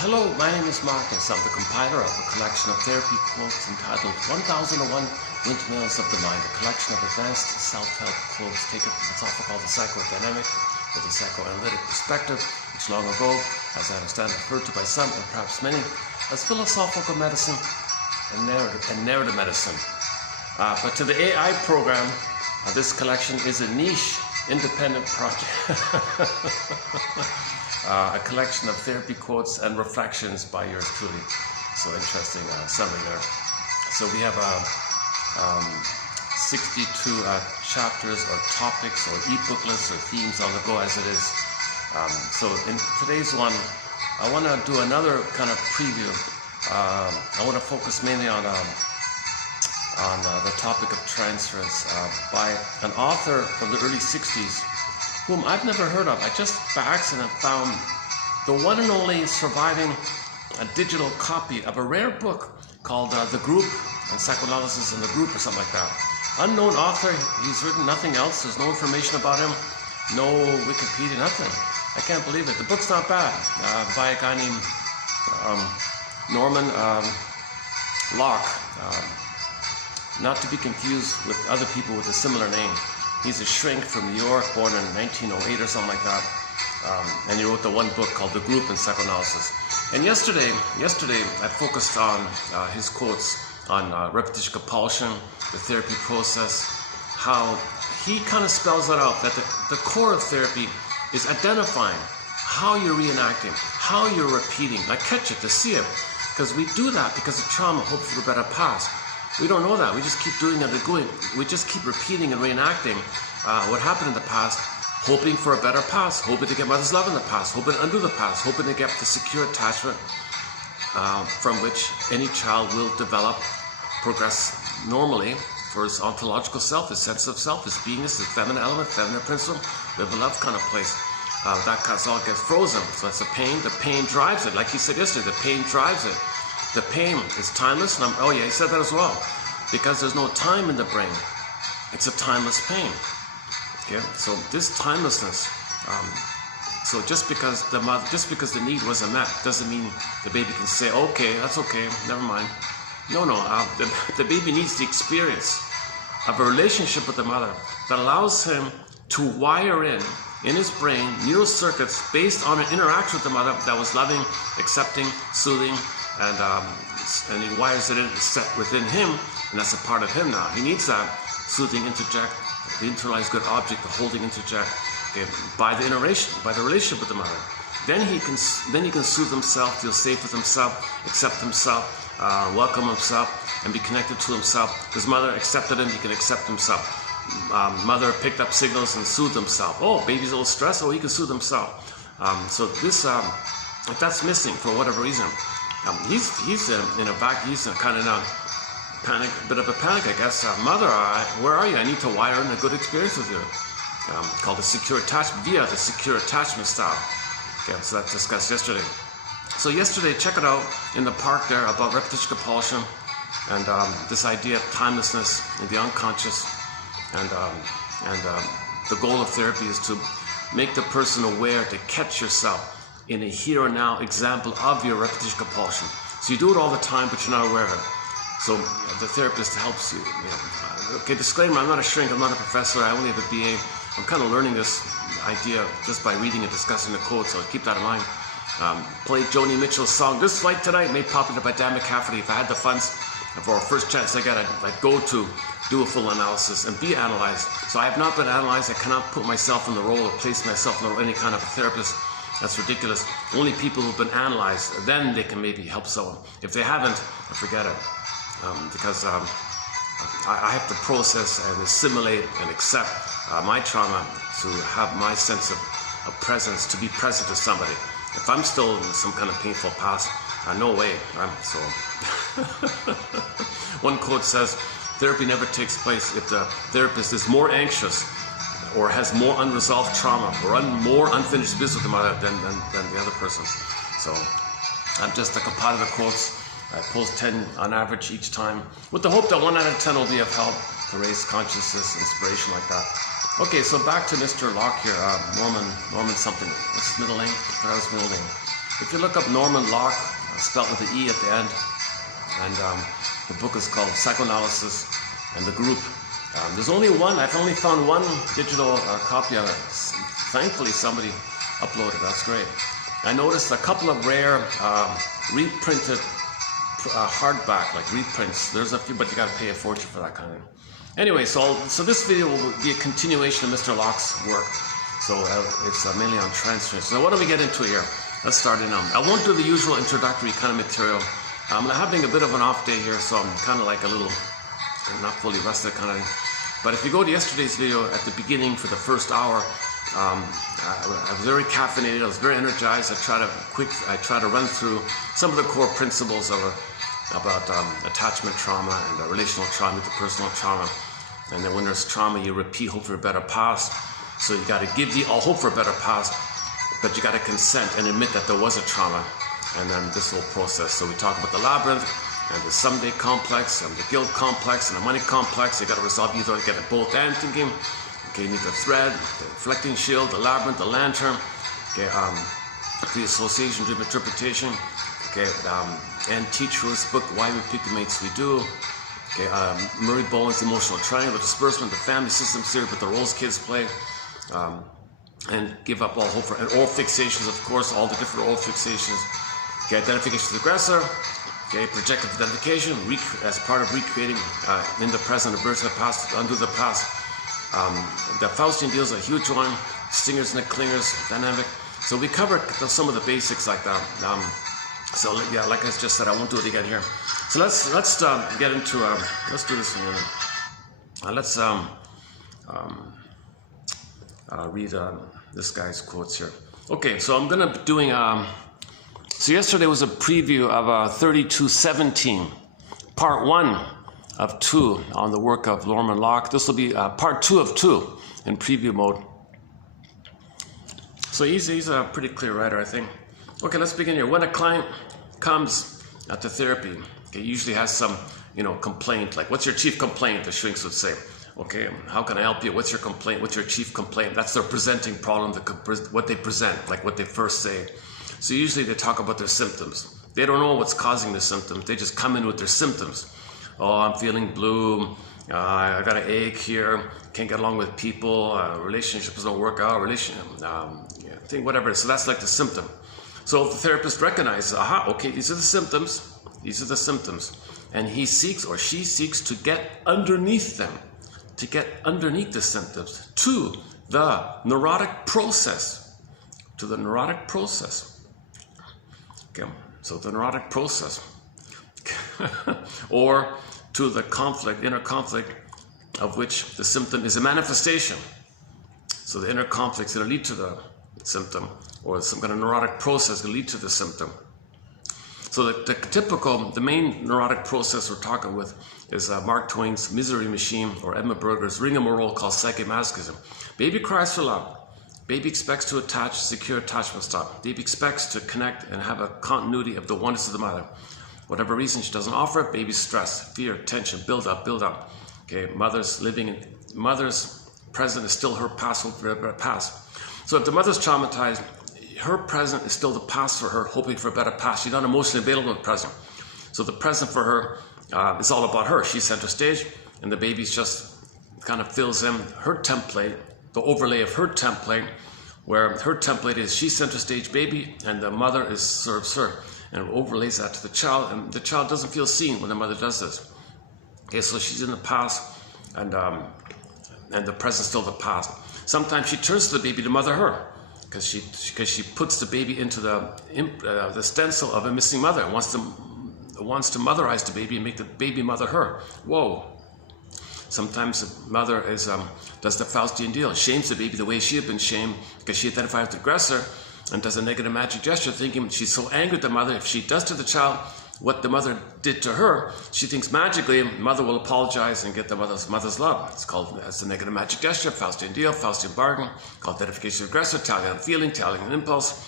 Hello, my name is Mark Ettensohn. I'm the compiler of a collection of therapy quotes entitled 1001 Windmills of the Mind, a collection of advanced self-help quotes taken from what's often called the psychodynamic or the psychoanalytic perspective, which long ago, as I understand, referred to by some and perhaps many as philosophical medicine and narrative medicine. But to the AI program, this collection is a niche, independent project. A collection of therapy quotes and reflections by yours truly. So interesting summary there. So we have 62 chapters or topics or e-booklets or themes on the go as it is. So in today's one, I want to do another kind of preview. I want to focus mainly on the topic of transference by an author from the early 60s whom I've never heard of. I just by accident found the one and only surviving digital copy of a rare book called The Group and Psychologists in the Group or something like that. Unknown author, he's written nothing else, there's no information about him, no Wikipedia, nothing. I can't believe it. The book's not bad, by a guy named Norman Locke, not to be confused with other people with a similar name. He's a shrink from New York, born in 1908 or something like that. And he wrote the one book called The Group and Psychoanalysis. And yesterday I focused on his quotes on repetition compulsion, the therapy process, how he kind of spells it out, that the core of therapy is identifying how you're reenacting, how you're repeating, like catch it, to see it. Because we do that because of trauma, hope for a better past. We don't know that. We just keep doing it and going. We just keep repeating and reenacting what happened in the past, hoping for a better past, hoping to get mother's love in the past, hoping to undo the past, hoping to get the secure attachment from which any child will develop, progress normally for his ontological self, his sense of self, his beingness, his feminine element, feminine principle, live and love kind of place. That all gets frozen. So that's the pain. The pain drives it. Like he said yesterday, the pain drives it. The pain is timeless, and oh yeah, he said that as well. Because there's no time in the brain. It's a timeless pain. Okay, so this timelessness. So just because the need wasn't met doesn't mean the baby can say, okay, that's okay, never mind. No. The baby needs the experience of a relationship with the mother that allows him to wire in his brain neural circuits based on an interaction with the mother that was loving, accepting, soothing. And he wires it in, set within him, and that's a part of him now. He needs that soothing interject, the internalized good object, the holding interject, okay, by the relationship with the mother. Then he can soothe himself, feel safe with himself, accept himself, welcome himself, and be connected to himself. His mother accepted him, he can accept himself. Mother picked up signals and soothed himself. Oh, baby's a little stressed, oh, he can soothe himself. So this, if that's missing for whatever reason, he's in a back. He's kind of in a panic, bit of a panic, I guess. Mother, where are you? I need to wire in a good experience with you. Called the secure attachment, via the secure attachment style. Okay, so that's discussed yesterday. So yesterday, check it out in the park there about repetition compulsion and this idea of timelessness in the unconscious. And the goal of therapy is to make the person aware, to catch yourself in a here and now example of your repetition compulsion. So you do it all the time, but you're not aware of it. So the therapist helps you. Okay, disclaimer, I'm not a shrink, I'm not a professor, I only have a BA. I'm kind of learning this idea just by reading and discussing the quotes, so keep that in mind. Played Joni Mitchell's song, This Flight Tonight, made popular by Dan McCafferty. If I had the funds for a first chance I got, I'd go to do a full analysis and be analyzed. So I have not been analyzed, I cannot put myself in the role or place myself in the role of any kind of a therapist. That's ridiculous. Only people who've been analyzed, then they can maybe help someone. If they haven't, forget it. Because I have to process and assimilate and accept my trauma to have my sense of presence, to be present to somebody. If I'm still in some kind of painful past, no way. So one quote says, therapy never takes place if the therapist is more anxious or has more unresolved trauma or more unfinished business with the mother than the other person. So I'm just a compiler of quotes. I post 10 on average each time with the hope that 1 out of 10 will be of help to raise consciousness, inspiration like that. Okay, so back to Mr. Locke here, Norman something. What's his middle name? That was middle name. If you look up Norman Locke, spelled with an E at the end, and the book is called Psychoanalysis and the Group. There's only one, I've only found one digital copy of it. Thankfully somebody uploaded, that's great. I noticed a couple of rare reprinted hardback, like reprints. There's a few, but you gotta pay a fortune for that kind of thing. Anyway, so this video will be a continuation of Mr. Locke's work. So it's mainly on transference. So what do we get into here? Let's start in. I won't do the usual introductory kind of material. I'm having a bit of an off day here, so I'm kind of like a little, not fully rested kind of thing. But if you go to yesterday's video at the beginning for the first hour, I was very caffeinated, I was very energized. I try to run through some of the core principles about attachment trauma and relational trauma, interpersonal trauma. And then when there's trauma, you repeat, hope for a better past. So you got to give I'll hope for a better past, but you got to consent and admit that there was a trauma. And then this whole process. So we talk about the labyrinth and the someday complex and the guilt complex and the money complex. You got to resolve either get it both and thinking. Okay, you need the thread, the reflecting shield, the labyrinth, the lantern. Okay, the association driven interpretation. Okay, and teacher's book, Why We Pick the Mates We Do. Okay, Murray Bowen's emotional triangle, the disbursement, the family system theory, but the roles kids play. And give up all hope for, and oral fixations, of course, all the different oral fixations. Okay, identification of the aggressor. Okay, projective identification, as part of recreating in the present, aversion of the past, undo the past. The Faustian deals a huge one, stingers and the clingers, dynamic. So we covered some of the basics like that. So yeah, like I just said, I won't do it again here. So let's get into, let's do this one. Let's read this guy's quotes here. Okay, so I'm gonna be doing, so yesterday was a preview of 3217, part 1 of 2 on the work of Norman Locke. This will be part 2 of 2 in preview mode. So he's a pretty clear writer, I think. Okay, let's begin here. When a client comes to therapy, okay, usually has some, complaint, like what's your chief complaint, the shrinks would say. Okay, how can I help you? What's your complaint? What's your chief complaint? That's their presenting problem, what they present, like what they first say. So usually they talk about their symptoms. They don't know what's causing the symptoms. They just come in with their symptoms. Oh, I'm feeling blue. I got an ache here. Can't get along with people. Relationships don't work out. Whatever. So that's like the symptom. So the therapist recognizes, aha, okay, these are the symptoms. These are the symptoms. And he seeks or she seeks to get underneath them, to get underneath the symptoms, to the neurotic process, Okay, so the neurotic process, or to the conflict, inner conflict, of which the symptom is a manifestation. So the inner conflicts that lead to the symptom, or some kind of neurotic process that lead to the symptom. So the main neurotic process we're talking with is Mark Twain's Misery Machine, or Edmund Berger's rigmarole called psychomasochism. Baby cries for love. Baby expects to attach, secure attachment stop. Baby expects to connect and have a continuity of the oneness of the mother. Whatever reason she doesn't offer it, baby's stress, fear, tension, build up. Okay, mother's present is still her past, hope for a better past. So if the mother's traumatized, her present is still the past for her, hoping for a better past. She's not emotionally available in the present. So the present for her is all about her. She's center stage, and the baby's just kind of fills in her template, the overlay of her template, where her template is she's center stage baby, and the mother is serves her, and overlays that to the child, and the child doesn't feel seen when the mother does this. Okay, so she's in the past, and the present's still the past. Sometimes she turns to the baby to mother her, because she puts the baby into the stencil of a missing mother, and wants to motherize the baby and make the baby mother her. Whoa. Sometimes the mother does the Faustian deal, shames the baby the way she had been shamed because she identifies with the aggressor, and does a negative magic gesture, thinking she's so angry at the mother, if she does to the child what the mother did to her, she thinks magically mother will apologize and get the mother's love. It's a negative magic gesture, Faustian deal, Faustian bargain, called identification of aggressor, telling on feeling, telling an impulse.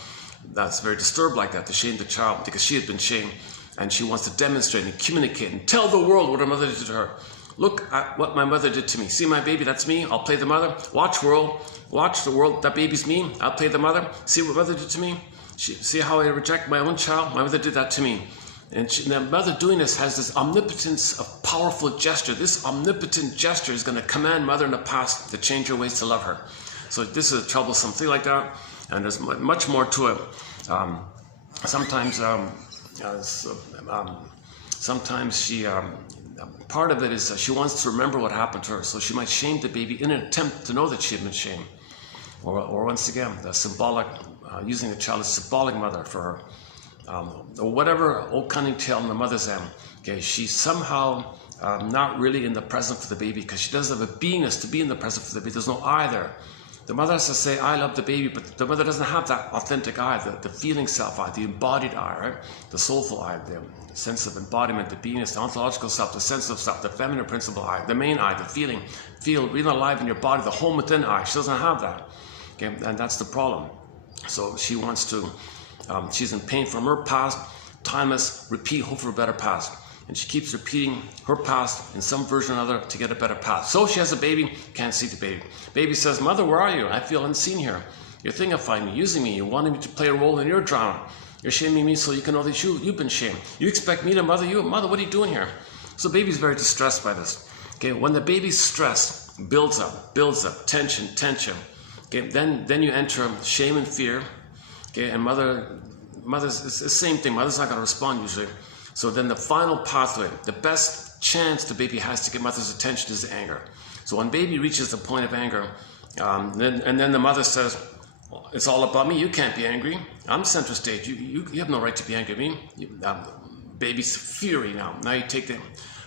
That's very disturbed like that, to shame the child because she had been shamed, and she wants to demonstrate and communicate and tell the world what her mother did to her. Look at what my mother did to me. See my baby, that's me. I'll play the mother. Watch the world. That baby's me. I'll play the mother. See what mother did to me. See how I reject my own child? My mother did that to me. And the mother doing this has this omnipotence of powerful gesture. This omnipotent gesture is going to command mother in the past to change her ways to love her. So this is a troublesome thing like that. And there's much more to it. Sometimes she, part of it is she wants to remember what happened to her. So she might shame the baby in an attempt to know that she had been shamed. Or once again, the symbolic, using the child as symbolic mother for her. Or whatever old cunning tale on the mother's end. Okay, she's somehow not really in the present for the baby because she doesn't have a beingness to be in the present for the baby. There's no I there. The mother has to say, I love the baby, but the mother doesn't have that authentic I, the feeling self I, the embodied I, right? The soulful I, the sense of embodiment, the beingness, the ontological self, the sensitive self, the feminine principle I, the main I, the feel really alive in your body, the home within I. She doesn't have that. Okay, and that's the problem. So she wants to, she's in pain from her past, timeless, repeat, hope for a better past. And she keeps repeating her past in some version or another to get a better past. So she has a baby, can't see the baby. Baby says, Mother, where are you? I feel unseen here. You're thingifying me, using me. You wanted me to play a role in your drama. You're shaming me so you can know that you've been shamed. You expect me to mother you? Mother, what are you doing here? So baby's very distressed by this. Okay, when the baby's stress builds up, tension. Okay, then you enter shame and fear. Okay, and mother's it's the same thing. Mother's not going to respond usually. So then the final pathway, the best chance the baby has to get mother's attention is anger. So when baby reaches the point of anger, then the mother says, well, it's all about me. You can't be angry. I'm center stage. You have no right to be angry at me. Baby's fury now. Now you take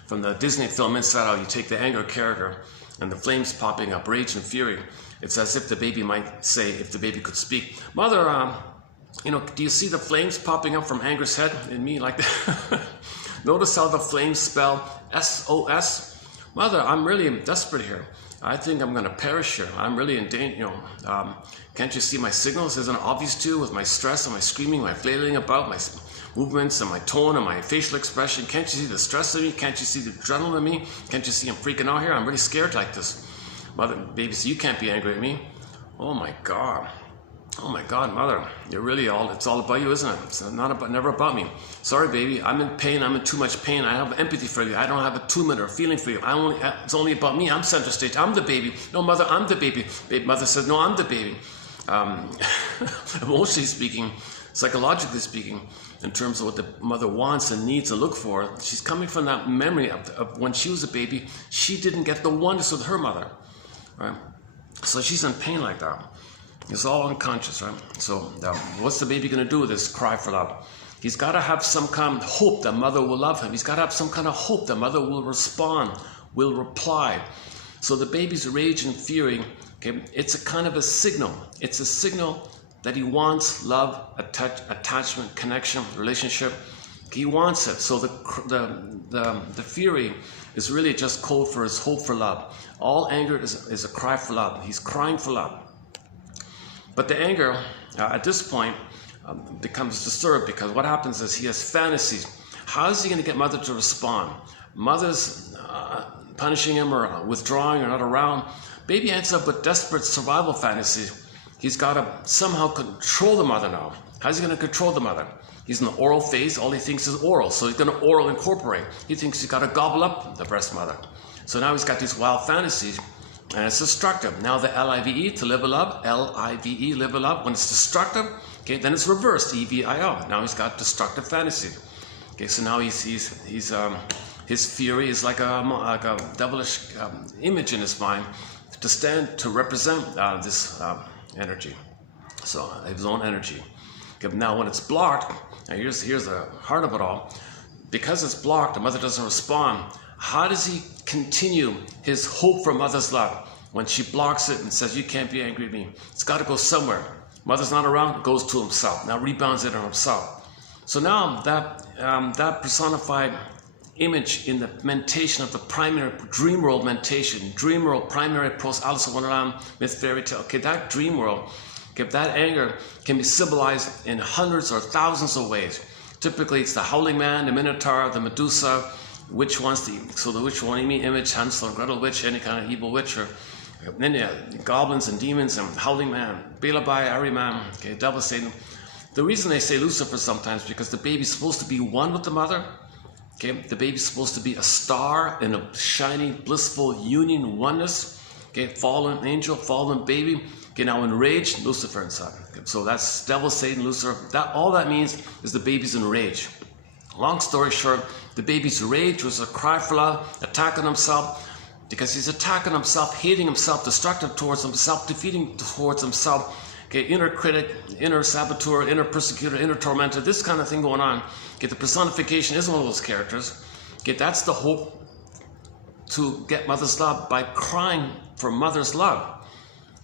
from the Disney film Inside Out, you take the anger character and the flames popping up, rage and fury. It's as if the baby might say, if the baby could speak, Mother, do you see the flames popping up from anger's head in me like that? Notice how the flames spell SOS. Mother, I'm really desperate here. I think I'm going to perish here. I'm really in danger. Can't you see my signals? Isn't it obvious to you with my stress and my screaming, my flailing about, my movements and my tone and my facial expression? Can't you see the stress in me? Can't you see the adrenaline in me? Can't you see I'm freaking out here? I'm really scared like this. Mother, baby, so you can't be angry at me. Oh my God. Oh my God, Mother, it's all about you, isn't it? It's never about me. Sorry, baby, I'm in pain, I'm in too much pain. I have empathy for you. I don't have attunement or feeling for you. It's only about me. I'm center stage. I'm the baby. No, Mother, I'm the baby. Mother says, no, I'm the baby. Emotionally speaking, psychologically speaking, in terms of what the mother wants and needs to look for, she's coming from that memory of when she was a baby, she didn't get the oneness with her mother, right? So she's in pain like that. It's all unconscious, right? So what's the baby going to do with this cry for love? He's got to have some kind of hope that mother will love him. He's got to have some kind of hope that mother will respond, will reply. So the baby's rage and fury, okay, it's a kind of a signal. It's a signal that he wants love, attachment, connection, relationship. He wants it. So the fury is really just code for his hope for love. All anger is a cry for love. He's crying for love. But the anger, at this point, becomes disturbed because what happens is he has fantasies. How is he going to get mother to respond? Mother's punishing him or withdrawing or not around. Baby ends up with desperate survival fantasies. He's got to somehow control the mother now. How's he going to control the mother? He's in the oral phase. All he thinks is oral. So he's going to oral incorporate. He thinks he's got to gobble up the breast mother. So now he's got these wild fantasies. And it's destructive. Now the LIVE, to live a love, LIVE, live a love. When it's destructive, okay, then it's reversed, EVIO. Now he's got destructive fantasy. Okay, so now his fury is like a devilish image in his mind to represent this energy. So his own energy. Okay, now when it's blocked, now here's the heart of it all. Because it's blocked, the mother doesn't respond. How does he continue his hope for mother's love when she blocks it and says, you can't be angry at me? It's got to go somewhere. Mother's not around, it goes to himself. Now rebounds it on himself. So now that personified image in the mentation of the primary dream world mentation, dream world, primary pros, Alice in Wonderland, myth, fairy tale. Okay, that dream world, okay, that anger can be symbolized in hundreds or thousands of ways. Typically, it's the howling man, the minotaur, the Medusa. Which one's the witch one image, Hansel and Gretel witch, any kind of evil witch, or then goblins and demons and howling man, Balabai, Ahriman, okay, devil Satan. The reason they say Lucifer sometimes because the baby's supposed to be one with the mother. Okay, the baby's supposed to be a star in a shining, blissful union, oneness. Okay, fallen angel, fallen baby. Okay, now enraged, Lucifer inside. Okay, so that's devil, Satan, Lucifer. All that means is the baby's enraged. Long story short, the baby's rage was a cry for love, attacking himself, because he's attacking himself, hating himself, destructive towards himself, defeating towards himself. Okay, inner critic, inner saboteur, inner persecutor, inner tormentor, this kind of thing going on. Okay, the personification is one of those characters. Okay, that's the hope to get mother's love by crying for mother's love.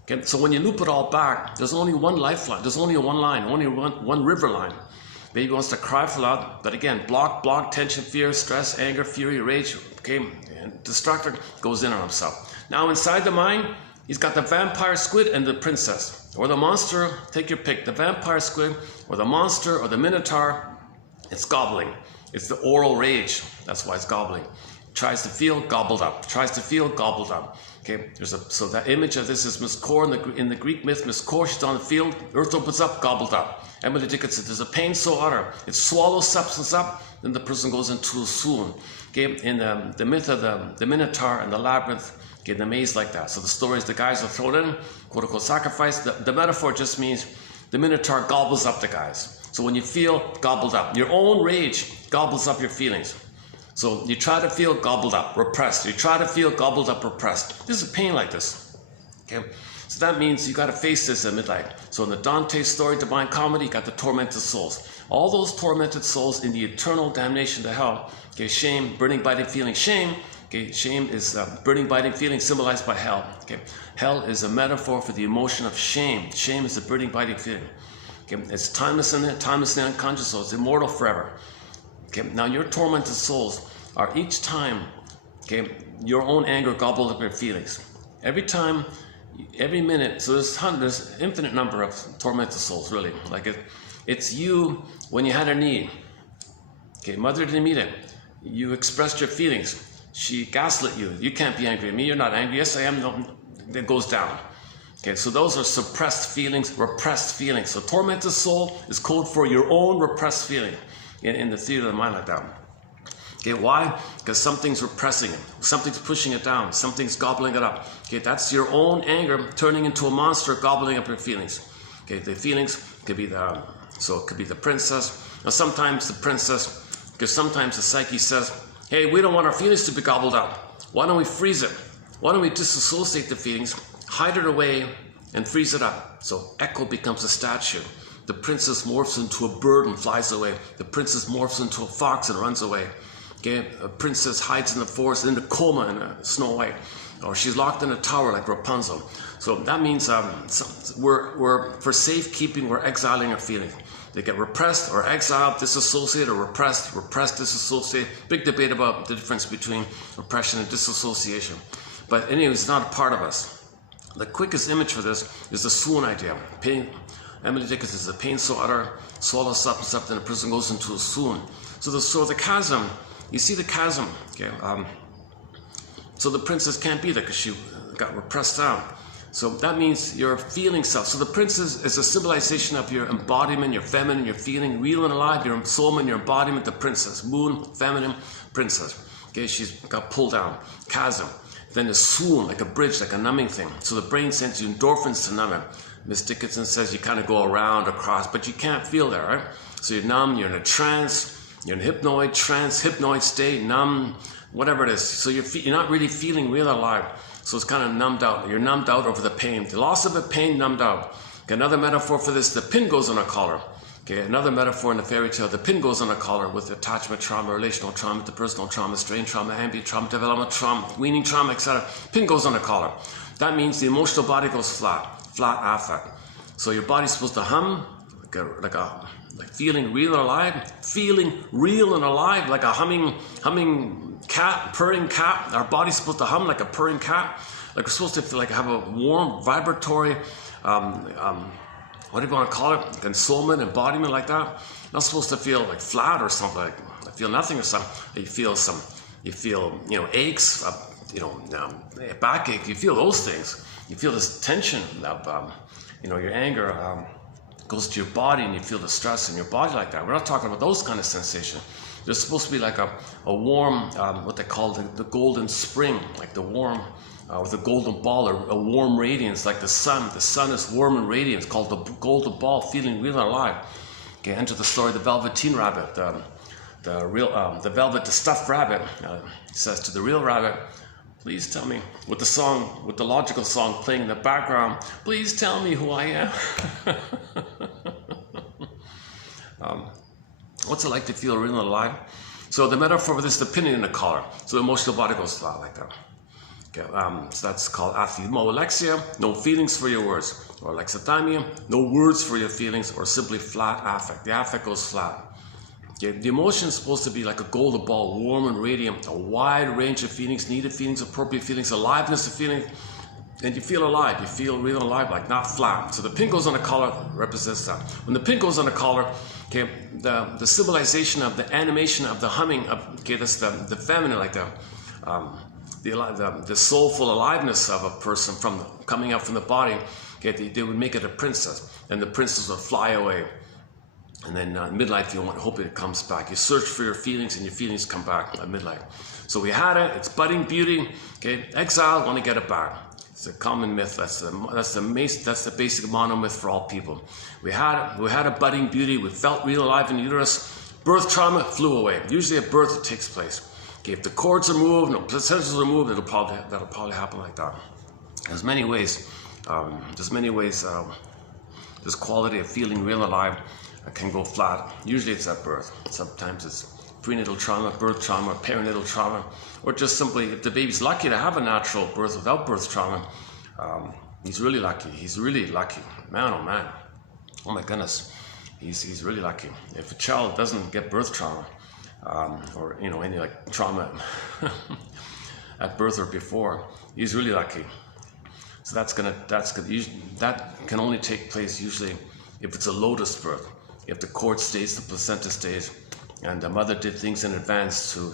Okay, so when you loop it all back, there's only one lifeline, there's only one line, only one river line. Baby wants to cry for love, but again, block, tension, fear, stress, anger, fury, rage, okay, and destructor goes in on himself. Now inside the mind, he's got the vampire squid and the princess, or the monster, take your pick, the vampire squid, or the monster, or the minotaur. It's gobbling. It's the oral rage. That's why it's gobbling. Tries to feel, gobbled up. Tries to feel, gobbled up. Okay, so that image of this is Miss Core in the Greek myth. Miss Core, she's on the field, earth opens up, gobbled up. Emily Dickinson, there's a pain so utter, it swallows substance up, then the person goes into a swoon. Okay, in the myth of the Minotaur and the labyrinth, okay, the maze like that. So the story is the guys are thrown in, quote unquote sacrifice. The metaphor just means the Minotaur gobbles up the guys. So when you feel gobbled up, your own rage gobbles up your feelings. So you try to feel gobbled up, repressed. You try to feel gobbled up, repressed. This is pain like this. Okay, so that means you got to face this at midnight. So in the Dante story, Divine Comedy, you got the tormented souls. All those tormented souls in the eternal damnation to hell. Okay, shame, burning, biting feeling. Shame. Okay, shame is burning, biting feeling symbolized by hell. Okay, hell is a metaphor for the emotion of shame. Shame is a burning, biting feeling. Okay, it's timeless in it, timeless in the unconscious soul. It's immortal forever. Okay, now your tormented souls are each time, okay, your own anger gobbled up your feelings. Every time, every minute, so there's infinite number of tormented souls, really. Like it's you when you had a need. Okay, mother didn't meet it. You expressed your feelings. She gaslit you. You can't be angry at me. You're not angry. Yes, I am. No, it goes down. Okay, so those are suppressed feelings, repressed feelings. So tormented soul is code for your own repressed feeling in the theater of the mind like that. Okay, why? Because something's repressing it. Something's pushing it down. Something's gobbling it up. Okay, that's your own anger turning into a monster gobbling up your feelings. Okay, the feelings could be it could be the princess. Now sometimes the princess, because sometimes the psyche says, hey, we don't want our feelings to be gobbled up. Why don't we freeze it? Why don't we disassociate the feelings, hide it away, and freeze it up? So echo becomes a statue. The princess morphs into a bird and flies away. The princess morphs into a fox and runs away. Okay, a princess hides in the forest in a coma in a Snow White, or she's locked in a tower like Rapunzel. So that means we're for safekeeping, we're exiling our feelings. They get repressed or exiled, disassociated, or repressed, disassociated. Big debate about the difference between repression and disassociation. But anyway, it's not a part of us. The quickest image for this is the swoon idea. Pain. Emily Dickinson is the pain so utter, swallows substance up, then the person goes into a swoon. So the chasm. You see the chasm, okay? So the princess can't be there because she got repressed down. So that means your feeling self. So the princess is a symbolization of your embodiment, your feminine, your feeling, real and alive, your soul and your embodiment, the princess. Moon, feminine, princess. Okay, she's got pulled down. Chasm. Then the swoon, like a bridge, like a numbing thing. So the brain sends you endorphins to numb it. Miss Dickinson says you kind of go around, across, but you can't feel there, right? So you're numb, you're in a trance, you're in hypnoid, trance, hypnoid state, numb, whatever it is. So you're not really feeling real alive. So it's kind of numbed out. You're numbed out over the pain. The loss of the pain, numbed out. Okay, another metaphor for this, the pin goes on a collar. Okay, another metaphor in the fairy tale, the pin goes on a collar with attachment trauma, relational trauma, interpersonal trauma, strain trauma, ambient trauma, development trauma, weaning trauma, etc. Pin goes on a collar. That means the emotional body goes flat affect. So your body's supposed to hum, like feeling real and alive, like a humming cat, purring cat. Our body's supposed to hum like a purring cat. Like we're supposed to have a warm, vibratory, what do you want to call it? Ensoulment, embodiment like that. Not supposed to feel like flat or something. Like I feel nothing or something. You feel aches, backache. You feel those things. You feel this tension of your anger goes to your body and you feel the stress in your body like that. We're not talking about those kind of sensations. There's supposed to be like a warm, what they call the golden spring, like the warm, with a golden ball, or a warm radiance, like the sun. The sun is warm and radiant. It's called the golden ball, feeling real and alive. Okay, enter the story, the Velveteen Rabbit, the stuffed rabbit says to the real rabbit, please tell me, with the logical song playing in the background, please tell me who I am. What's it like to feel real and alive? So the metaphor for this is the pinning in the collar. So the emotional body goes flat like that. Okay, so that's called alexia, no feelings for your words. Or alexithymia, no words for your feelings, or simply flat affect. The affect goes flat. Okay, the emotion is supposed to be like a golden ball, warm and radiant, a wide range of feelings, needed feelings, appropriate feelings, aliveness of feeling, and you feel alive, you feel real and alive, like not flat. So the pin goes on the collar represents that. When the pin goes on the collar, okay, the symbolization of the animation of the humming of, okay, that's the feminine, like the soulful aliveness of a person coming out from the body. Okay, they would make it a princess, and the princess would fly away. And then midlife, you hope it comes back. You search for your feelings, and your feelings come back at midlife. So we had it. It's budding beauty. Okay, exile, want to get it back. It's a common myth. That's the basic monomyth for all people. We had a budding beauty. We felt real alive in the uterus. Birth trauma flew away. Usually at birth it takes place. Okay, if the cords are moved, no placentas are moved, that'll probably happen like that. There's many ways. This quality of feeling real alive can go flat. Usually it's at birth. Sometimes it's prenatal trauma, birth trauma, perinatal trauma, or just simply if the baby's lucky to have a natural birth without birth trauma, he's really lucky. He's really lucky. Man, oh man. Oh my goodness. He's really lucky. If a child doesn't get birth trauma, or any like trauma at birth or before, he's really lucky. So that can only take place usually if it's a lotus birth, if the cord stays, the placenta stays, and the mother did things in advance to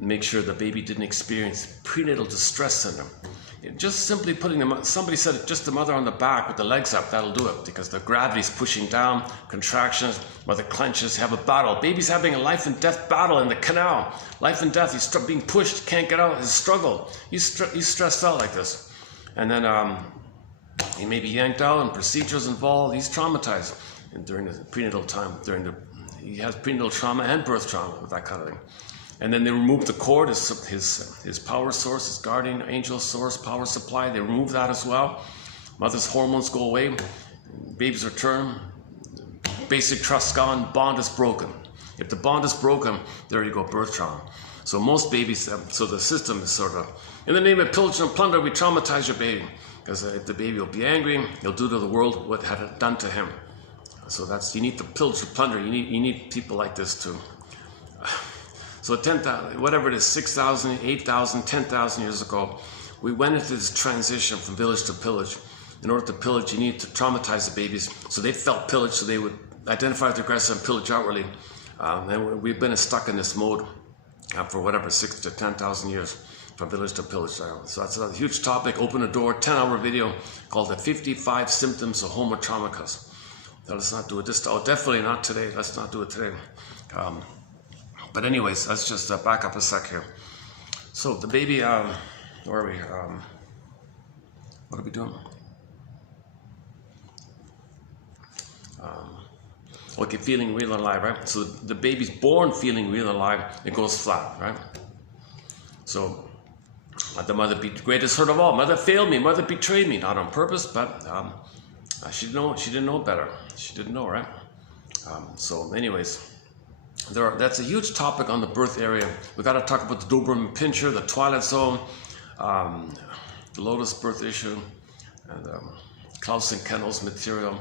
make sure the baby didn't experience prenatal distress syndrome. Just simply putting them, somebody said it, just the mother on the back with the legs up, that'll do it, because the gravity's pushing down, contractions, mother clenches, have a battle. Baby's having a life and death battle in the canal. Life and death, he's being pushed, can't get out, his struggle. He's stressed out like this. And then he may be yanked out and procedures involved. He's traumatized during the prenatal time. He has prenatal trauma and birth trauma with that kind of thing. And then they remove the cord, his power source, his guardian angel source, power supply. They remove that as well. Mother's hormones go away. Babies return. Basic trust gone. Bond is broken. If the bond is broken, there you go, birth trauma. So most babies, so the system is sort of, in the name of pillage and plunder, we traumatize your baby. Because if the baby will be angry, he'll do to the world what had it done to him. So you need to pillage and plunder. You need people like this too. So 10,000, whatever it is, 6,000, 8,000, 10,000 years ago, we went into this transition from village to pillage. In order to pillage, you need to traumatize the babies. So they felt pillaged, so they would identify with the aggressor and pillage outwardly. And we've been stuck in this mode for whatever, 6,000 to 10,000 years, from village to pillage. So that's a huge topic. Open a door, 10-hour video called the 55 Symptoms of Homo Traumicus. Now, let's not do it definitely not today. Let's not do it today. But anyways, let's just back up a sec here. So the baby, where are we? What are we doing? Okay, feeling real and alive, right? So the baby's born feeling real and alive, it goes flat, right? So the mother greatest hurt of all. Mother failed me, mother betrayed me, not on purpose, but she didn't know better. She didn't know, right? So anyways, that's a huge topic on the birth area. We got to talk about the Doberman Pinscher, the Twilight Zone, the Lotus birth issue, and Klaus and Kendall's material,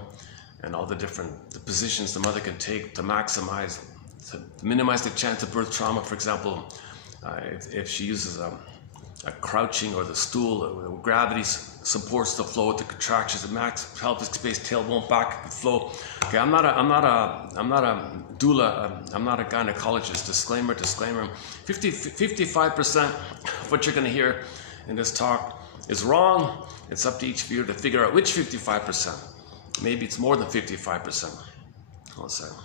and all the positions the mother can take to maximize, to minimize the chance of birth trauma. For example, if she uses a crouching or the stool, gravity supports the flow with the contractions, the max pelvic space, tailbone back flow. Okay, I'm not a doula, I'm not a gynecologist. Disclaimer. 55% of what you're going to hear in this talk is wrong. It's up to each viewer to figure out which 55%. maybe it's more than 55%. One second.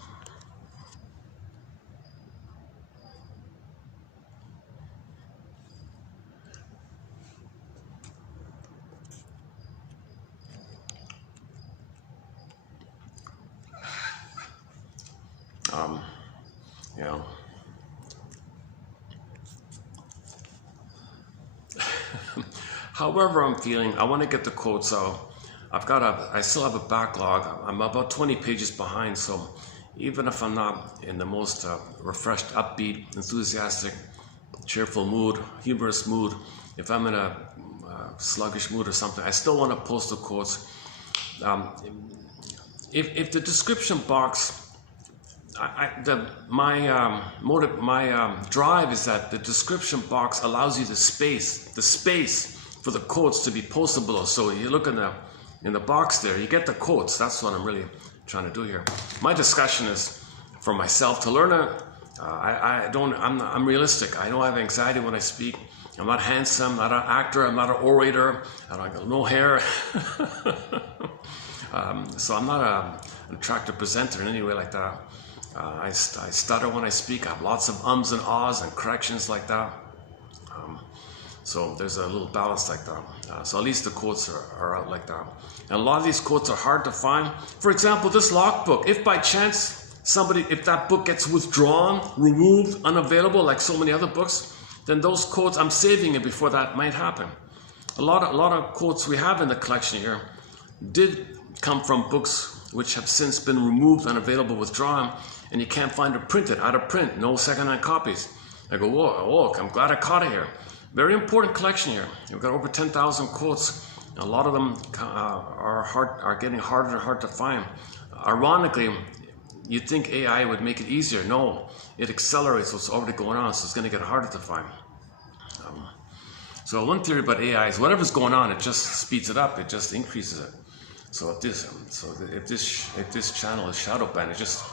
You know, however I'm feeling, I want to get the quotes out. I still have a backlog. I'm about 20 pages behind, so even if I'm not in the most refreshed, upbeat, enthusiastic, cheerful mood, humorous mood, if I'm in a sluggish mood or something, I still want to post the quotes. If the description box, my drive is that the description box allows you the space for the quotes to be postable. So you look in the box there, you get the quotes. That's what I'm really trying to do here. My discussion is for myself to learn it. I'm realistic. I don't have anxiety when I speak. I'm not handsome, not an actor, I'm not an orator, I got no hair. So I'm not an attractive presenter in any way like that. I stutter when I speak. I have lots of ums and ahs and corrections like that. So there's a little balance like that. So at least the quotes are out like that. And a lot of these quotes are hard to find. For example, this Locke book, if by chance if that book gets withdrawn, removed, unavailable, like so many other books, then those quotes, I'm saving it before that might happen. A lot of quotes we have in the collection here did come from books which have since been removed, unavailable, withdrawn, and you can't find it printed, out of print, no secondhand copies. I go, whoa, I'm glad I caught it here. Very important collection here. We've got over 10,000 quotes. A lot of them are getting harder and harder to find. Ironically, you'd think AI would make it easier. No, it accelerates what's already going on, so it's going to get harder to find. So one theory about AI is whatever's going on, it just speeds it up, it just increases it. So if this channel is shadow banned, it just,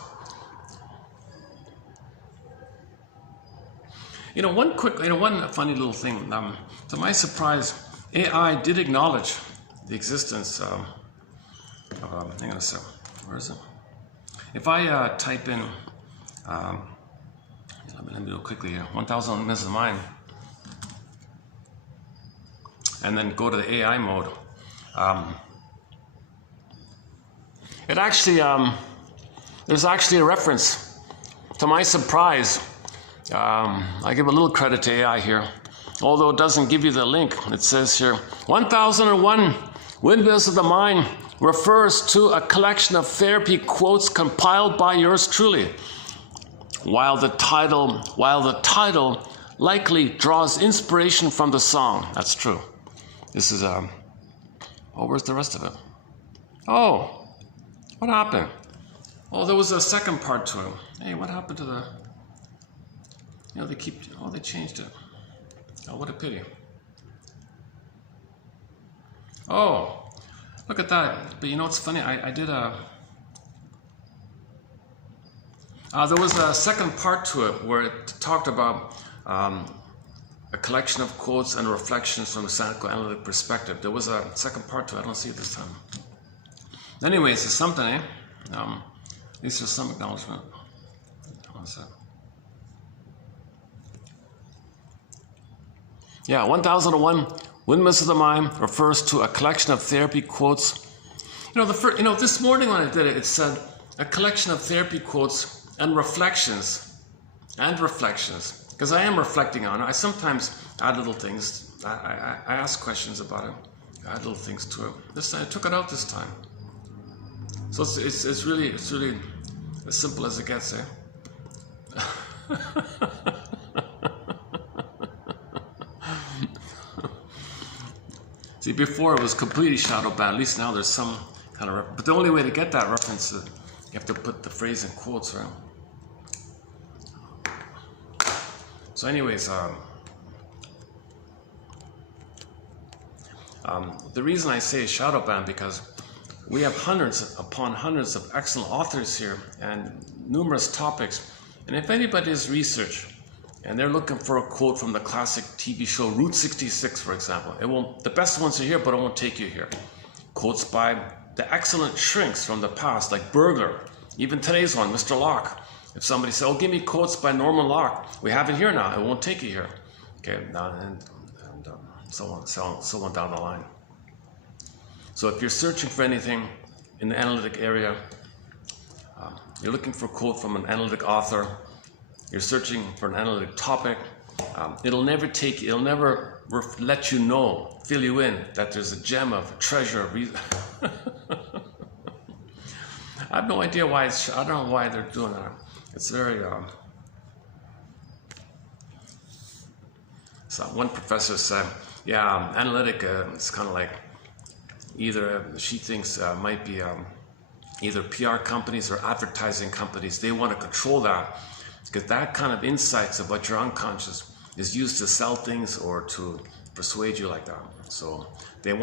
one funny little thing. To my surprise, AI did acknowledge the existence. Hang on a second. Where is it? If I type in, let me do it quickly here. 1,000 minutes of mine, and then go to the AI mode. It actually, there's actually a reference. To my surprise, I give a little credit to AI here, although it doesn't give you the link. It says here, 1001 Windmills of the Mind refers to a collection of therapy quotes compiled by yours truly. While the title likely draws inspiration from the song. That's true. This is where's the rest of it? Oh, what happened? Oh, there was a second part to it. Hey, what happened to the? They changed it. Oh, what a pity. Oh, look at that. But you know what's funny? I did there was a second part to it where it talked about a collection of quotes and reflections from a psychoanalytic perspective. There was a second part to it. I don't see it this time. Anyways, it's something, eh? At least there's some acknowledgement. One sec. Yeah, 1001 Windmills of the Mind refers to a collection of therapy quotes. This morning when I did it, it said a collection of therapy quotes and reflections. Because I am reflecting on it. I sometimes add little things. I ask questions about it. I add little things to it. This time I took it out this time. So it's really as simple as it gets, eh? See, before it was completely shadow banned. At least now there's some kind of but the only way to get that reference is you have to put the phrase in quotes, right? So anyways, the reason I say shadow banned because we have hundreds upon hundreds of excellent authors here and numerous topics. And if anybody does research and they're looking for a quote from the classic TV show Route 66, for example, the best ones are here, but it won't take you here. Quotes by the excellent shrinks from the past, like Burglar, even today's one, Mr. Locke. If somebody says, oh, give me quotes by Norman Locke, we have it here now, it won't take it here. Okay, and so on down the line. So if you're searching for anything in the analytic area, you're looking for a quote from an analytic author, you're searching for an analytic topic, it'll never let you know, fill you in, that there's a gem of treasure of reason. I have no idea why I don't know why they're doing that. It's very, so one professor said, yeah, analytic, it's kind of like either, she thinks might be either PR companies or advertising companies. They want to control that because that kind of insights about your unconscious is used to sell things or to persuade you like that. So they don't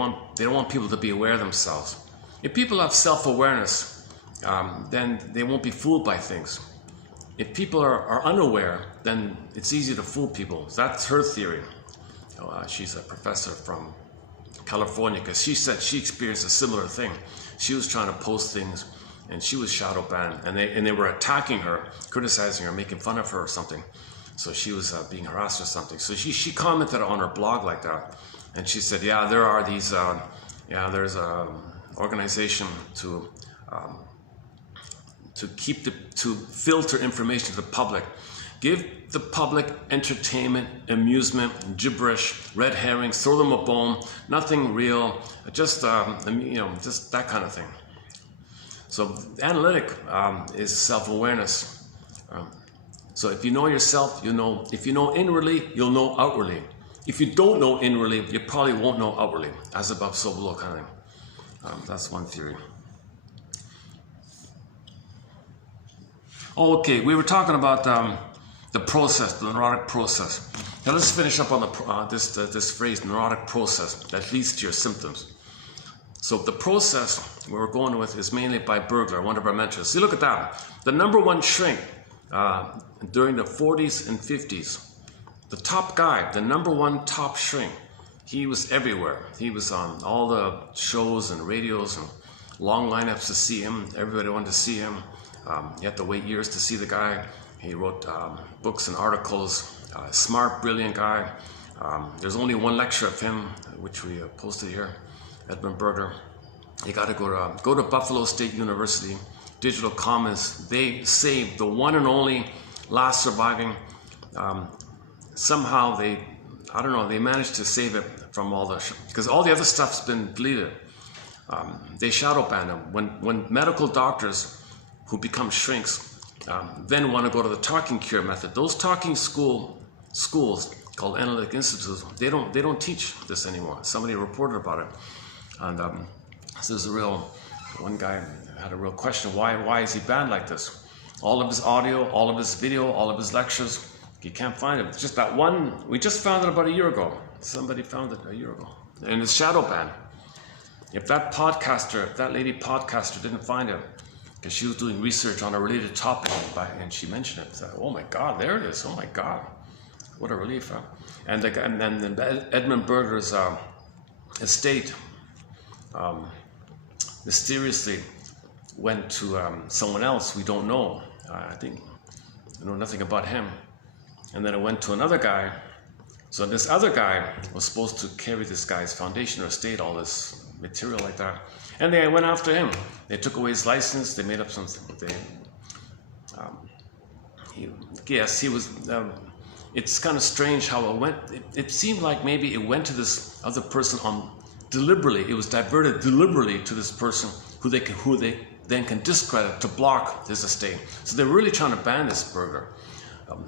want people to be aware of themselves. If people have self-awareness, then they won't be fooled by things. If people are unaware, then it's easy to fool people. That's her theory. She's a professor from California, because she said she experienced a similar thing. She was trying to post things and she was shadow banned, and they were attacking her, criticizing her, making fun of her or something. So she was being harassed or something. So she commented on her blog like that, and she said, yeah, there are these, there's an organization to filter information to the public. Give the public entertainment, amusement, gibberish, red herrings, throw them a bone, nothing real, just just that kind of thing. So analytic is self-awareness. So if you know yourself, you know. If you know inwardly, you'll know outwardly. If you don't know inwardly, you probably won't know outwardly. As above, so below kind of thing. That's one theory. Okay, we were talking about the process, the neurotic process. Now let's finish up on the this phrase, neurotic process, that leads to your symptoms. So the process we're going with is mainly by Burglar, one of our mentors. See, look at that. The number one shrink during the 40s and 50s, the top guy, the number one top shrink, he was everywhere. He was on all the shows and radios and long lineups to see him. Everybody wanted to see him. You had to wait years to see the guy. He wrote books and articles. Smart, brilliant guy. There's only one lecture of him, which we posted here, Edmund Burger. You got to go to Buffalo State University, Digital Commons. They saved the one and only last surviving. Somehow they managed to save it from all the, because all the other stuff's been deleted. They shadow banned him. When medical doctors who become shrinks then want to go to the talking cure method, those talking schools called analytic institutes, they don't teach this anymore. Somebody reported about it, and this is one guy had a real question, why is he banned like this? All of his audio, all of his video, all of his lectures, you can't find it. It's just that one, we just found it about a year ago. Somebody found it a year ago, and it's shadow banned. If that lady podcaster didn't find it, because she was doing research on a related topic, and she mentioned it, so, oh my God, there it is, oh my God, what a relief, huh? And then Edmund Burger's estate mysteriously went to someone else we don't know. I think I know nothing about him. And then it went to another guy. So this other guy was supposed to carry this guy's foundation or estate, all this material like that. And they went after him. They took away his license. They made up something. He was. It's kind of strange how it went. It seemed like maybe it went to this other person deliberately. It was diverted deliberately to this person who they then can discredit to block his estate. So they're really trying to ban this Burger.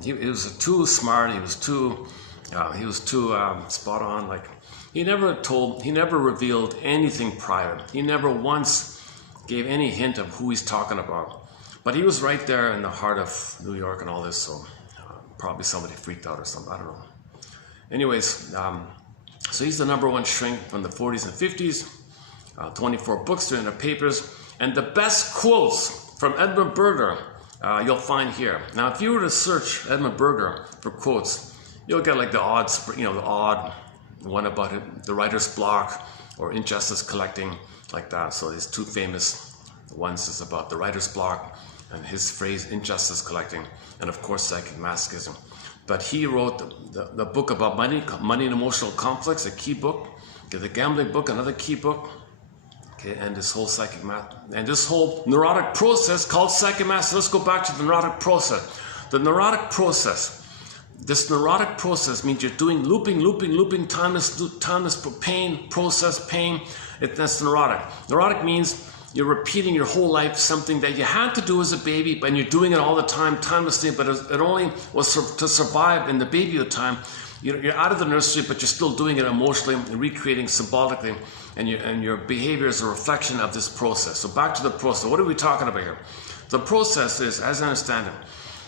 He was too smart. He was too spot on. Like he never revealed anything prior. He never once gave any hint of who he's talking about. But he was right there in the heart of New York and all this. So probably somebody freaked out or something. I don't know. Anyways, so he's the number one shrink from the 40s and 50s. 24 books are in the papers, and the best quotes from Edmund Burger you'll find here. Now, if you were to search Edmund Burger for quotes, you'll get like the odd one about it, the writer's block or injustice collecting. like that. So these two famous ones is about the writer's block and his phrase injustice collecting, and of course psychic masochism. But he wrote the book about money and emotional conflicts, a key book. Okay, the gambling book, another key book. Okay, and this whole psychic math and this whole neurotic process called psychic math. Let's go back to the neurotic process. The neurotic process. This neurotic process means you're doing looping, timeless pain, process pain. That's neurotic. Neurotic means you're repeating your whole life something that you had to do as a baby, and you're doing it all the time, timelessly, but it only was to survive in the babyhood time. You're out of the nursery, but you're still doing it emotionally, recreating symbolically, and your behavior is a reflection of this process. So back to the process. What are we talking about here? The process is, as I understand it,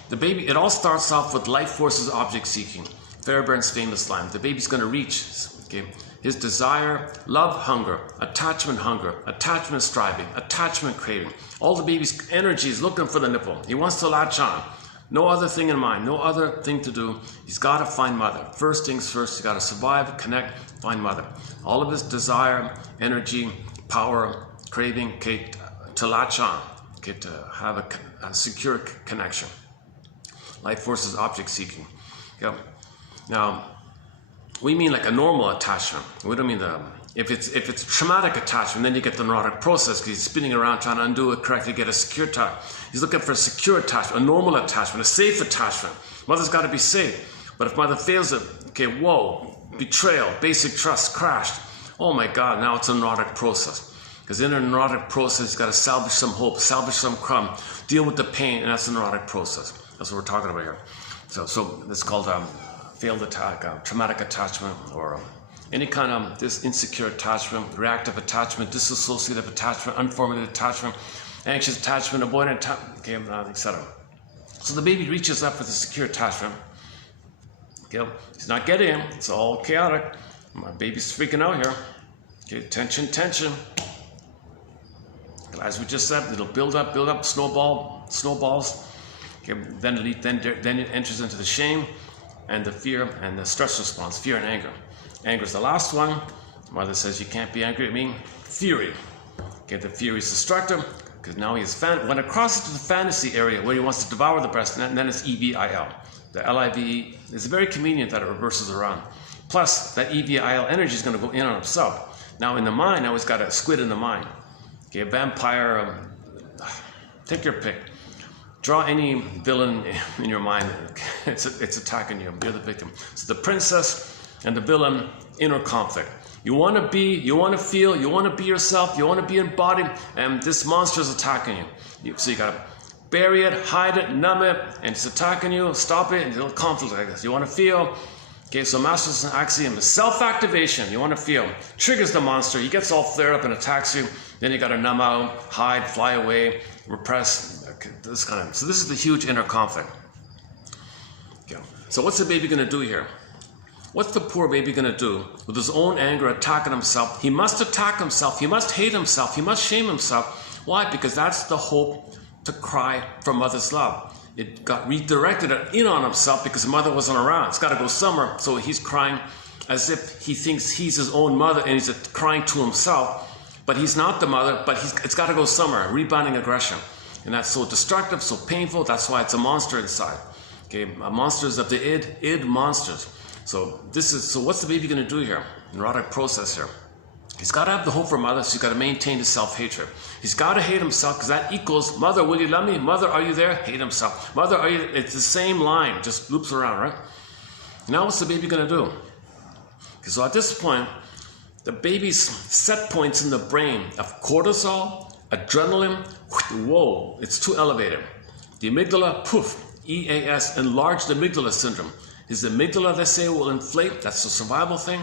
the baby, it all starts off with life forces object seeking. Fairbairn's famous line, the baby's going to reach, okay, his desire, love, hunger, attachment striving, attachment craving. All the baby's energy is looking for the nipple. He wants to latch on. No other thing in mind, no other thing to do. He's got to find mother. First things first, he's got to survive, connect, find mother. All of his desire, energy, power, craving, okay, to latch on, okay, to have a secure connection. Life forces object seeking. Yep. Now, we mean like a normal attachment. We don't mean if it's traumatic attachment, then you get the neurotic process because he's spinning around trying to undo it correctly, get a secure attachment. He's looking for a secure attachment, a normal attachment, a safe attachment. Mother's got to be safe. But if mother fails it, okay, whoa, betrayal, basic trust crashed. Oh my God, now it's a neurotic process. Because in a neurotic process, he's got to salvage some hope, salvage some crumb, deal with the pain, and that's a neurotic process. That's what we're talking about here. So it's called failed attack, traumatic attachment, or any kind of this insecure attachment, reactive attachment, dissociative attachment, unformative attachment, anxious attachment, avoidant attachment, okay, etc. So the baby reaches up with a secure attachment. Okay, he's not getting it. It's all chaotic. My baby's freaking out here. Okay, tension. As we just said, it'll build up, snowballs. Okay, then it enters into the shame and the fear and the stress response, fear and anger. Anger is the last one. Mother says, you can't be angry at me. Fury. Okay, the fury is destructive because now he is when it crosses to the fantasy area where he wants to devour the breast, and then it's EVIL. The LIVE is very convenient that it reverses around. Plus, that EVIL energy is going to go in on himself. Now in the mind, now he's got a squid in the mind. Okay, a vampire, take your pick. Draw any villain in your mind. It's attacking you. You're the victim. So the princess and the villain, inner conflict. You want to be, you want to feel, you want to be yourself, you want to be embodied, and this monster is attacking you. So you got to bury it, hide it, numb it, and it's attacking you, stop it, and it'll conflict like this. You want to feel. Okay, so master's axiom is self-activation. You want to feel. Triggers the monster. He gets all flared up and attacks you. Then you got to numb out, hide, fly away, repress. Okay, this kind of. So this is the huge inner conflict. Okay. So what's the baby going to do here? What's the poor baby going to do with his own anger attacking himself? He must attack himself. He must hate himself. He must shame himself. Why? Because that's the hope to cry for mother's love. It got redirected in on himself because mother wasn't around. It's got to go somewhere. So he's crying as if he thinks he's his own mother, and he's crying to himself. But he's not the mother, but it's got to go somewhere. Rebounding aggression. And that's so destructive, so painful. That's why it's a monster inside. Okay, monsters of the id monsters. So what's the baby going to do here? Neurotic process here. He's got to have the hope for mother, so he's got to maintain his self-hatred. He's got to hate himself because that equals, mother, will you love me? Mother, are you there? Hate himself. Mother, are you? It's the same line, just loops around, right? Now what's the baby going to do? Okay, so at this point, the baby's set points in the brain of cortisol, adrenaline, whoa, it's too elevated. The amygdala, poof, EAS, enlarged amygdala syndrome. His amygdala, they say, will inflate. That's a survival thing.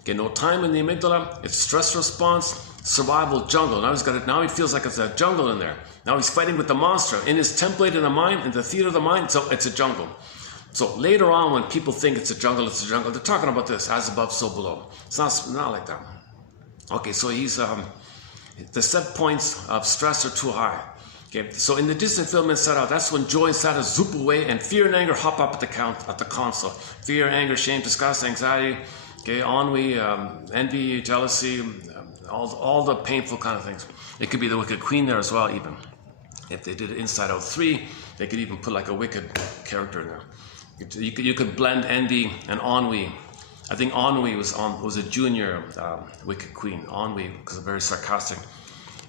Okay, no time in the amygdala. It's stress response, survival jungle. Now he feels like it's a jungle in there. Now he's fighting with the monster. In his template in the mind, in the theater of the mind, so it's a jungle. So later on, when people think it's a jungle, they're talking about this, as above, so below. It's not like that. Okay, so he's, the set points of stress are too high. Okay, so in the distant film and set out, that's when joy and sadness zoop away and fear and anger hop up at the console. Fear, anger, shame, disgust, anxiety, okay, ennui, envy, jealousy, all the painful kind of things. It could be the wicked queen there as well, even. If they did Inside Out 3, they could even put like a wicked character in there. You could blend envy and ennui. I think ennui was a junior wicked queen. Ennui, because it's very sarcastic.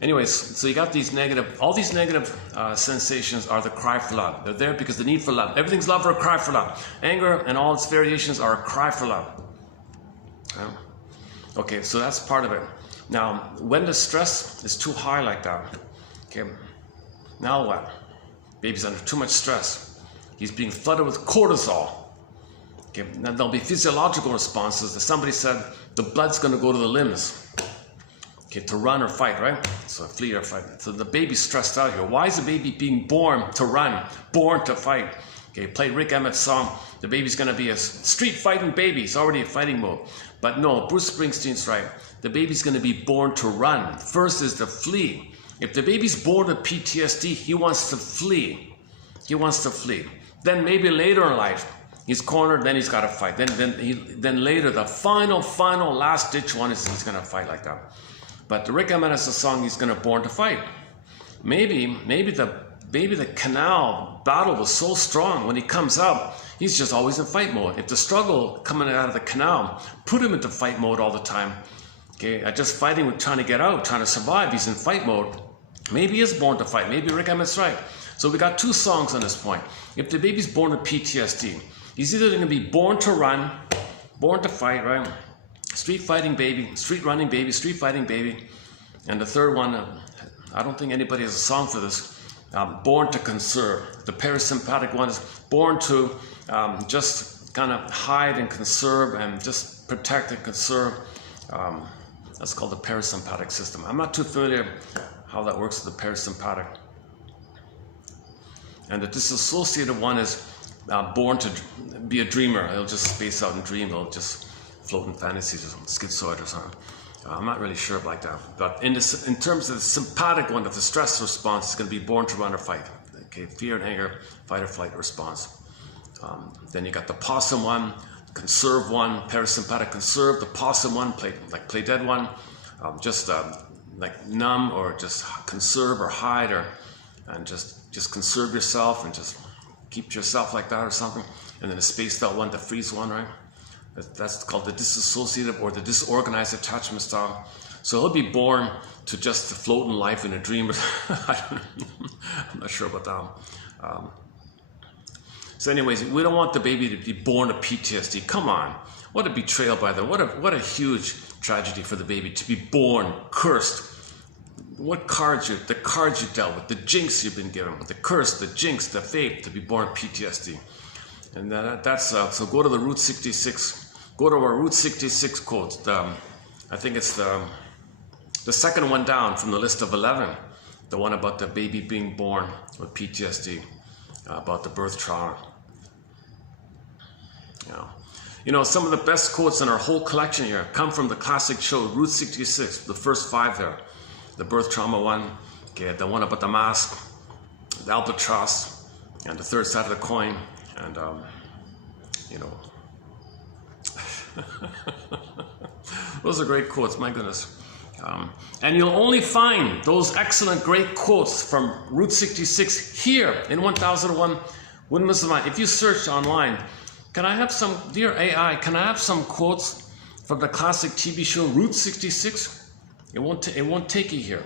Anyways, so you got these negative, all these negative sensations are the cry for love. They're there because the need for love. Everything's love or a cry for love. Anger and all its variations are a cry for love. Okay, so that's part of it. Now, when the stress is too high like that, okay, now what? Baby's under too much stress. He's being flooded with cortisol. Okay, now there'll be physiological responses. Somebody said the blood's going to go to the limbs. Okay, to run or fight, right? So flee or fight. So the baby's stressed out here. Why is the baby being born to run, born to fight? Okay, play Rick Emmett's song. The baby's going to be a street fighting baby. It's already in fighting mode. But no, Bruce Springsteen's right. The baby's going to be born to run. First is to flee. If the baby's born with PTSD, he wants to flee. He wants to flee. Then maybe later in life, he's cornered, then he's got to fight. Then later, the final last ditch one is he's going to fight like that. But the Rick Emmett song, he's going to born to fight. Maybe the canal battle was so strong when he comes up, he's just always in fight mode. If the struggle coming out of the canal put him into fight mode all the time, okay, just fighting with trying to get out, trying to survive, he's in fight mode. Maybe he is born to fight. Maybe Rick Emmett's right. So we got two songs on this point. If the baby's born with PTSD, he's either going to be born to run, born to fight, right? Street fighting baby, street running baby, street fighting baby. And the third one, I don't think anybody has a song for this, born to conserve. The parasympathetic one is born to just kind of hide and conserve and just protect and conserve. That's called the parasympathetic system. I'm not too familiar how that works with the parasympathetic. And the disassociative one is born to be a dreamer. He'll just space out and dream. He'll just float in fantasies or something, schizoid or something. I'm not really sure about that. But in terms of the sympathetic one, of the stress response, is going to be born to run or fight. Okay, fear and anger, fight or flight response. Then you got the possum one, conserve one, parasympathetic conserve. The possum one, play dead one, just like numb or just conserve or hide and just conserve yourself and just keep yourself like that or something. And then a spaced out one, the freeze one, right? That's called the disassociative or the disorganized attachment style. So he'll be born to just float in life in a dream. I'm not sure about that. So anyways, we don't want the baby to be born to PTSD. Come on. What a betrayal by them. What a huge tragedy for the baby to be born cursed. What cards the cards you dealt with, the jinx you've been given, the curse, the jinx, the fate to be born PTSD. And that's so go to the Route 66. Go to our Route 66 quote. I think it's the second one down from the list of 11. The one about the baby being born with PTSD, about the birth trauma. You know, some of the best quotes in our whole collection here come from the classic show, Route 66, the first 5 there. The birth trauma one, okay, the one about the mask, the albatross, and the third side of the coin, and you know. Those are great quotes, my goodness. And you'll only find those excellent, great quotes from Route 66 here in 1001 Windmills of Mind. If you search online, can I have some, dear AI, can I have some quotes from the classic TV show Route 66? It won't take you here.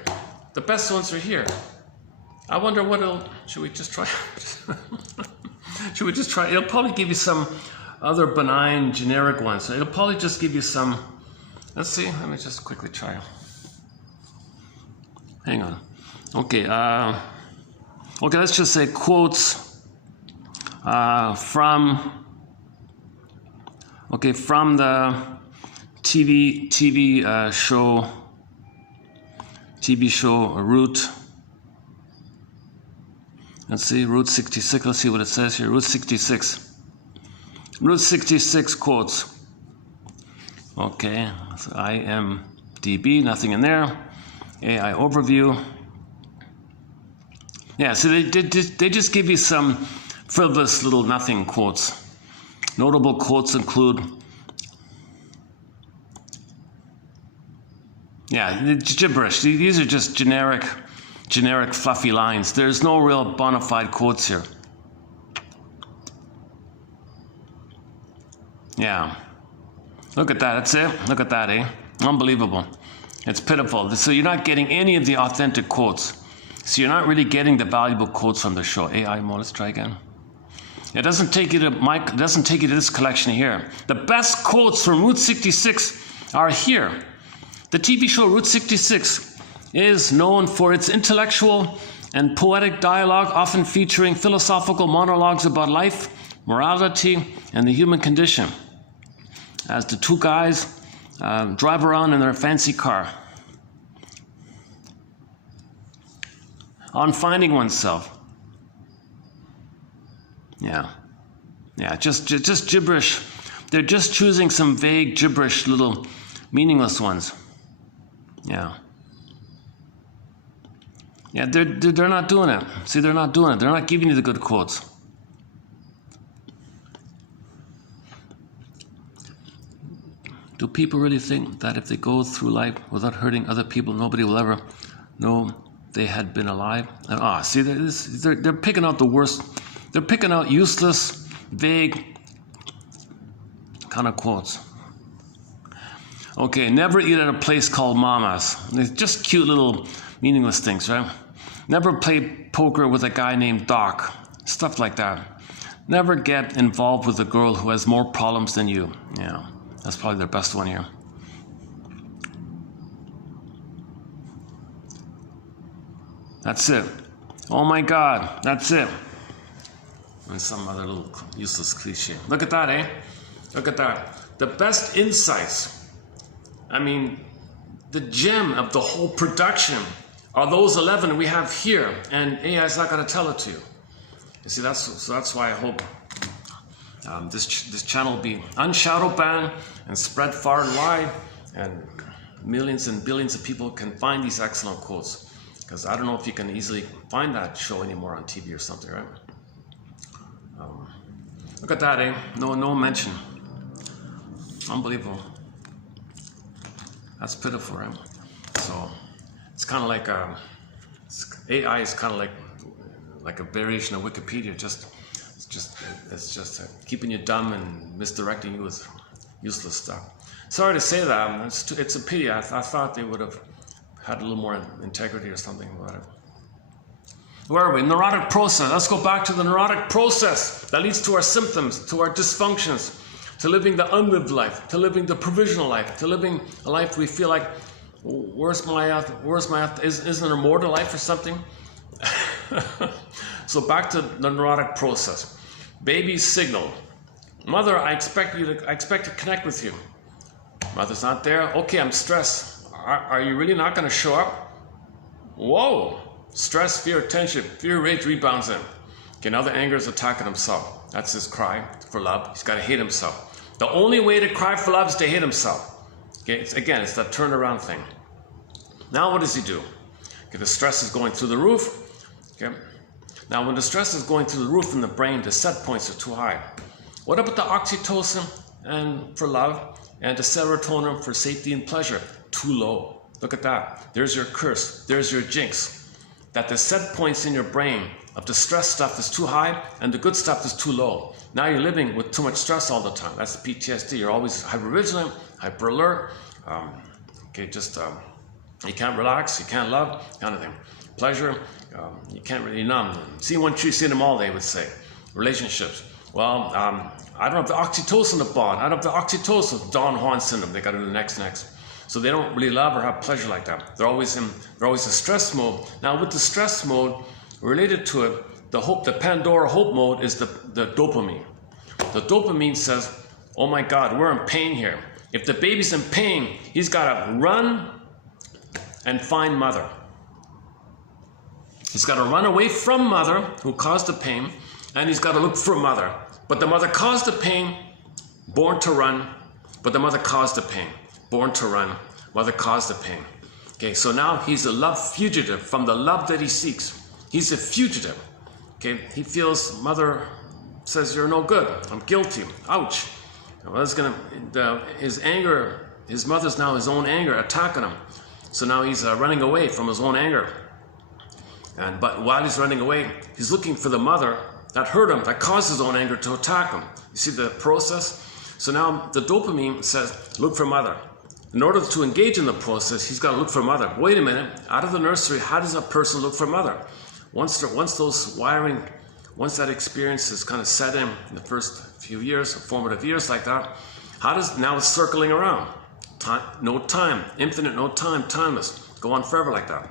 The best ones are here. I wonder what should we just try? Should we just try? It'll probably give you some other benign, generic ones. It'll probably just give you some, let's see, let me just quickly try. Hang on. Okay, okay, let's just say quotes from the TV show Route. Let's see, Route 66. Let's see what it says here. Route 66. Route 66 quotes. Okay, so IMDb, nothing in there. AI overview. Yeah, so they just give you some frivolous little nothing quotes. Notable quotes include, Yeah, it's gibberish. These are just generic fluffy lines. There's no real bona fide quotes here. Yeah. Look at that. That's it. Look at that, eh? Unbelievable. It's pitiful. So you're not getting any of the authentic quotes. So you're not really getting the valuable quotes from the show. AI mode. Let's try again. It doesn't take you to Mike. It doesn't take you to this collection here. The best quotes from Route 66 are here. The TV show Route 66 is known for its intellectual and poetic dialogue, often featuring philosophical monologues about life, morality, and the human condition, as the two guys drive around in their fancy car. On finding oneself. Yeah, just gibberish. They're just choosing some vague gibberish, little meaningless ones. Yeah, they're not doing it. See, they're not doing it. They're not giving you the good quotes. Do people really think that if they go through life without hurting other people, nobody will ever know they had been alive? And see, they're picking out the worst. They're picking out useless, vague kind of quotes. Okay, never eat at a place called Mama's. They're just cute little meaningless things, right? Never play poker with a guy named Doc. Stuff like that. Never get involved with a girl who has more problems than you. Yeah, that's probably their best one here. That's it. Oh my God, that's it. And some other little useless cliche. Look at that, eh? Look at that. The best insights. I mean, the gem of the whole production are those 11 we have here, and AI is not going to tell it to you. You see, that's why I hope this channel will be unshadow banned and spread far and wide, and millions and billions of people can find these excellent quotes. Because I don't know if you can easily find that show anymore on TV or something, right? Look at that, eh? No mention. Unbelievable. That's pitiful, right? So it's kind of like AI is kind of like a variation of Wikipedia. It's just keeping you dumb and misdirecting you with useless stuff. Sorry to say that. It's a pity. I thought they would have had a little more integrity or something about it. Where are we? Neurotic process. Let's go back to the neurotic process that leads to our symptoms, to our dysfunctions, to living the unlived life, to living the provisional life, to living a life we feel like, isn't there more to life or something? So back to the neurotic process. Baby's signal. Mother, I expect to connect with you. Mother's not there. Okay, I'm stressed. Are you really not going to show up? Whoa. Stress, fear, tension, fear, rage rebounds in. Okay, now the anger is attacking himself. That's his cry for love. He's got to hate himself. The only way to cry for love is to hate himself. Okay, it's that turnaround thing. Now what does he do? Okay, the stress is going through the roof. Okay, now when the stress is going through the roof in the brain, the set points are too high. What about the oxytocin and for love and the serotonin for safety and pleasure? Too low. Look at that. There's your curse. There's your jinx. That the set points in your brain of the stress stuff is too high and the good stuff is too low. Now you're living with too much stress all the time. That's the PTSD. You're always hyper-vigilant, hyper-alert. You can't relax, you can't love, kind of thing. Pleasure, you can't really numb. See one tree, see them all, they would say. Relationships. Well, I don't have the oxytocin to bond. I don't have the oxytocin, Don Juan syndrome. They got to do the next. So they don't really love or have pleasure like that. They're always in stress mode. Now with the stress mode, related to it, the Pandora hope mode is the dopamine. The dopamine says, oh my God, we're in pain here. If the baby's in pain, he's got to run and find mother. He's got to run away from mother, who caused the pain, and he's got to look for mother. But the mother caused the pain, born to run, but the mother caused the pain. Born to run, mother caused the pain. Okay, so now he's a love fugitive from the love that he seeks. He's a fugitive. Okay, he feels mother says you're no good. I'm guilty. Ouch. Well, his anger, his mother's now his own anger attacking him. So now he's running away from his own anger. But while he's running away, he's looking for the mother that hurt him, that caused his own anger to attack him. You see the process? So now the dopamine says, look for mother. In order to engage in the process, he's got to look for mother. Wait a minute, out of the nursery, how does a person look for mother? Once that experience is kind of set in the first few years, formative years like that, now it's circling around. No time, infinite, no time, timeless. Go on forever like that.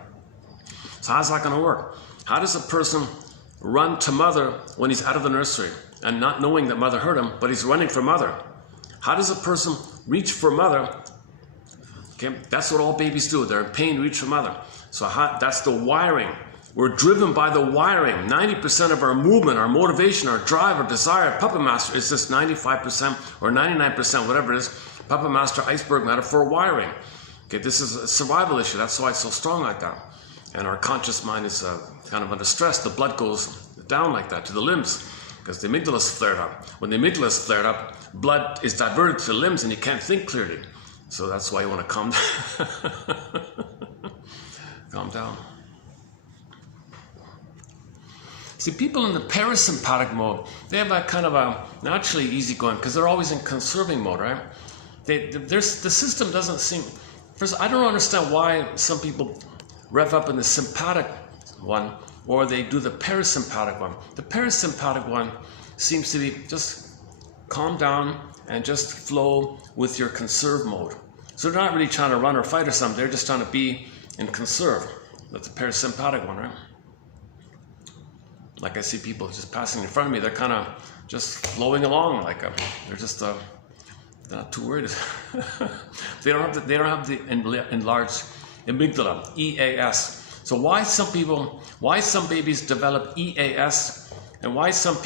So how's that going to work? How does a person run to mother when he's out of the nursery and not knowing that mother hurt him, but he's running for mother? How does a person reach for mother? Okay, that's what all babies do. They're in pain, reach for mother. So that's the wiring. We're driven by the wiring. 90% of our movement, our motivation, our drive, our desire, Puppet Master is just 95% or 99%, whatever it is, Puppet Master iceberg metaphor wiring. Okay, this is a survival issue. That's why it's so strong like that. And our conscious mind is kind of under stress. The blood goes down like that to the limbs because the amygdala is flared up. When the amygdala is flared up, blood is diverted to the limbs and you can't think clearly. So that's why you want to calm down. Calm down. See, people in the parasympathetic mode, they have a kind of a naturally easygoing because they're always in conserving mode, right? The system doesn't seem. First, I don't understand why some people rev up in the sympathetic one or they do the parasympathetic one. The parasympathetic one seems to be just calm down and just flow with your conserve mode. So they're not really trying to run or fight or something. They're just trying to be in conserve. That's the parasympathetic one, right? Like I see people just passing in front of me. They're kind of just flowing along. They're just they're not too worried. They don't have the enlarged amygdala, EAS. So why some babies develop EAS, and why some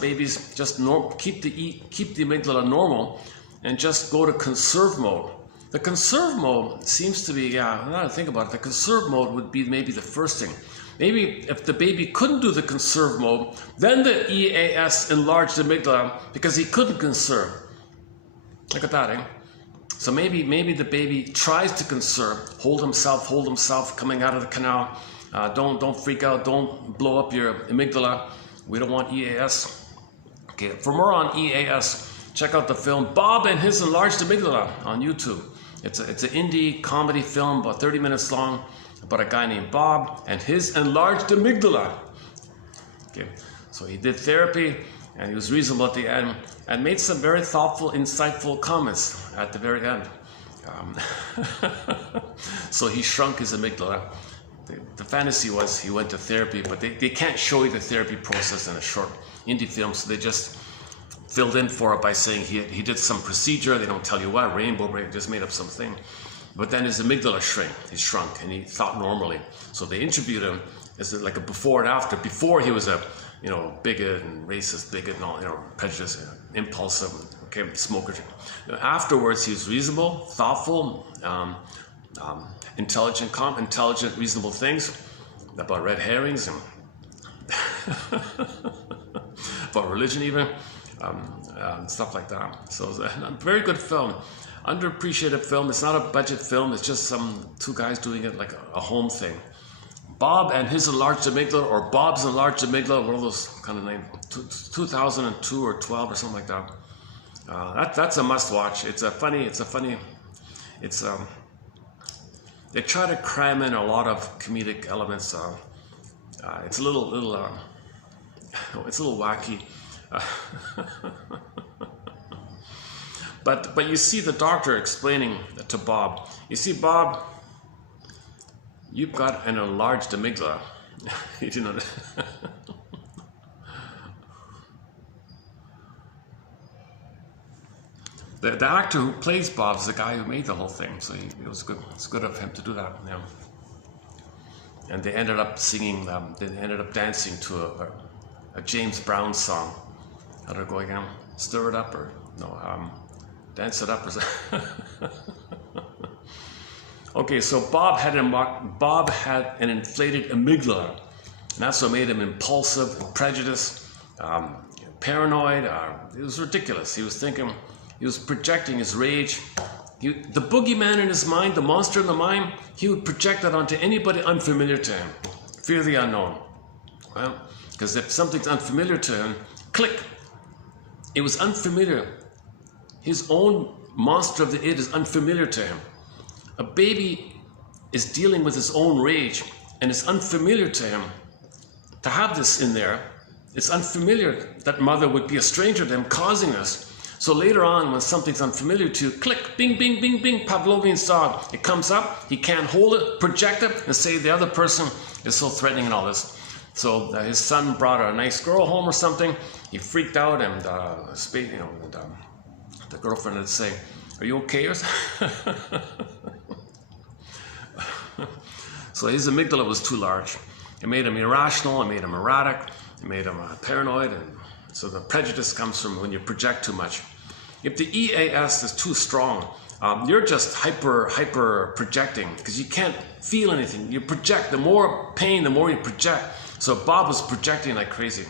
babies just keep the amygdala normal and just go to conserve mode. The conserve mode seems to be, now that I think about it, the conserve mode would be maybe the first thing. Maybe if the baby couldn't do the conserve mode, then the EAS enlarged the amygdala because he couldn't conserve. Look at that, eh? So maybe the baby tries to conserve, hold himself coming out of the canal. Don't freak out, don't blow up your amygdala. We don't want EAS. Okay, for more on EAS, check out the film Bob and His Enlarged Amygdala on YouTube. It's an indie comedy film, about 30 minutes long, about a guy named Bob and his enlarged amygdala. Okay, so he did therapy and he was reasonable at the end and made some very thoughtful, insightful comments at the very end. So he shrunk his amygdala. The fantasy was he went to therapy, but they can't show you the therapy process in a short indie film, so they just filled in for it by saying he did some procedure. They don't tell you what, rainbow brain, just made up something. But then his amygdala shrunk, and he thought normally. So they interviewed him as like a before and after. Before he was a bigot and racist bigot and all, prejudiced, impulsive, okay, smoker. Afterwards, he was reasonable, thoughtful, intelligent, reasonable things about red herrings and about religion even, stuff like that. So it's a very good film. Underappreciated film. It's not a budget film. It's just two guys doing it like a home thing. Bob and His Enlarged Amygdala, or Bob's Enlarged Amygdala, one of those kind of names. 2002 or 12 or something like that. That's a must-watch. They try to cram in a lot of comedic elements. It's a little wacky. But you see the doctor explaining to Bob. You see, Bob, you've got an enlarged amygdala. You didn't know that. The actor who plays Bob is the guy who made the whole thing, so it was good. It's good of him to do that. Yeah. And they ended up singing. They ended up dancing to a James Brown song. How did it go again? Stir it up, or no? Dance it up, or something. Okay, so Bob had an inflated amygdala, and that's what made him impulsive, prejudiced, paranoid. It was ridiculous. He was projecting his rage The boogeyman in his mind, the monster in the mind, he would project that onto anybody unfamiliar to him. Fear the unknown. Well, because if something's unfamiliar to him, click. It was unfamiliar. His own monster of the id is unfamiliar to him. A baby is dealing with his own rage, and it's unfamiliar to him to have this in there. It's unfamiliar that mother would be a stranger to him causing this. So later on, when something's unfamiliar to, click, bing, bing, bing, bing, Pavlovian style. It comes up, he can't hold it, project it, and say the other person is so threatening and all this. So his son brought a nice girl home or something. He freaked out, and the girlfriend would say, "Are you okay?" So his amygdala was too large. It made him irrational, it made him erratic, it made him paranoid, and so the prejudice comes from when you project too much. If the EAS is too strong, you're just hyper projecting because you can't feel anything. You project. The more pain, the more you project. So Bob was projecting like crazy.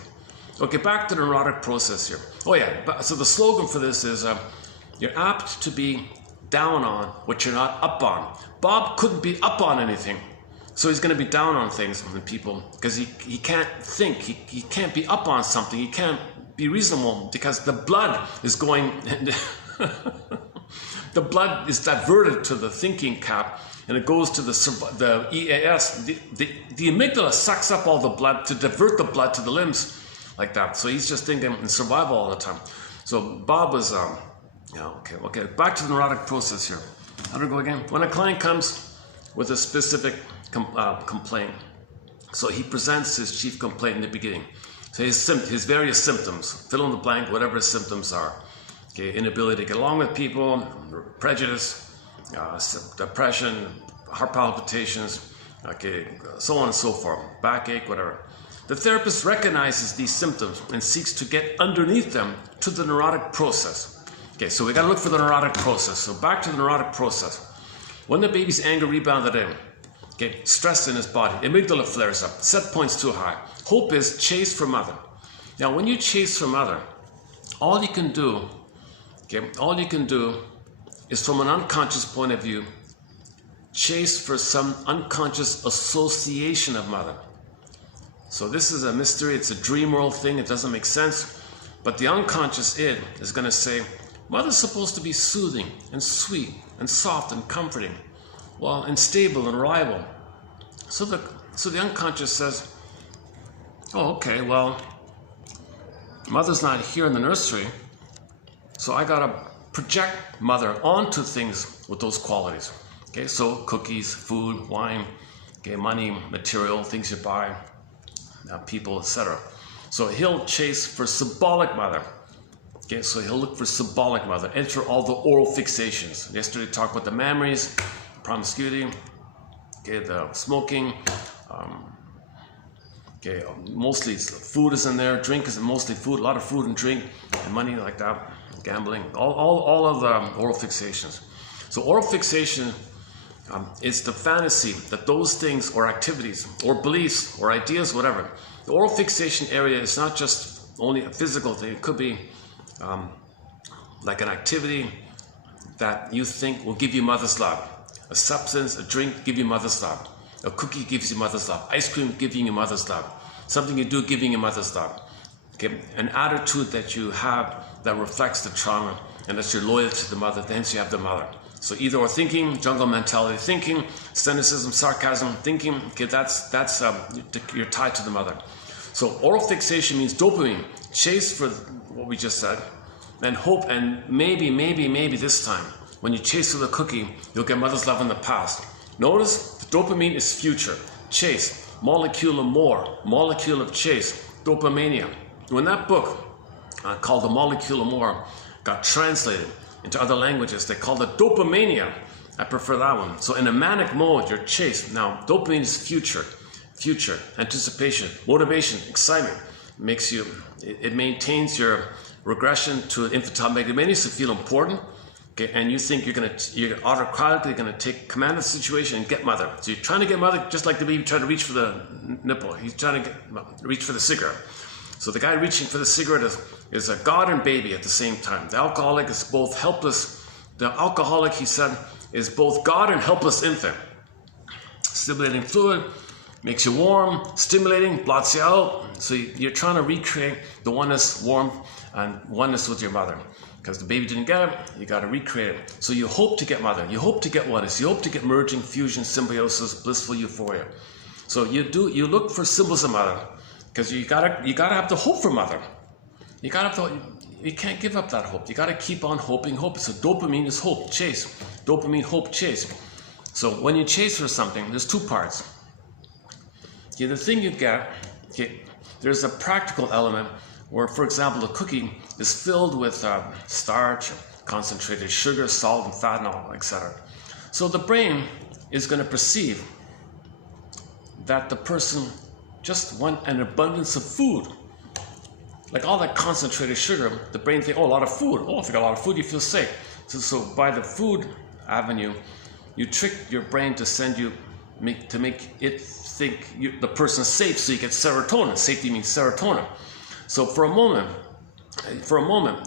Okay, back to the neurotic process here. Oh yeah, so the slogan for this is, you're apt to be down on what you're not up on. Bob couldn't be up on anything. So he's going to be down on things and people because he can't think. He can't be up on something. He can't be reasonable because the blood is going, the blood is diverted to the thinking cap and it goes to the EAS. The amygdala sucks up all the blood to divert the blood to the limbs like that. So he's just thinking in survival all the time. So Bob was, okay, back to the neurotic process here. How do we go again? When a client comes with a specific complaint, so he presents his chief complaint in the beginning. So his various symptoms, fill in the blank, whatever his symptoms are. Okay, inability to get along with people, prejudice, depression, heart palpitations, okay, so on and so forth, backache, whatever. The therapist recognizes these symptoms and seeks to get underneath them to the neurotic process. Okay, so we got to look for the neurotic process. So back to the neurotic process. When the baby's anger rebounded in, okay, stress in his body, amygdala flares up, set points too high. Hope is chase for mother. Now, when you chase for mother, all you can do is from an unconscious point of view, chase for some unconscious association of mother. So this is a mystery, it's a dream world thing, it doesn't make sense. But the unconscious id is going to say, mother's supposed to be soothing and sweet and soft and comforting, well, and stable and reliable. So the unconscious says, oh, okay, well, mother's not here in the nursery, so I gotta project mother onto things with those qualities. Okay, so cookies, food, wine, okay, money, material, things you buy, people, etc. So he'll chase for symbolic mother. Okay, so he'll look for symbolic mother. Enter all the oral fixations. Yesterday we talked about the memories, promiscuity, okay, the smoking, okay, mostly food is in there, drink is mostly food, a lot of food and drink, and money like that, gambling, all of the oral fixations. So oral fixation is the fantasy that those things or activities or beliefs or ideas, whatever. The oral fixation area is not just only a physical thing, it could be like an activity that you think will give you mother's love. A substance, a drink, give you mother's love. A cookie gives you mother's love. Ice cream giving you mother's love. Something you do giving you mother's love. Okay? An attitude that you have that reflects the trauma and that you're loyal to the mother, hence you have the mother. So either or thinking, jungle mentality thinking, cynicism, sarcasm thinking, okay, that's you're tied to the mother. So oral fixation means dopamine, chase for what we just said, and hope, and maybe this time, when you chase for the cookie, you'll get mother's love in the past. Notice, the dopamine is future, chase, molecule of more, molecule of chase, dopamania. When that book called The Molecule of More got translated into other languages, they called it dopamania. I prefer that one. So in a manic mode, you're chase. Now, dopamine is future, anticipation, motivation, excitement. It maintains your regression to infantile megalomania, so feel important. Okay, and you think you're autocratically going to take command of the situation and get mother. So you're trying to get mother just like the baby trying to reach for the nipple. He's trying to reach for the cigarette. So the guy reaching for the cigarette is a god and baby at the same time. The alcoholic is both helpless The alcoholic, he said, is both God and helpless infant. Stimulating fluid, makes you warm, stimulating, blots you out. So you're trying to recreate the oneness, warmth, and oneness with your mother. Because the baby didn't get it, you got to recreate it. So you hope to get mother, you hope to get oneness, you hope to get merging, fusion, symbiosis, blissful euphoria. So you look for symbols of mother, because you gotta have the hope for mother. You can't give up that hope. You gotta keep on hoping, hope. So dopamine is hope, chase. Dopamine, hope, chase. So when you chase for something, there's two parts. Okay, the thing you get, okay, there's a practical element where, for example, a cookie is filled with starch, concentrated sugar, salt, and fat, and all, etc. So the brain is going to perceive that the person just want an abundance of food. Like all that concentrated sugar, the brain thinks, oh, a lot of food. Oh, if you got a lot of food, you feel safe. So by the food avenue, you trick your brain to send you, to make it think the person's safe, so you get serotonin. Safety means serotonin. So for a moment,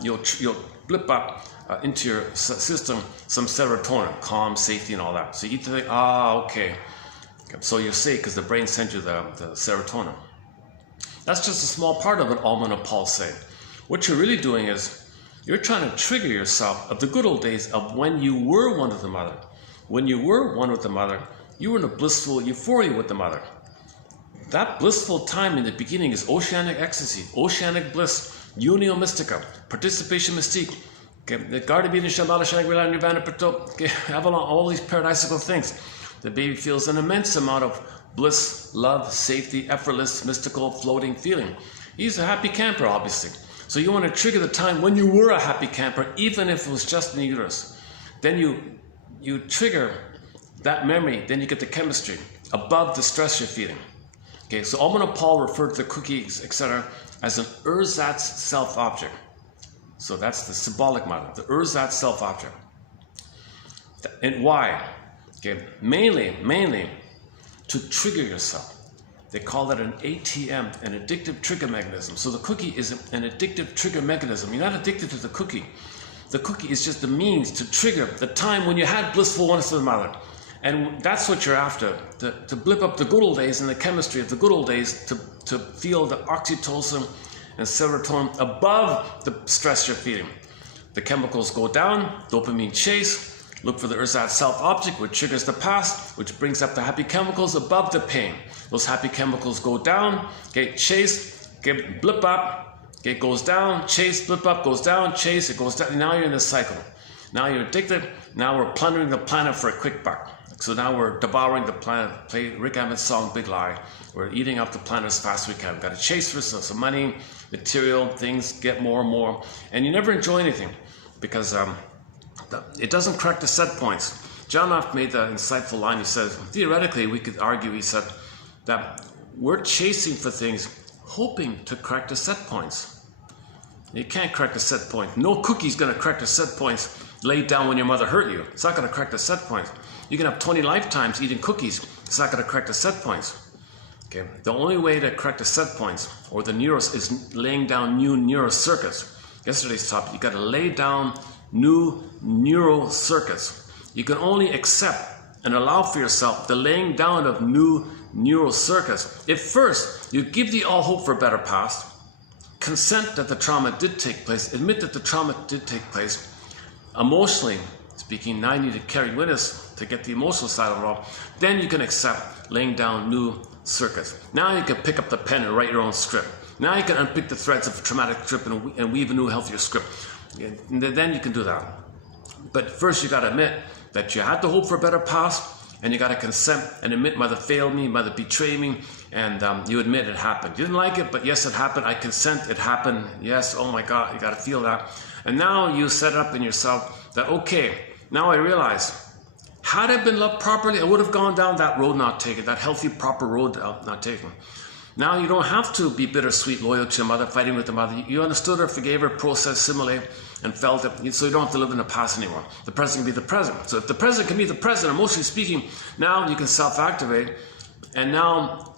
you'll blip up into your system some serotonin, calm, safety, and all that. So you think, okay. So you're safe because the brain sent you the serotonin. That's just a small part of what Lachmann and Paul say. What you're really doing is you're trying to trigger yourself of the good old days of when you were one with the mother. When you were one with the mother, you were in a blissful euphoria with the mother. That blissful time in the beginning is oceanic ecstasy, oceanic bliss, unio mystica, participation mystique, Avalon, all these paradisical things. The baby feels an immense amount of bliss, love, safety, effortless, mystical, floating feeling. He's a happy camper, obviously. So you want to trigger the time when you were a happy camper, even if it was just in the uterus. Then you trigger that memory, then you get the chemistry above the stress you're feeling. Okay, so Lachmann and Paul referred to the cookies, etc., as an ersatz self-object. So that's the symbolic model, the ersatz self-object. And why? Okay, mainly to trigger yourself. They call that an ATM, an addictive trigger mechanism. So the cookie is an addictive trigger mechanism. You're not addicted to the cookie. The cookie is just the means to trigger the time when you had blissful oneness with the mother. And that's what you're after, to blip up the good old days and the chemistry of the good old days, to feel the oxytocin and serotonin above the stress you're feeling. The chemicals go down, dopamine chase, look for the ersatz self-object, which triggers the past, which brings up the happy chemicals above the pain. Those happy chemicals go down, get chase, get blip up, it goes down, chase, blip up, goes down, chase, it goes down. Now you're in a cycle. Now you're addicted. Now we're plundering the planet for a quick buck. So now we're devouring the planet. Play Rick Emmons' song, Big Lie. We're eating up the planet as fast as we can. We've got to chase for some money, material, things, get more and more. And you never enjoy anything because it doesn't correct the set points. John Off made the insightful line. He said, theoretically, we could argue, he said, that we're chasing for things, hoping to correct the set points. You can't correct the set point. No cookie's going to correct the set points laid down when your mother hurt you. It's not going to correct the set points. You can have 20 lifetimes eating cookies. It's not going to correct the set points. Okay. The only way to correct the set points or the neuros is laying down new neural circuits. Yesterday's topic, you got to lay down new neural circuits. You can only accept and allow for yourself the laying down of new neural circuits if first you give the all hope for a better past, consent that the trauma did take place, admit that the trauma did take place. Emotionally speaking, now you need to carry witness to get the emotional side of it all. Then you can accept laying down new circuits. Now you can pick up the pen and write your own script. Now you can unpick the threads of a traumatic trip and weave a new healthier script. And then you can do that. But first you got to admit that you had to hope for a better past, and you got to consent and admit mother failed me, mother betrayed me, and you admit it happened. You didn't like it, but yes, it happened. I consent, it happened. Yes, oh my God, you got to feel that. And now you set it up in yourself that, okay, now I realize, had I been loved properly, I would have gone down that road not taken, that healthy, proper road not taken. Now you don't have to be bittersweet, loyal to your mother, fighting with the mother. You understood her, forgave her, processed, assimilated, and felt it, so you don't have to live in the past anymore. The present can be the present. So if the present can be the present, emotionally speaking, now you can self-activate, and now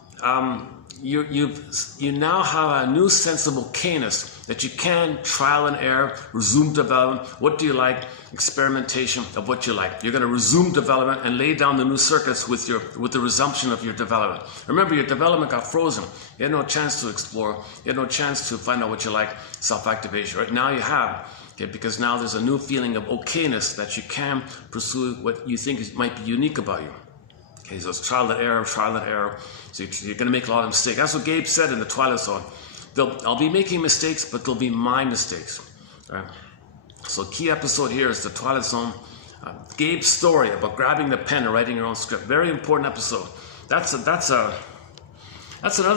you now have a new sensible okayness that you can trial and error, resume development. What do you like? Experimentation of what you like. You're going to resume development and lay down the new circuits with the resumption of your development. Remember, your development got frozen. You had no chance to explore. You had no chance to find out what you like. Self-activation. Right now you have. Okay, because now there's a new feeling of okayness that you can pursue what you think might be unique about you. Okay, so it's trial and error, trial and error. So you're going to make a lot of mistakes. That's what Gabe said in the Twilight Zone. I'll be making mistakes, but they'll be my mistakes. Right? So key episode here is the Twilight Zone. Gabe's story about grabbing the pen and writing your own script. Very important episode. That's another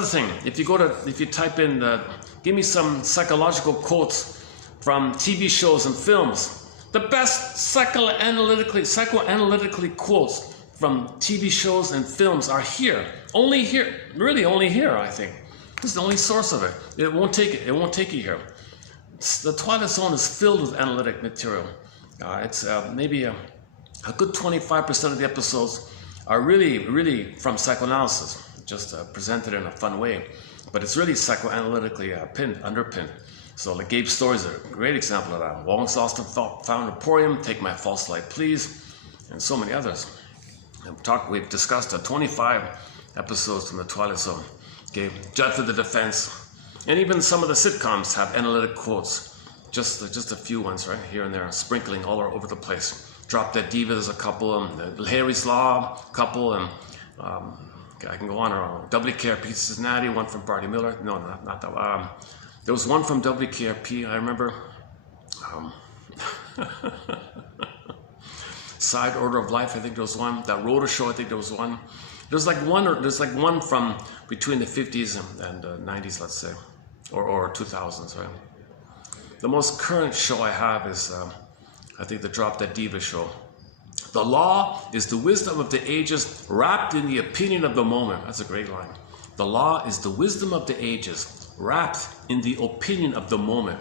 thing. If you type in, give me some psychological quotes from TV shows and films. The best psychoanalytically quotes from TV shows and films are here. Only here. Really only here, I think. This is the only source of it. It won't take you here. The Twilight Zone is filled with analytic material. It's maybe a good 25% of the episodes are really from psychoanalysis, just presented in a fun way. But it's really psychoanalytically underpinned. So like Gabe's story is a great example of that. Wong's Lost and Found Emporium, Take My False Light Please, and so many others. We've discussed 25 episodes from the Twilight Zone. Okay, Judge of the Defense, and even some of the sitcoms have analytic quotes. Just a few ones, right here and there, sprinkling all over the place. Drop Dead Diva, there's a couple. Harry's Law, couple, and I can go on and on. WKRP Cincinnati, one from Barty Miller. No, not that one. There was one from WKRP, I remember. Side Order of Life, I think there was one. That Rhoda Show, I think there was one. There's like one from between the 50s and 90s, let's say, or 2000s, right? The most current show I have is, I think, the Drop Dead Diva show. The law is the wisdom of the ages wrapped in the opinion of the moment. That's a great line. The law is the wisdom of the ages wrapped in the opinion of the moment.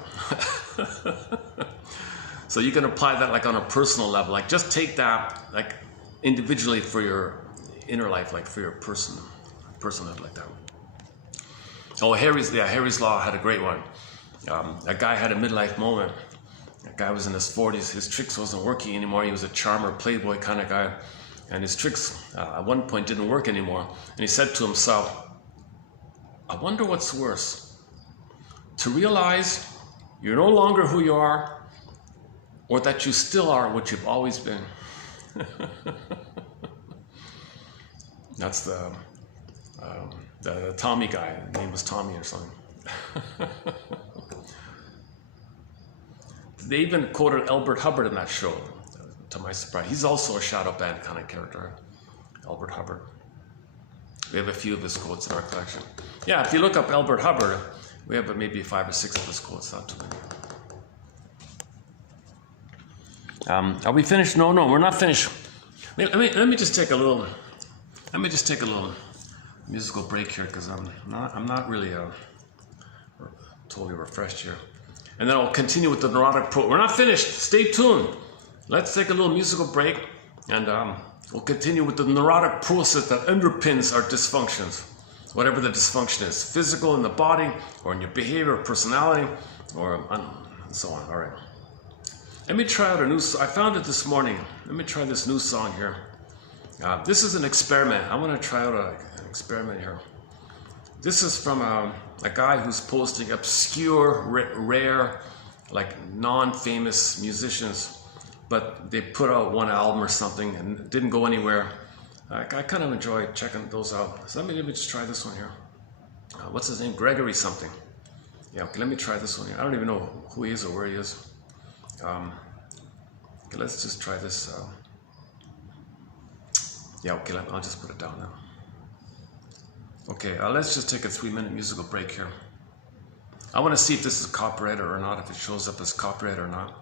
So you can apply that like on a personal level. Like just take that like individually for your inner life, like for your personhood like that. Oh, Harry's Law had a great one. A guy had a midlife moment. A guy was in his 40s. His tricks wasn't working anymore. He was a charmer, playboy kind of guy. And his tricks at one point didn't work anymore. And he said to himself, I wonder what's worse. To realize you're no longer who you are, or that you still are what you've always been. That's the Tommy guy. His name was Tommy or something. They even quoted Elbert Hubbard in that show, to my surprise. He's also a shadow band kind of character, Elbert Hubbard. We have a few of his quotes in our collection. Yeah, if you look up Elbert Hubbard, we have maybe 5 or 6 of his quotes, not too many. Are we finished? No, we're not finished. Let me just take a little musical break here because I'm not really totally refreshed here. And then I'll continue with the neurotic pro. We're not finished. Stay tuned. Let's take a little musical break, and we'll continue with the neurotic process that underpins our dysfunctions. Whatever the dysfunction is, physical in the body, or in your behavior, personality, or and so on. All right. Let me try out a new song. I found it this morning. Let me try this new song here. This is an experiment. I want to try out an experiment here. This is from a guy who's posting obscure, rare, like non-famous musicians, but they put out one album or something and it didn't go anywhere. I kind of enjoy checking those out. So let me just try this one here. What's his name? Gregory something. Yeah, okay, let me try this one here. I don't even know who he is or where he is. Okay, let's just try this. Yeah, okay, I'll just put it down now. Okay, let's just take a 3-minute musical break here. I want to see if this is copyrighted or not, if it shows up as copyrighted or not.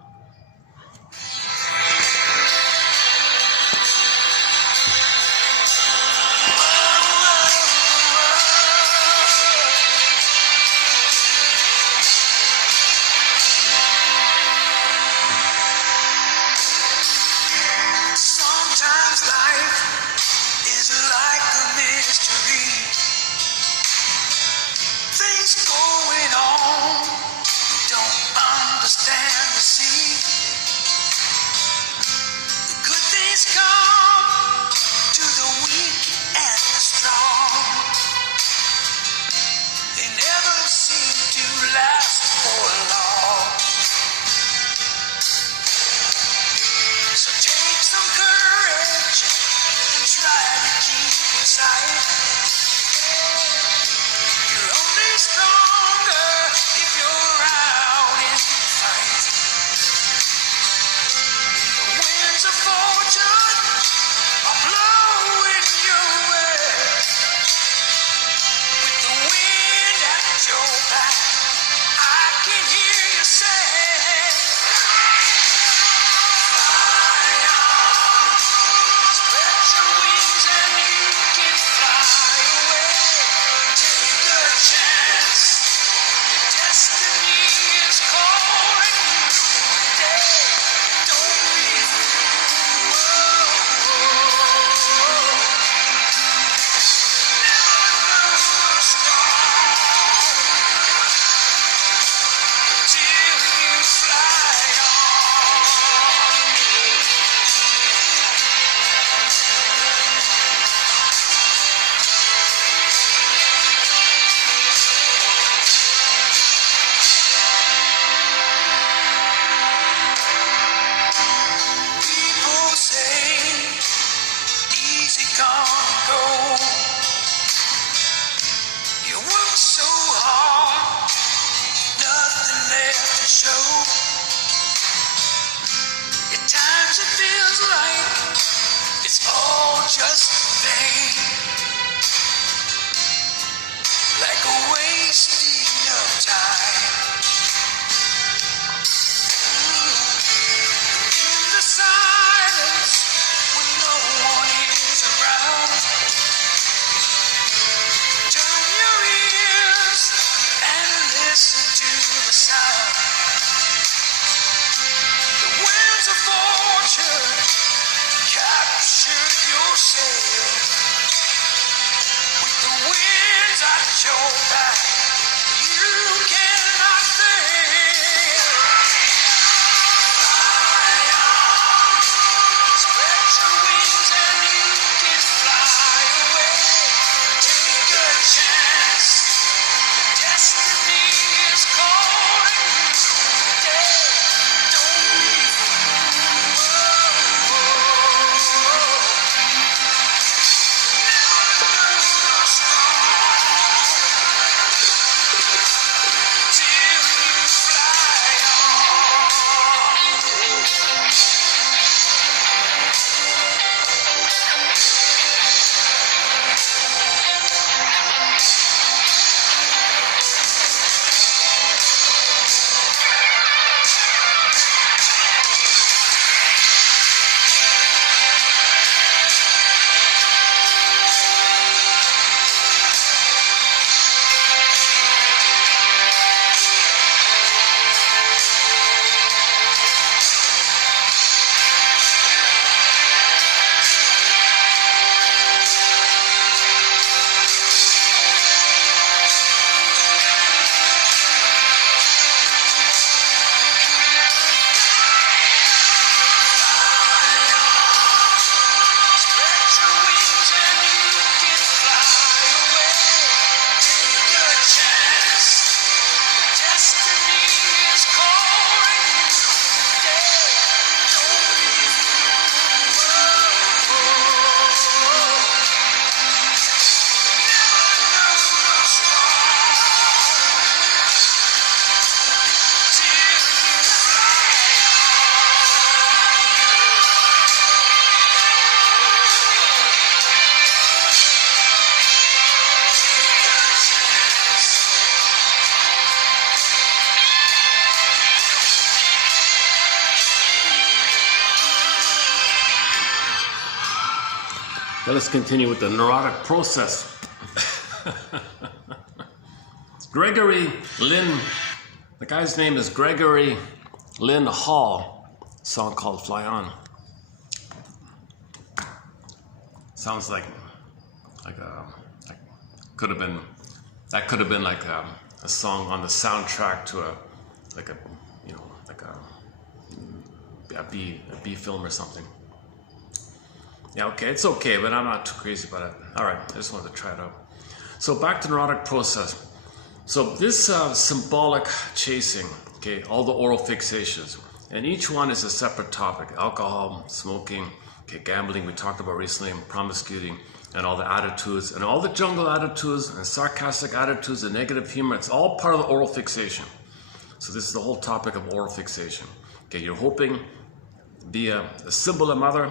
Now let's continue with the neurotic process. Gregory Lynn, the guy's name is Gregory Lynn Hall, song called Fly On. Sounds like could have been like a song on the soundtrack to a B film or something. Yeah, okay, it's okay, but I'm not too crazy about it. All right, I just wanted to try it out. So back to neurotic process. So this symbolic chasing, okay, all the oral fixations, and each one is a separate topic. Alcohol, smoking, okay, gambling we talked about recently, and promiscuity, and all the attitudes, and all the jungle attitudes, and sarcastic attitudes, and negative humor. It's all part of the oral fixation. So this is the whole topic of oral fixation. Okay, you're hoping to be a symbol of mother.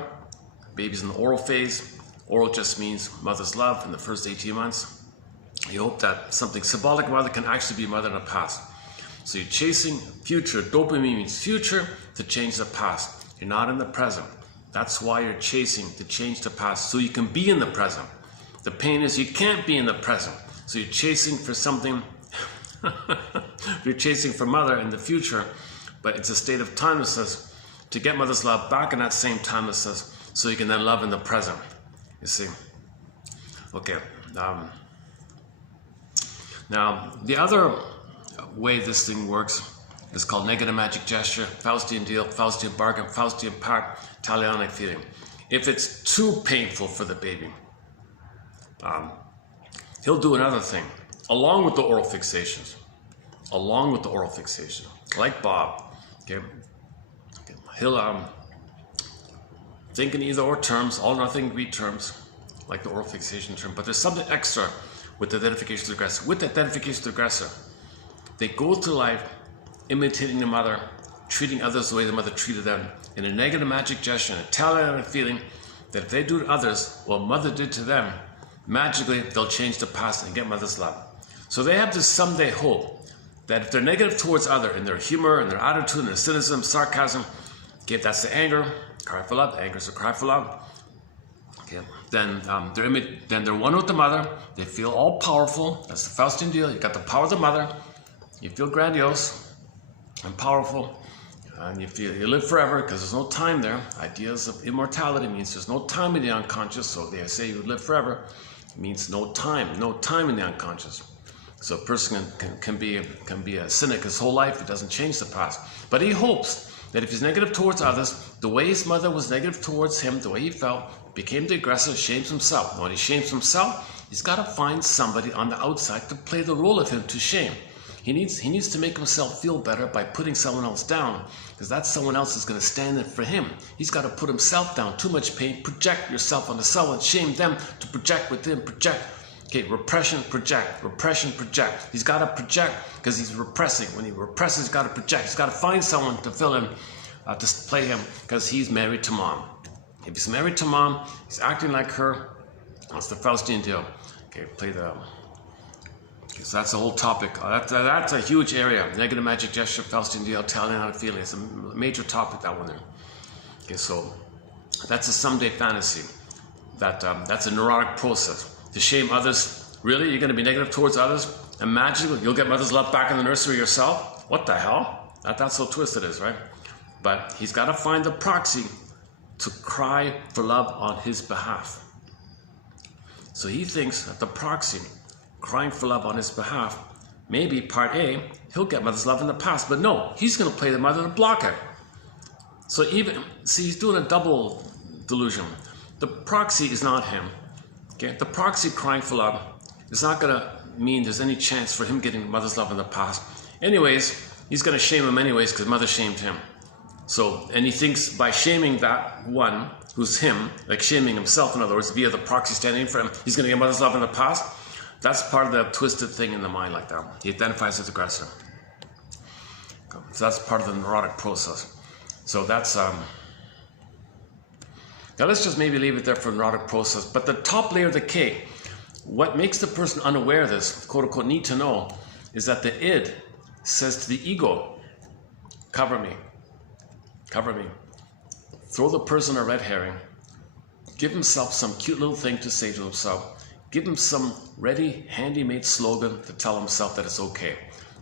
Baby's in the oral phase. Oral just means mother's love in the first 18 months. You hope that something symbolic mother can actually be mother in the past. So you're chasing future. Dopamine means future to change the past. You're not in the present. That's why you're chasing to change the past, so you can be in the present. The pain is you can't be in the present. So you're chasing for something. You're chasing for mother in the future, but it's a state of timelessness to get mother's love back in that same timelessness, so you can then love in the present. You see? Okay. Now, the other way this thing works is called negative magic gesture, Faustian deal, Faustian bargain, Faustian pact, Talionic feeling. If it's too painful for the baby, he'll do another thing, along with the oral fixations. Along with the oral fixation. Like Bob, okay? He'll think in either or terms, all or nothing Greek terms, like the oral fixation term, but there's something extra with the identification to the aggressor. With the identification to the aggressor, they go through life imitating the mother, treating others the way the mother treated them, in a negative magic gesture, a talent feeling that if they do to others what mother did to them, magically they'll change the past and get mother's love. So they have this someday hope that if they're negative towards other, in their humor, in their attitude, in their cynicism, sarcasm, okay, if that's the anger, cry for love, anger is a cry for love, okay, then they're one with the mother, they feel all powerful, that's the Faustian deal, you got the power of the mother, you feel grandiose and powerful, and you feel you live forever because there's no time there. Ideas of immortality means there's no time in the unconscious, so they say you live forever. It means no time in the unconscious. So a person can be a cynic his whole life, he doesn't change the past. But he hopes that if he's negative towards others, the way his mother was negative towards him, the way he felt, became the aggressor, shames himself. And when he shames himself, he's got to find somebody on the outside to play the role of him to shame. He needs to make himself feel better by putting someone else down, because that someone else is going to stand in for him. He's got to put himself down. Too much pain, project yourself onto someone, shame them to project within, project. Okay, repression, project, repression, project. He's got to project because he's repressing. When he represses, he's got to project. He's got to find someone to fill him, to play him, because he's married to mom. If he's married to mom, he's acting like her. That's the Faustian deal. Okay, play the... So that's the whole topic. That's a huge area. Negative magic gesture, Faustian deal, telling how to feel. It's a major topic, that one there. Okay, so that's a someday fantasy. That's a neurotic process. To shame others. Really? You're going to be negative towards others? And magically you'll get mother's love back in the nursery yourself? What the hell? That's so twisted, is right? But he's got to find the proxy to cry for love on his behalf. So he thinks that the proxy crying for love on his behalf, maybe part A, he'll get mother's love in the past, but no, he's going to play the mother to block it. So he's doing a double delusion. The proxy is not him. Okay, the proxy crying for love is not going to mean there's any chance for him getting mother's love in the past. Anyways, he's going to shame him anyways because mother shamed him. So, and he thinks by shaming that one who's him, like shaming himself, in other words, via the proxy standing in for him, he's going to get mother's love in the past. That's part of the twisted thing in the mind like that. He identifies as aggressor. So that's part of the neurotic process. So that's, now let's just maybe leave it there for the neurotic process. But the top layer of the cake, what makes the person unaware of this, quote unquote, need to know, is that the id says to the ego, cover me, cover me. Throw the person a red herring, give himself some cute little thing to say to himself. Give him some ready, handy-made slogan to tell himself that it's okay.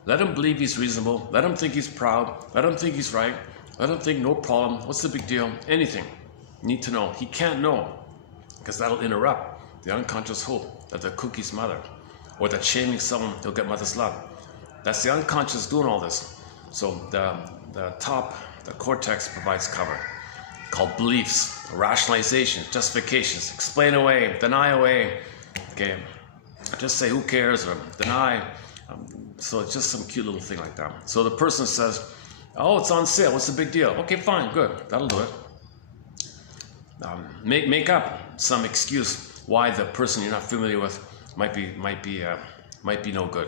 Let him believe he's reasonable. Let him think he's proud. Let him think he's right. Let him think no problem. What's the big deal? Anything. Need to know. He can't know because that'll interrupt the unconscious hope that the cookie's mother, or that shaming someone he'll get mother's love. That's the unconscious doing all this. So the cortex provides cover, called beliefs, rationalizations, justifications, explain away, deny away. Okay, just say who cares or deny. So it's just some cute little thing like that. So the person says, oh, it's on sale. What's the big deal? Okay, fine, good. That'll do it. Make up some excuse why the person you're not familiar with might be no good.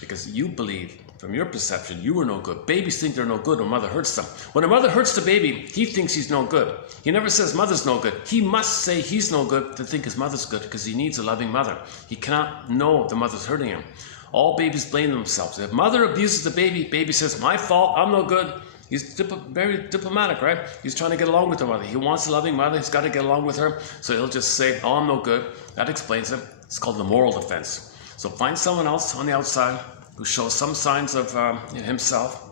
Because you believe, from your perception, you were no good. Babies think they're no good when mother hurts them. When a mother hurts the baby, he thinks he's no good. He never says mother's no good. He must say he's no good to think his mother's good because he needs a loving mother. He cannot know the mother's hurting him. All babies blame themselves. If mother abuses the baby, baby says, my fault, I'm no good. He's very diplomatic, right? He's trying to get along with the mother. He wants a loving mother. He's got to get along with her. So he'll just say, oh, I'm no good. That explains it. It's called the moral defense. So find someone else on the outside who shows some signs of himself,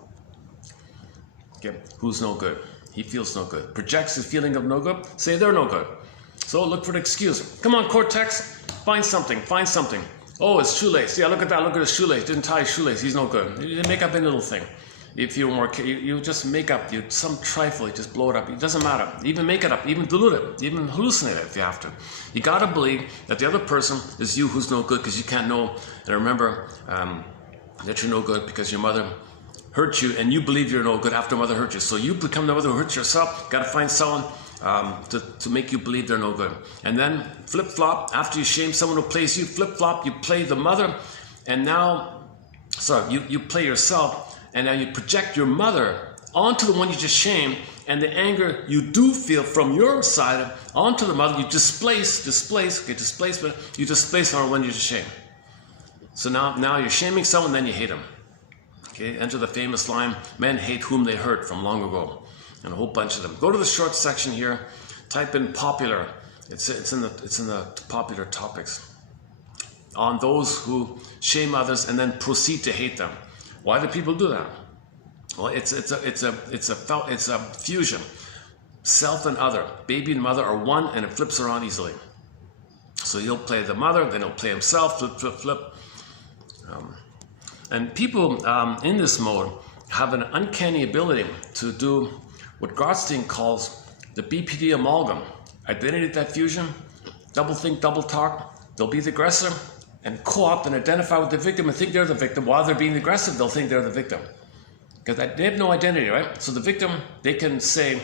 okay, who's no good. He feels no good. Projects his feeling of no good. Say they're no good. So look for an excuse. Come on, cortex. Find something. Find something. Oh, his shoelace. Yeah, look at that. Look at his shoelace. Didn't tie his shoelace. He's no good. You make up any little thing. If you more, you just make up some trifle. You just blow it up. It doesn't matter. Even make it up. Even dilute it. Even hallucinate it if you have to. You got to believe that the other person is you who's no good because you can't know. And remember that you're no good because your mother hurt you, and you believe you're no good after mother hurt you. So you become the mother who hurts yourself. Got to find someone to make you believe they're no good. And then flip-flop, after you shame someone who plays you, flip-flop, you play the mother, and now, you play yourself, and now you project your mother onto the one you just shamed, and the anger you do feel from your side onto the mother, you displace on the one you just shamed. So now you're shaming someone, then you hate them. Okay, enter the famous line, men hate whom they hurt, from long ago. And a whole bunch of them. Go to the short section here, type in popular. It's in the popular topics. On those who shame others and then proceed to hate them. Why do people do that? Well, it's a fusion. Self and other. Baby and mother are one, and it flips around easily. So he'll play the mother, then he'll play himself, flip. And people in this mode have an uncanny ability to do what Gottstein calls the BPD amalgam. Identity diffusion, double think, double talk. They'll be the aggressor and co-opt and identify with the victim and think they're the victim. While they're being aggressive, they'll think they're the victim. Because they have no identity, right? So the victim, they can say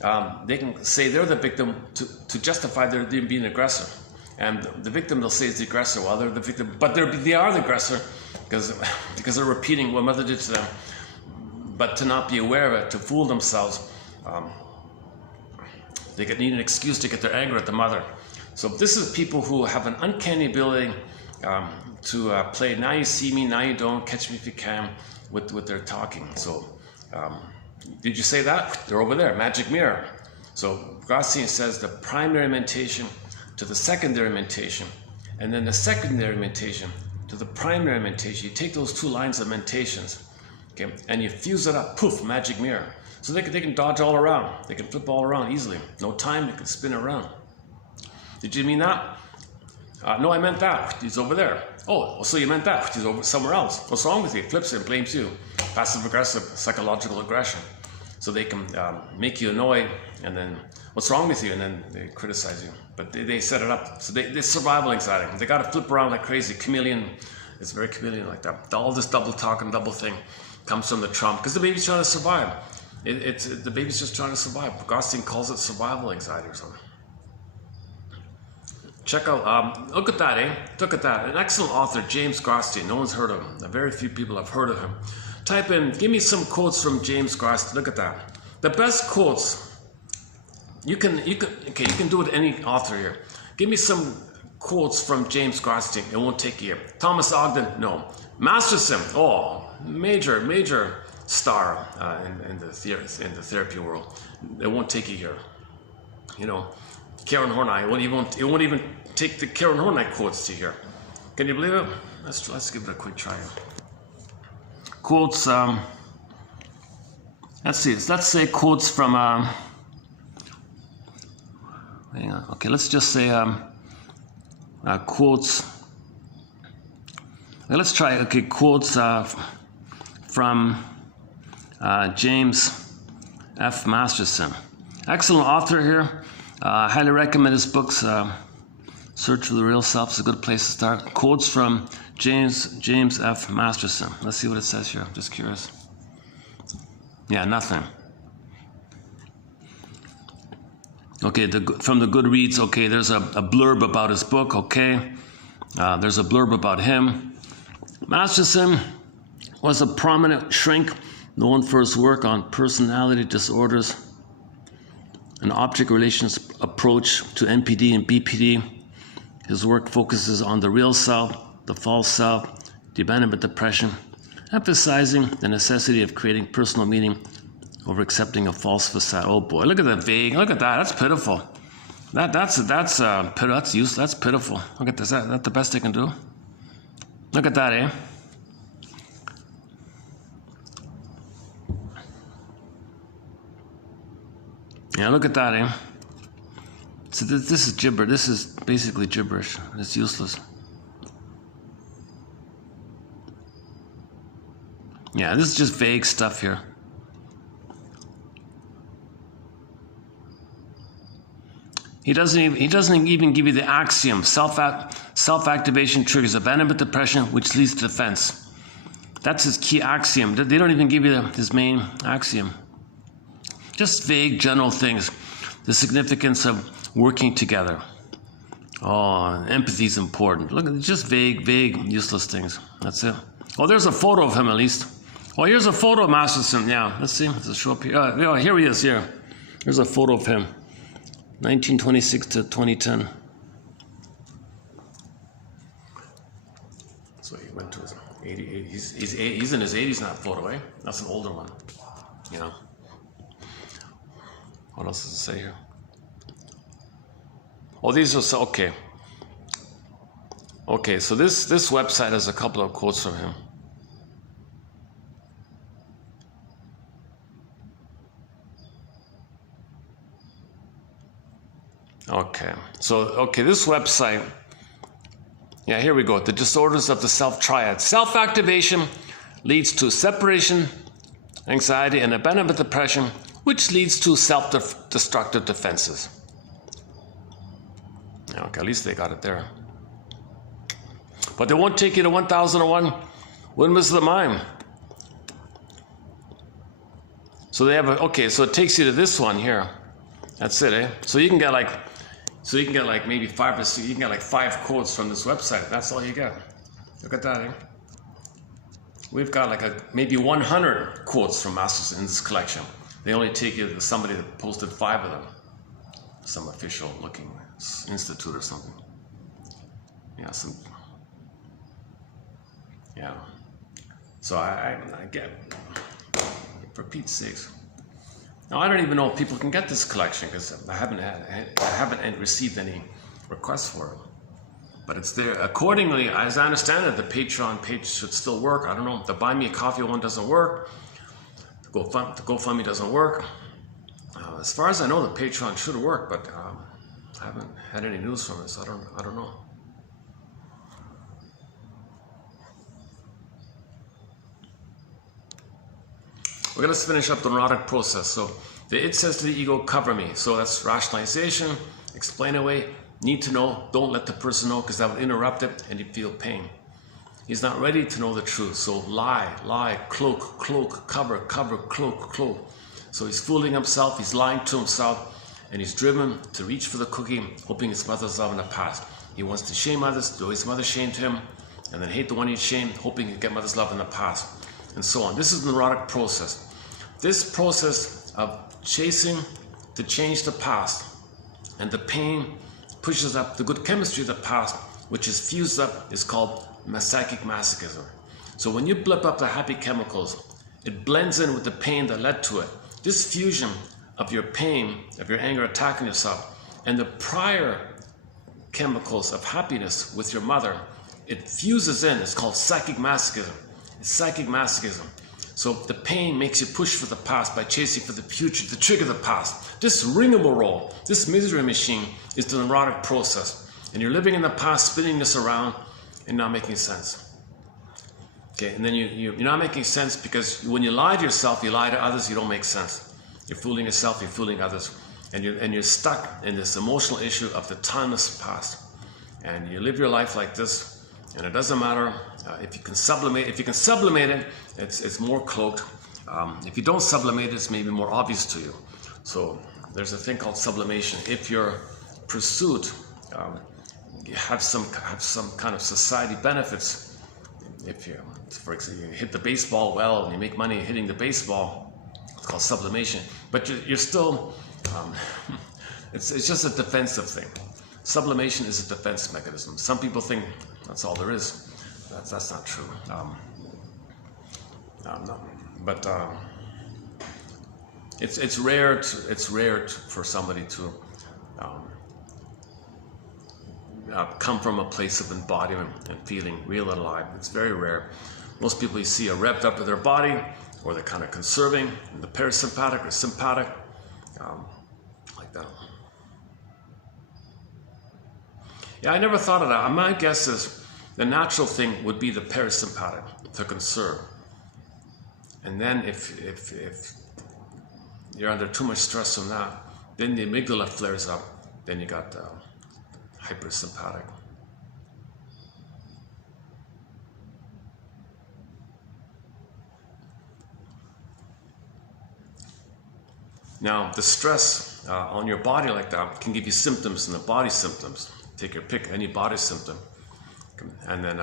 they're the victim to justify their being the aggressor. And the victim, they'll say, is the aggressor while they're the victim. But they are the aggressor because they're repeating what mother did to them. But to not be aware of it, to fool themselves, they need an excuse to get their anger at the mother. So this is people who have an uncanny ability to play now you see me, now you don't, catch me if you can, with their talking. So did you say that? They're over there, magic mirror. So Gottstein says the primary mentation to the secondary mentation, and then the secondary mentation to the primary mentation. You take those two lines of mentations, okay, and you fuse it up, poof, magic mirror. So they can dodge all around. They can flip all around easily. No time, they can spin around. Did you mean that? No, I meant that. He's over there. Oh, so you meant that. He's over somewhere else. What's wrong with you? Flips it and blames you. Passive-aggressive, psychological aggression. So they can make you annoyed, and then, what's wrong with you? And then they criticize you. But they set it up. So they're survival anxiety. They got to flip around like crazy. Chameleon. It's very chameleon like that. All this double talk and double thing comes from the trauma. Because the baby's trying to survive. The baby's just trying to survive. Gottstein calls it survival anxiety or something. Check out, look at that, eh? Look at that. An excellent author, James Gottstein. No one's heard of him. Very few people have heard of him. Type in, give me some quotes from James Gottstein. Look at that. The best quotes, you can do it any author here. Give me some quotes from James Gottstein. It won't take a year. Thomas Ogden, no. Masterson, oh, major star in the therapy world. It won't take a year. You know, Karen Horney. It won't even take the Karen Horney quotes to here. Can you believe it? Let's give it a quick try here. Quotes. Let's see. Let's say quotes from. Hang on. Okay, let's just say quotes. Okay, let's try. Okay, quotes from James F. Masterson. Excellent author here. I highly recommend his books. Search for the Real Self is a good place to start. Quotes from James F. Masterson. Let's see what it says here. I'm just curious. Yeah, nothing. Okay, from the Goodreads. Okay, there's a blurb about his book. Okay, there's a blurb about him. Masterson was a prominent shrink known for his work on personality disorders, an object relations approach to NPD and BPD. His work focuses on the real self, the false self, the abandonment depression, emphasizing the necessity of creating personal meaning over accepting a false facade. Oh boy, look at that vague. Look at that. That's pitiful. That's pitiful. Look at this. Is that the best they can do? Look at that, eh? Yeah, look at that, eh? So this is gibber. This is basically gibberish. It's useless. Yeah, this is just vague stuff here. He doesn't even give you the axiom. Self-activation triggers abandonment depression, which leads to defense. That's his key axiom. They don't even give you his main axiom. Just vague general things. The significance of working together. Oh, empathy is important. Look, just vague, useless things. That's it. Oh, there's a photo of him at least. Oh, here's a photo of Masterson. Yeah, let's see. Does it show up here? Oh, here he is. Here. Here's a photo of him. 1926 to 2010. So he went to his 88. He's in his 80s in that photo, eh? That's an older one. Yeah. What else does it say here? Oh, these are okay. Okay, so this website has a couple of quotes from him. Okay, so this website. Yeah, here we go. The disorders of the self triad. Self-activation leads to separation, anxiety, and abandonment depression, which leads to self-destructive defenses. Okay, at least they got it there. But they won't take you to 1001 Windmills of the Mind. So they have so it takes you to this one here. That's it, eh? So you can get like maybe 5 or 6, you can get like 5 quotes from this website. That's all you get. Look at that, eh? We've got like maybe 100 quotes from Masters in this collection. They only take you to somebody that posted 5 of them. Some official looking institute or something. Yeah, So I get, for Pete's sakes. Now I don't even know if people can get this collection because I haven't received any requests for it. But it's there. Accordingly, as I understand it, the Patreon page should still work. I don't know. The Buy Me a Coffee one doesn't work. The GoFundMe doesn't work. As far as I know, the Patreon should work, but I haven't had any news from it, so I don't know. Okay, let's finish up the neurotic process. So it says to the ego, cover me. So that's rationalization, explain away, need to know, don't let the person know because that will interrupt it and you feel pain. He's not ready to know the truth. So lie, cloak, cover, cloak. So he's fooling himself, he's lying to himself, and he's driven to reach for the cookie, hoping his mother's love in the past. He wants to shame others, though his mother shamed him, and then hate the one he shamed, hoping he'd get mother's love in the past, and so on. This is the neurotic process. This process of chasing to change the past, and the pain pushes up the good chemistry of the past, which is fused up, is called psychic masochism. So when you blip up the happy chemicals, it blends in with the pain that led to it. This fusion of your pain, of your anger attacking yourself, and the prior chemicals of happiness with your mother, it fuses in. It's called psychic masochism. It's psychic masochism. So the pain makes you push for the past by chasing for the future to trigger the past. This rigmarole, this misery machine is the neurotic process. And you're living in the past, spinning this around and not making sense. Okay, and then you're not making sense because when you lie to yourself, you lie to others, you don't make sense. You're fooling yourself, you're fooling others. And you're stuck in this emotional issue of the timeless past. And you live your life like this, and it doesn't matter if you can sublimate. If you can sublimate it, it's more cloaked. If you don't sublimate it, it's maybe more obvious to you. So there's a thing called sublimation. If your pursuit have some kind of society benefits, if you, for example, you hit the baseball well and you make money hitting the baseball, it's called sublimation. But you're still, it's just a defensive thing. Sublimation is a defense mechanism. Some people think that's all there is. That's not true. No. But it's rare for somebody to come from a place of embodiment and feeling real and alive. It's very rare. Most people you see are revved up with their body, or they're kind of conserving, in the parasympathetic or sympathetic, like that. Yeah, I never thought of that. My guess is the natural thing would be the parasympathetic, to conserve. And then if you're under too much stress from that, then the amygdala flares up. Then you got hypersympathetic. Now, the stress on your body like that can give you symptoms in the body symptoms. Take your pick, any body symptom. And then,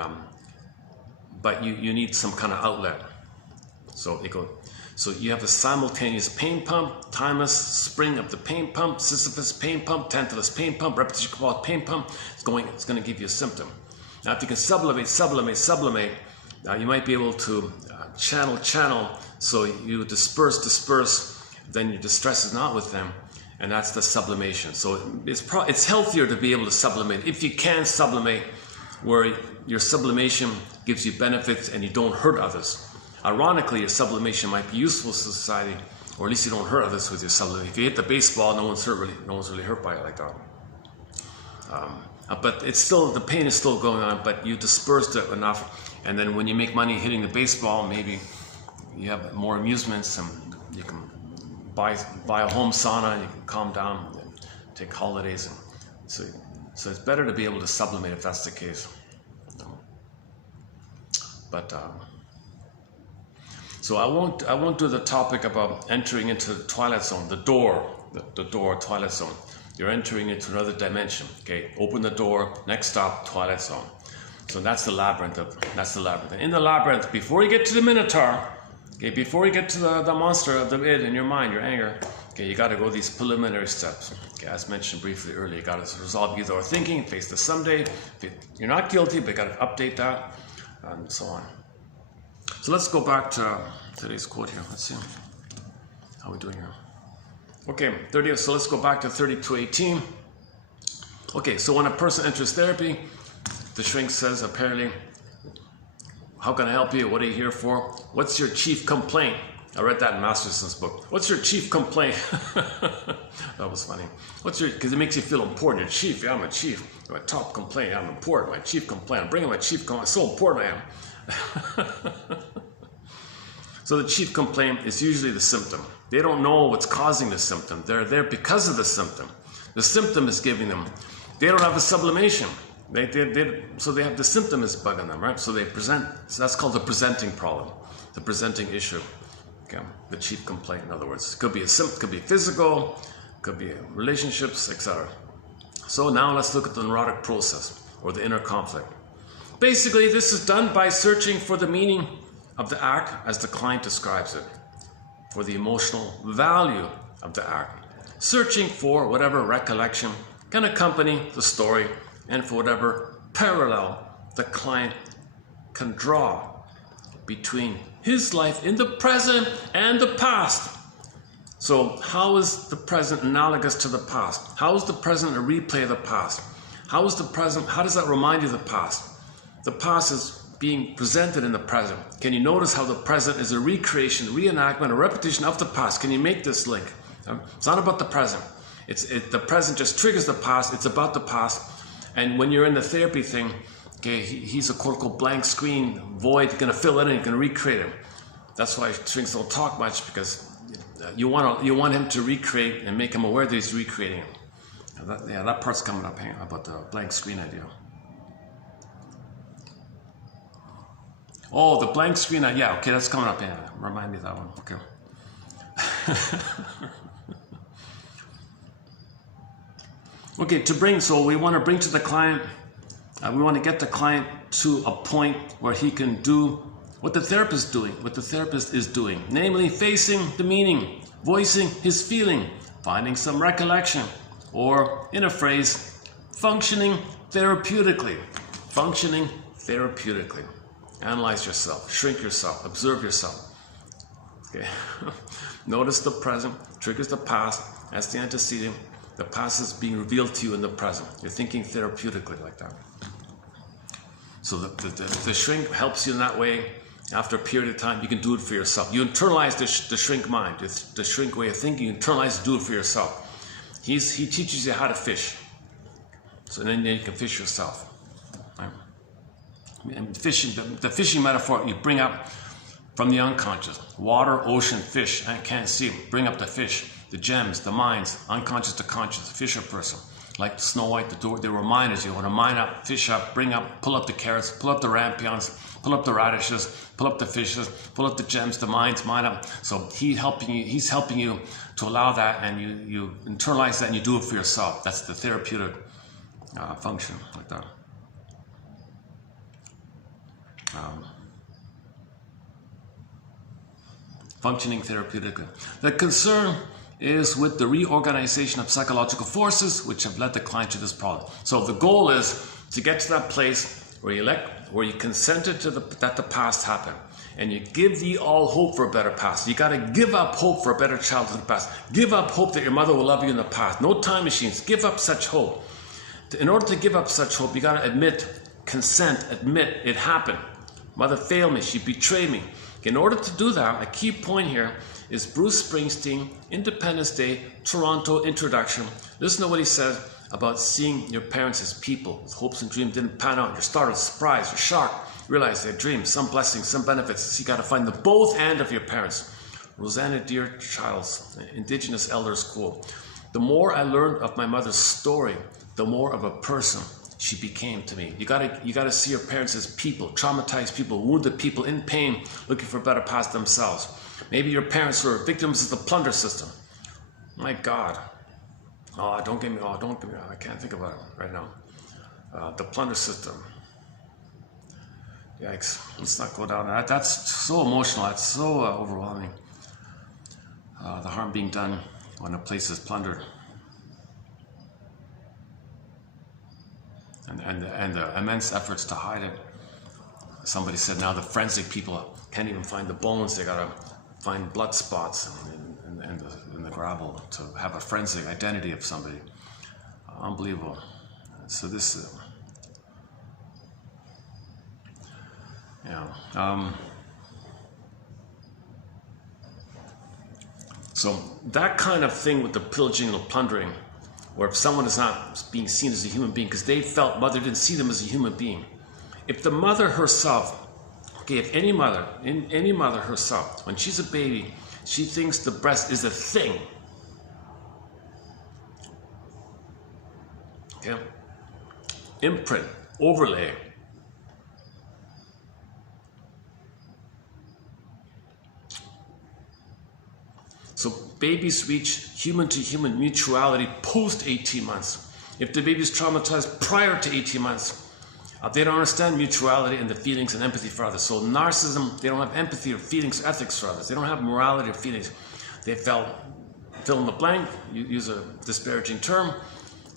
but you need some kind of outlet. So you have the simultaneous pain pump, timeless spring of the pain pump, Sisyphus pain pump, Tantalus pain pump, repetition pain pump. It's going to give you a symptom. Now, if you can sublimate, you might be able to channel. So you disperse. Then your distress is not with them, and that's the sublimation. So it's healthier to be able to sublimate. If you can sublimate, where your sublimation gives you benefits and you don't hurt others. Ironically, your sublimation might be useful to society, or at least you don't hurt others with your sublimation. If you hit the baseball, no one's really hurt by it like that. But it's still, the pain is still going on, but you dispersed it enough, and then when you make money hitting the baseball, maybe you have more amusements, and you can buy a home sauna, and you can calm down and take holidays. And so it's better to be able to sublimate if that's the case. But so I won't do the topic about entering into the twilight zone, the door, twilight zone. You're entering into another dimension. Okay, open the door. Next stop, twilight zone. So that's the labyrinth. And in the labyrinth, before you get to the Minotaur, okay, before you get to the monster of the id in your mind, your anger, okay, you got to go these preliminary steps. Okay, as mentioned briefly earlier, you got to resolve either or thinking, face the someday. You're not guilty, but you got to update that, and so on. So let's go back to today's quote here. Let's see how we're doing here. Okay, so let's go back to 3218. Okay, so when a person enters therapy, the shrink says apparently, how can I help you? What are you here for? What's your chief complaint? I read that in Masterson's book. What's your chief complaint? That was funny. Because it makes you feel important. You're chief. Yeah, I'm a chief. My top complaint. I'm important. My chief complaint. I'm bringing my chief complaint. So important I am. So the chief complaint is usually the symptom. They don't know what's causing the symptom. They're there because of the symptom. The symptom is giving them. They don't have a sublimation. So they have the symptom is bugging them, right? So they present. So that's called the presenting problem, the presenting issue. Okay, the chief complaint, in other words, could be could be physical, could be relationships, etc. So now let's look at the neurotic process or the inner conflict. Basically, this is done by searching for the meaning of the act as the client describes it, for the emotional value of the act, searching for whatever recollection can accompany the story, and for whatever parallel the client can draw between his life in the present and the past. So how is the present analogous to the past? How is the present a replay of the past? How is the present, how does that remind you of the past? The past is being presented in the present. Can you notice how the present is a recreation, reenactment, a repetition of the past? Can you make this link? It's not about the present. The present just triggers the past. It's about the past. And when you're in the therapy thing, okay, he's a quote-unquote blank screen, void. You're going to fill it in. You're going to recreate him. That's why shrinks don't talk much, because you want him to recreate and make him aware that he's recreating him. That part's coming up. Hang on, about the blank screen idea. Oh, the blank screen. Yeah, okay, that's coming up. Yeah, remind me of that one. Okay. Okay, so we want to bring to the client, we want to get the client to a point where he can do what the therapist is doing, namely facing the meaning, voicing his feeling, finding some recollection, or in a phrase, functioning therapeutically. Functioning therapeutically. Analyze yourself, shrink yourself, observe yourself. Okay. Notice the present triggers the past. That's the antecedent. The past is being revealed to you in the present. You're thinking therapeutically like that. So the shrink helps you in that way. After a period of time, you can do it for yourself. You internalize the shrink mind, the shrink way of thinking. You internalize to do it for yourself. He teaches you how to fish. So then you can fish yourself. Right? And fishing, the fishing metaphor you bring up from the unconscious. Water, ocean, fish. I can't see. Bring up the fish, the gems, the minds, unconscious to conscious, fisher person. Like Snow White, they remind us, you want to mine up, fish up, bring up, pull up the carrots, pull up the rampions, pull up the radishes, pull up the fishes, pull up the gems, the minds, mine up. So he's helping you to allow that, and you internalize that and you do it for yourself. That's the therapeutic function, like that. Functioning therapeutically. The concern is with the reorganization of psychological forces which have led the client to this problem. So the goal is to get to that place where you consented to that the past happened, and you give thee all hope for a better past. You got to give up hope for a better childhood in the past. Give up hope that your mother will love you in the past. No time machines. Give up such hope. In order to give up such hope, you got to admit it happened. Mother failed me. She betrayed me. In order to do that, a key point here is Bruce Springsteen, Independence Day, Toronto introduction. Listen to what he said about seeing your parents as people. Hopes and dreams didn't pan out. You're startled, surprised, you're shocked. Realize their dreams, some blessings, some benefits. So you got to find the both end of your parents. Rosanna Deerchild's Indigenous Elders quote: "The more I learned of my mother's story, the more of a person she became to me." You gotta see your parents as people, traumatized people, wounded people in pain, looking for a better past themselves. Maybe your parents were victims of the plunder system. My God. Don't get me, I can't think about it right now. The plunder system. Yikes, let's not go down that. That's so emotional, that's so overwhelming. The harm being done when a place is plundered. And the immense efforts to hide it. Somebody said now the forensic people can't even find the bones. They gotta find blood spots in the gravel to have a forensic identity of somebody. Unbelievable. So this, so that kind of thing with the pillaging or plundering, where if someone is not being seen as a human being because they felt mother didn't see them as a human being. If the mother herself, if any mother herself, when she's a baby, she thinks the breast is a thing. Okay? Imprint, overlay. So babies reach human-to-human mutuality post 18 months. If the baby's traumatized prior to 18 months, they don't understand mutuality and the feelings and empathy for others. So narcissism, they don't have empathy or feelings or ethics for others. They don't have morality or feelings. They fill in the blank, you use a disparaging term.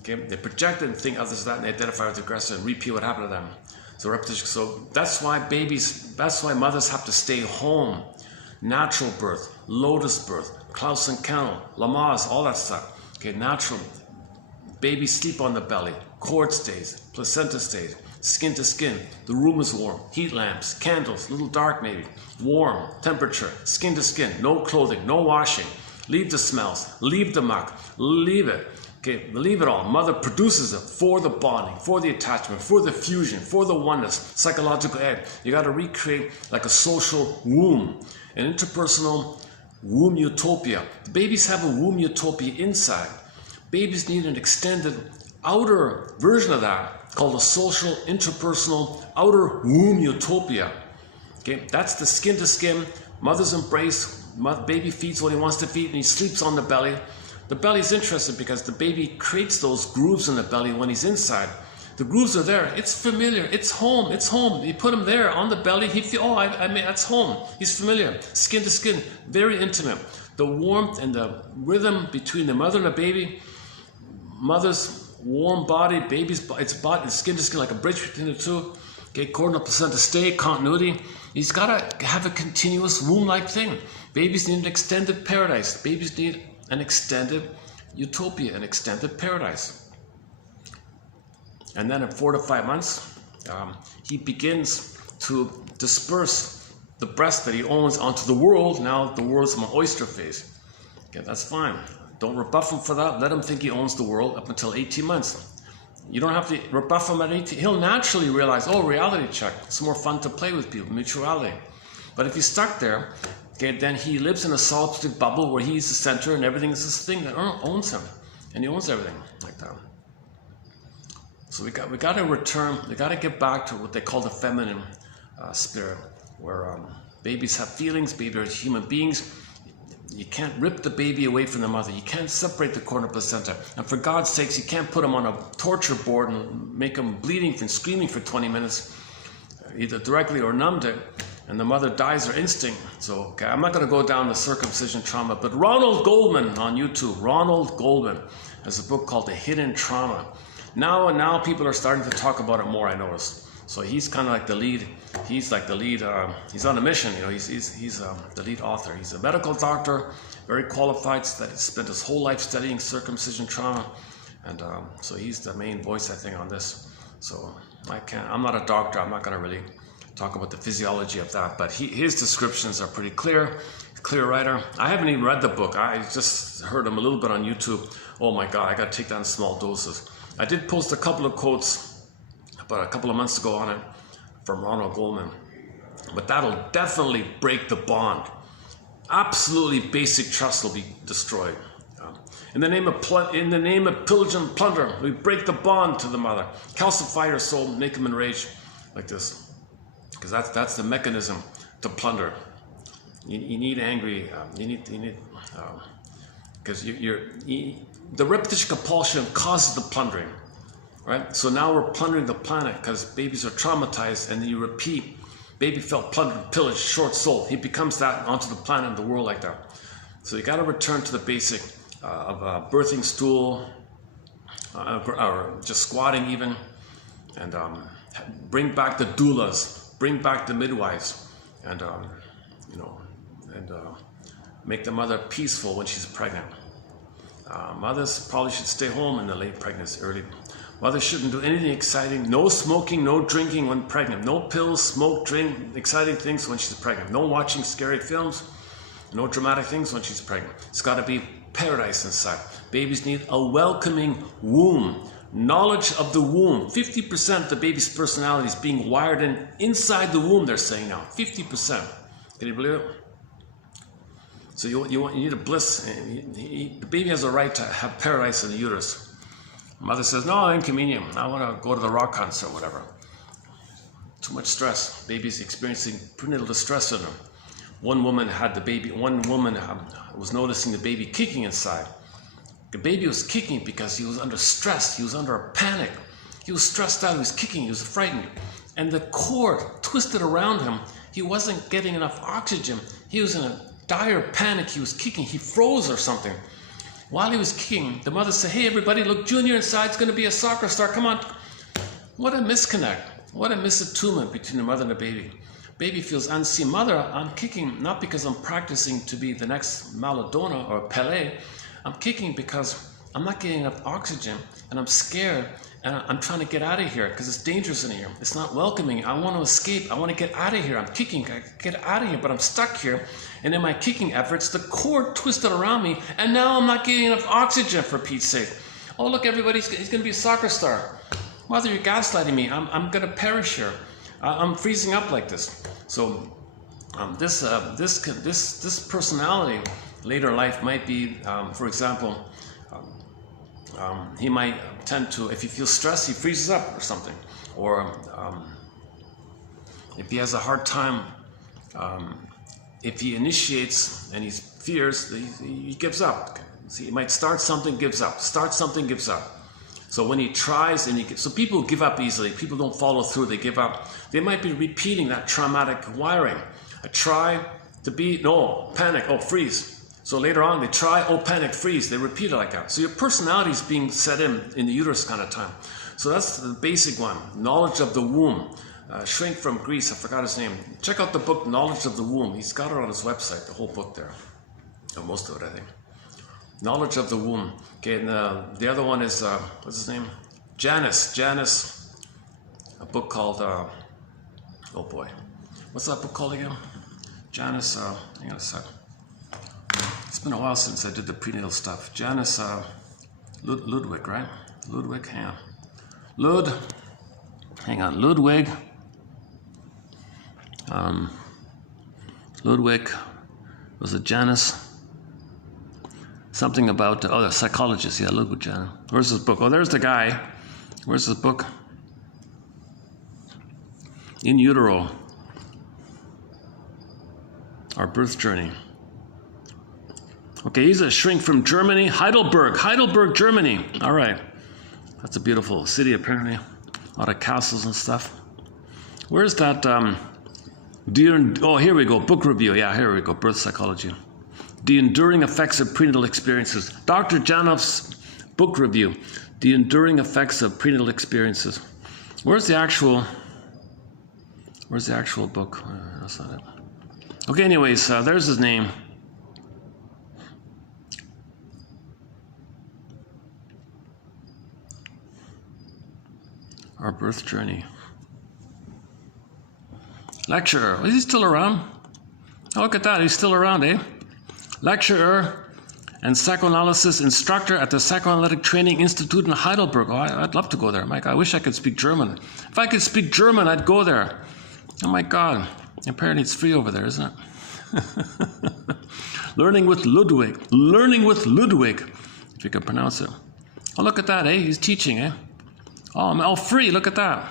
Okay? They project it and think others are that, and they identify with the aggressor and repeat what happened to them. So repetition. So that's why mothers have to stay home. natural birth, lotus birth, Klaus and Kennel, Lamaze, all that stuff. Okay, natural. Baby sleep on the belly, cord stays, placenta stays, skin to skin, the room is warm, heat lamps, candles, a little dark maybe, warm, temperature, skin to skin, no clothing, no washing, leave the smells, leave the muck, leave it. Okay, leave it all. Mother produces it for the bonding, for the attachment, for the fusion, for the oneness, psychological egg. You got to recreate like a social womb, an interpersonal womb utopia. The babies have a womb utopia inside. Babies need an extended outer version of that called a social, interpersonal, outer womb utopia. Okay, that's the skin to skin, mother's embrace, baby feeds what he wants to feed and he sleeps on the belly. The belly is interesting because the baby creates those grooves in the belly when he's inside. The grooves are there. It's familiar. It's home. It's home. You put him there on the belly. He feels, oh, that's home. He's familiar. Skin to skin. Very intimate. The warmth and the rhythm between the mother and the baby. Mother's warm body, baby's body, it's skin to skin, like a bridge between the two. Okay, cord and placenta stay, continuity. He's got to have a continuous womb-like thing. Babies need an extended paradise. Babies need an extended utopia, an extended paradise. And then at 4 to 5 months, he begins to disperse the breast that he owns onto the world. Now the world's in an oyster phase. Okay, that's fine. Don't rebuff him for that. Let him think he owns the world up until 18 months. You don't have to rebuff him at 18. He'll naturally realize, oh, reality check. It's more fun to play with people, mutuality. But if he's stuck there, okay, then he lives in a solipsistic bubble where he's the center and everything is this thing that owns him. And he owns everything like that. So we got to return, we got to get back to what they call the feminine spirit, where babies have feelings, babies are human beings. You can't rip the baby away from the mother. You can't separate the cord and placenta. And for God's sakes, you can't put him on a torture board and make him bleeding and screaming for 20 minutes, either directly or numbed it, and the mother dies her instinct. So, okay, I'm not going to go down the circumcision trauma, but Ronald Goldman on YouTube, Ronald Goldman, has a book called The Hidden Trauma. Now people are starting to talk about it more, I noticed. So he's kind of like the lead, he's on a mission, you know, he's the lead author. He's a medical doctor, very qualified, spent his whole life studying circumcision trauma. And so he's the main voice, I think, on this. So I'm not a doctor, I'm not gonna really talk about the physiology of that, but his descriptions are pretty clear writer. I haven't even read the book, I just heard him a little bit on YouTube. Oh my God, I gotta take that in small doses. I did post a couple of quotes about a couple of months ago on it from Ronald Goldman, but that'll definitely break the bond. Absolutely basic trust will be destroyed. In the name of pillage and plunder, we break the bond to the mother, calcify her soul, make him enraged like this, because that's the mechanism to plunder. You need angry. Because the repetition compulsion causes the plundering. Right? So now we're plundering the planet because babies are traumatized, and then you repeat, baby felt plundered, pillaged, short soul. He becomes that onto the planet and the world like that. So you got to return to the basic of birthing stool, or just squatting even, and bring back the doulas, bring back the midwives, and make the mother peaceful when she's pregnant. Mothers probably should stay home in the late pregnancy, early. Mothers shouldn't do anything exciting. No smoking, no drinking when pregnant. No pills, smoke, drink, exciting things when she's pregnant. No watching scary films. No dramatic things when she's pregnant. It's got to be paradise inside. Babies need a welcoming womb. Knowledge of the womb. 50% of the baby's personality is being wired inside the womb, they're saying now. 50%. Can you believe it? So you need a bliss. The baby has a right to have paradise in the uterus. Mother says, no, inconvenient. I want to go to the rock concert or whatever. Too much stress. Baby's experiencing prenatal distress in them. One woman was noticing the baby kicking inside. The baby was kicking because he was under stress. He was under a panic. He was stressed out. He was kicking. He was frightened. And the cord twisted around him. He wasn't getting enough oxygen. He was in a dire panic. He was kicking. He froze or something. While he was kicking, the mother said, hey, everybody, look, Junior inside's going to be a soccer star. Come on. What a misconnect. What a misattunement between the mother and the baby. Baby feels unseen. Mother, I'm kicking not because I'm practicing to be the next Maradona or Pelé. I'm kicking because I'm not getting enough oxygen and I'm scared and I'm trying to get out of here because it's dangerous in here. It's not welcoming. I want to escape. I want to get out of here. I'm kicking. I get out of here, but I'm stuck here. And in my kicking efforts, the cord twisted around me and now I'm not getting enough oxygen, for Pete's sake. Oh, look, everybody, he's going to be a soccer star. Mother, you're gaslighting me. I'm going to perish here. I'm freezing up like this. So this personality later in life might be, for example, he might tend to, if he feels stressed, he freezes up or something. Or if he has a hard time, if he initiates and he fears, he gives up. See, he might start something, gives up. Start something, gives up. So when he tries and so people give up easily. People don't follow through, they give up. They might be repeating that traumatic wiring. I try to be, no, panic, oh, freeze. So later on they try, oh, panic, freeze. They repeat it like that. So your personality is being set in the uterus kind of time. So that's the basic one. Knowledge of the womb. Shrink from Greece, I forgot his name. Check out the book, Knowledge of the Womb. He's got it on his website, the whole book there. Or most of it, I think. Knowledge of the Womb. Okay, and the other one is, what's his name? Janus, a book called, oh boy, what's that book called again? Janus, hang on a sec. It's been a while since I did the prenatal stuff. Janus, Ludwig, right? Ludwig, hang on. Ludwig, was it Janus? Something about, the psychologist, yeah, Ludwig Janus. Where's this book? Oh, there's the guy. Where's this book? In Utero, Our Birth Journey. Okay, he's a shrink from Germany. Heidelberg, Germany. All right. That's a beautiful city, apparently. A lot of castles and stuff. Where's that, oh, here we go, book review. Yeah, here we go, birth psychology. The Enduring Effects of Prenatal Experiences. Dr. Janoff's book review. The Enduring Effects of Prenatal Experiences. Where's the actual book? That's not it. Okay, anyways, there's his name. Our Birth Journey. Lecturer. Is he still around? Oh, look at that. He's still around, eh? Lecturer and psychoanalysis instructor at the Psychoanalytic Training Institute in Heidelberg. Oh, I'd love to go there. Mike, I wish I could speak German. If I could speak German, I'd go there. Oh my God. Apparently it's free over there, isn't it? Learning with Ludwig, if you can pronounce it. Oh, look at that, eh? He's teaching, eh? Oh, free, look at that.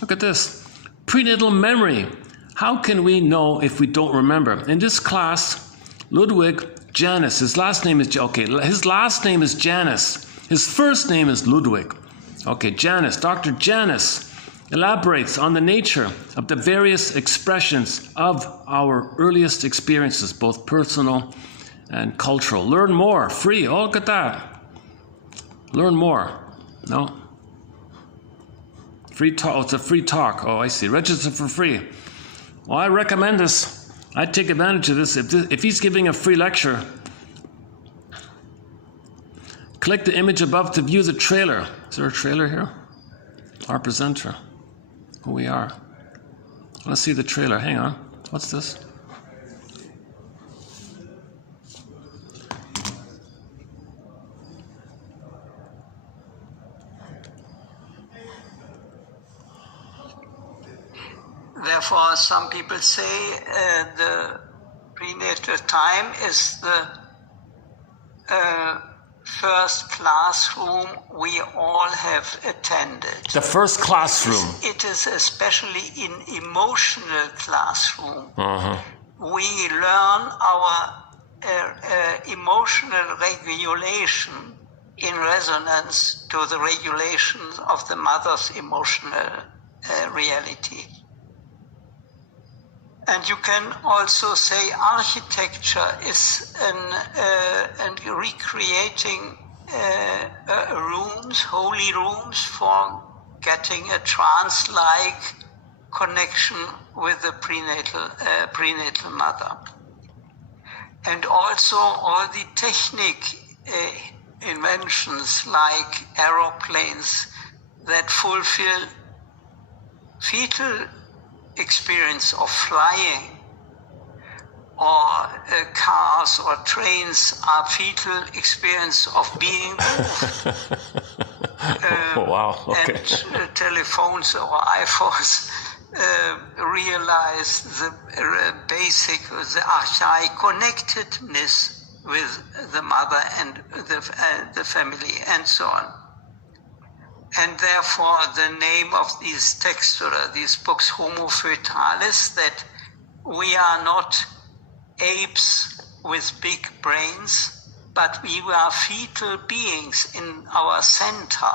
Look at this. Prenatal memory. How can we know if we don't remember? In this class, Ludwig Janus, his last name is Janus. His first name is Ludwig. Okay, Janus. Dr. Janus elaborates on the nature of the various expressions of our earliest experiences, both personal and cultural. Learn more. Free. Oh, look at that. Learn more. No. Free talk. Oh, it's a free talk. Oh, I see. Register for free. Well, I recommend this. I'd take advantage of this. If he's giving a free lecture, click the image above to view the trailer. Is there a trailer here? Our presenter. Who we are. Let's see the trailer. Hang on. What's this? Therefore, some people say the prenatal time is the first classroom we all have attended. The first classroom. It is especially in emotional classroom. We learn our emotional regulation in resonance to the regulation of the mother's emotional reality. And you can also say architecture is recreating rooms, holy rooms, for getting a trance-like connection with the prenatal mother. And also all the technique inventions like aeroplanes that fulfill fetal experience of flying, or cars or trains are fetal experience of being moved. Wow, okay. And telephones or iPhones realize the basic, the archaic connectedness with the mother and the family and so on. And therefore the name of these texts or these books, Homo Foetalis, that we are not apes with big brains, but we are fetal beings in our center.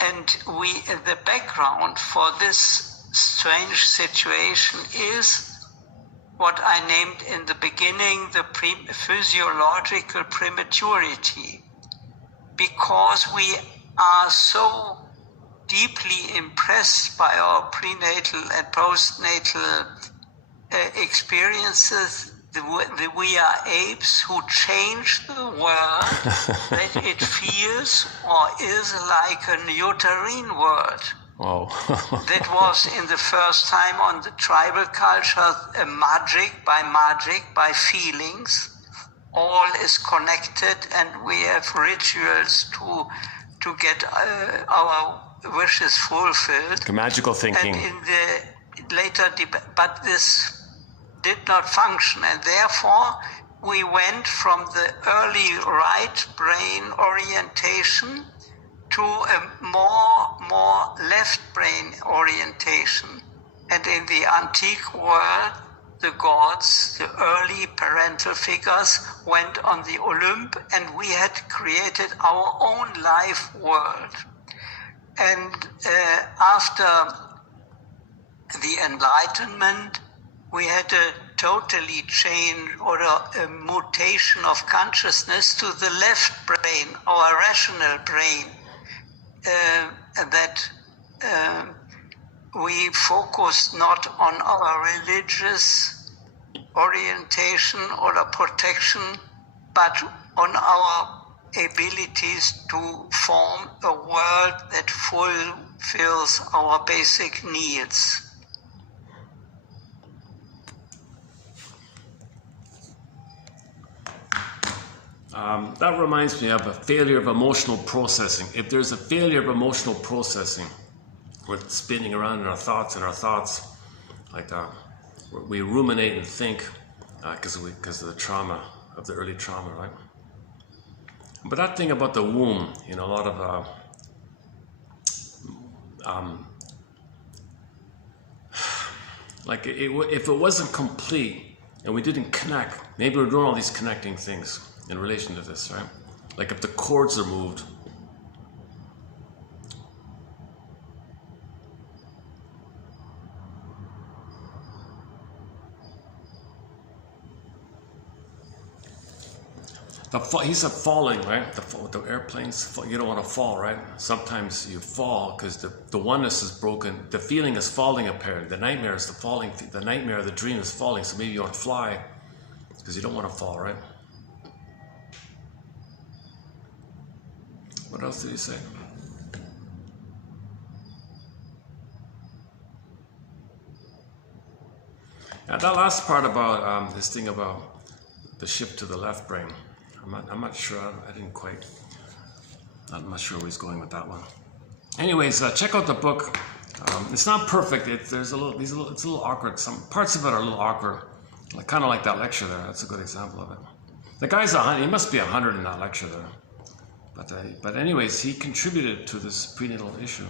And the background for this strange situation is what I named in the beginning the physiological prematurity, because we are so deeply impressed by our prenatal and postnatal experiences. We are apes who change the world that it feels or is like a uterine world. Wow. That was in the first time on the tribal culture, magic, by feelings. All is connected, and we have rituals to get our wishes fulfilled. The magical thinking. And in the later debate, but this did not function, and therefore we went from the early right brain orientation to a more left brain orientation. And in the antique world, the gods, the early parental figures, went on the Olymp, and we had created our own life world. And after the Enlightenment, we had a totally change or a mutation of consciousness to the left brain, our rational brain, that we focused not on our religious orientation or protection, but on our abilities to form a world that fulfills our basic needs. That reminds me of a failure of emotional processing. If there's a failure of emotional processing, we're spinning around in our thoughts like that. We ruminate and think because of the trauma, of the early trauma, right? But that thing about the womb, a lot of if it wasn't complete and we didn't connect, maybe we're doing all these connecting things in relation to this, right? Like if the cords are moved, he said falling, right? The airplanes, you don't want to fall, right? Sometimes you fall because the oneness is broken. The feeling is falling apparent. The nightmare is the falling. The nightmare, the dream is falling. So maybe you want to fly because you don't want to fall, right? What else did he say? That last part about this thing about the shift to the left brain, I'm not sure. I'm not sure where he's going with that one. Anyways, check out the book. It's not perfect. It's a little awkward. Some parts of it are a little awkward, kind of like that lecture there. That's a good example of it. The guy's 100. He must be 100 in that lecture there. But anyways, he contributed to this prenatal issue.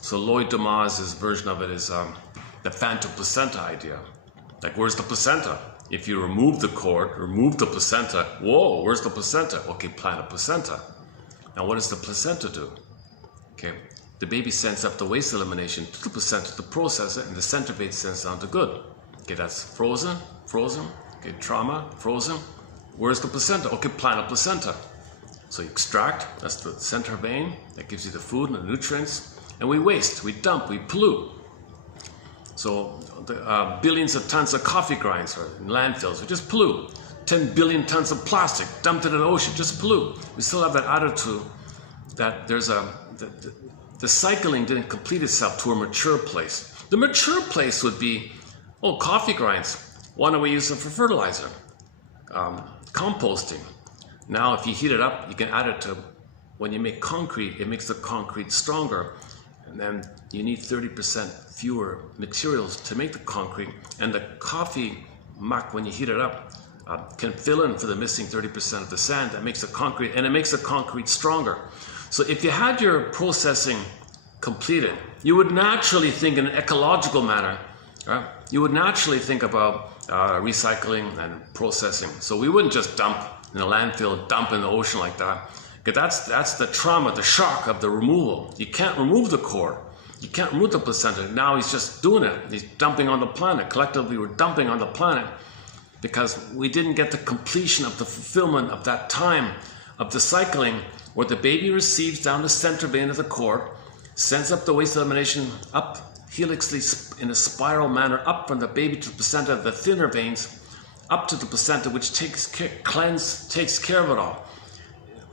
So Lloyd Damas's version of it is the phantom placenta idea. Like, where's the placenta? If you remove the cord, remove the placenta, whoa, where's the placenta? Okay, plant a placenta. Now what does the placenta do? Okay, the baby sends up the waste elimination to the placenta to process it, and the centipede sends down the good. Okay, that's frozen, frozen. Okay, trauma, frozen. Where's the placenta? Okay, planar placenta. So you extract, that's the center vein, that gives you the food and the nutrients, and we waste, we dump, we pollute. So the, billions of tons of coffee grinds are in landfills, we just pollute. 10 billion tons of plastic dumped into the ocean, just pollute. We still have that attitude that there's the cycling didn't complete itself to a mature place. The mature place would be, oh, coffee grinds, why don't we use them for fertilizer? Composting. Now if you heat it up, you can add it to, when you make concrete, it makes the concrete stronger, and then you need 30% fewer materials to make the concrete, and the coffee muck, when you heat it up, can fill in for the missing 30% of the sand that makes the concrete, and it makes the concrete stronger. So if you had your processing completed, you would naturally think in an ecological manner, right? You would naturally think about recycling and processing. So we wouldn't just dump in a landfill, dump in the ocean like that. Because that's the trauma, the shock of the removal. You can't remove the cord. You can't remove the placenta. Now he's just doing it. He's dumping on the planet. Collectively, we're dumping on the planet because we didn't get the completion of the fulfillment of that time of the cycling where the baby receives down the center vein of the cord, sends up the waste elimination up helixly in a spiral manner up from the baby to the placenta, the thinner veins, up to the placenta, which takes care of it all.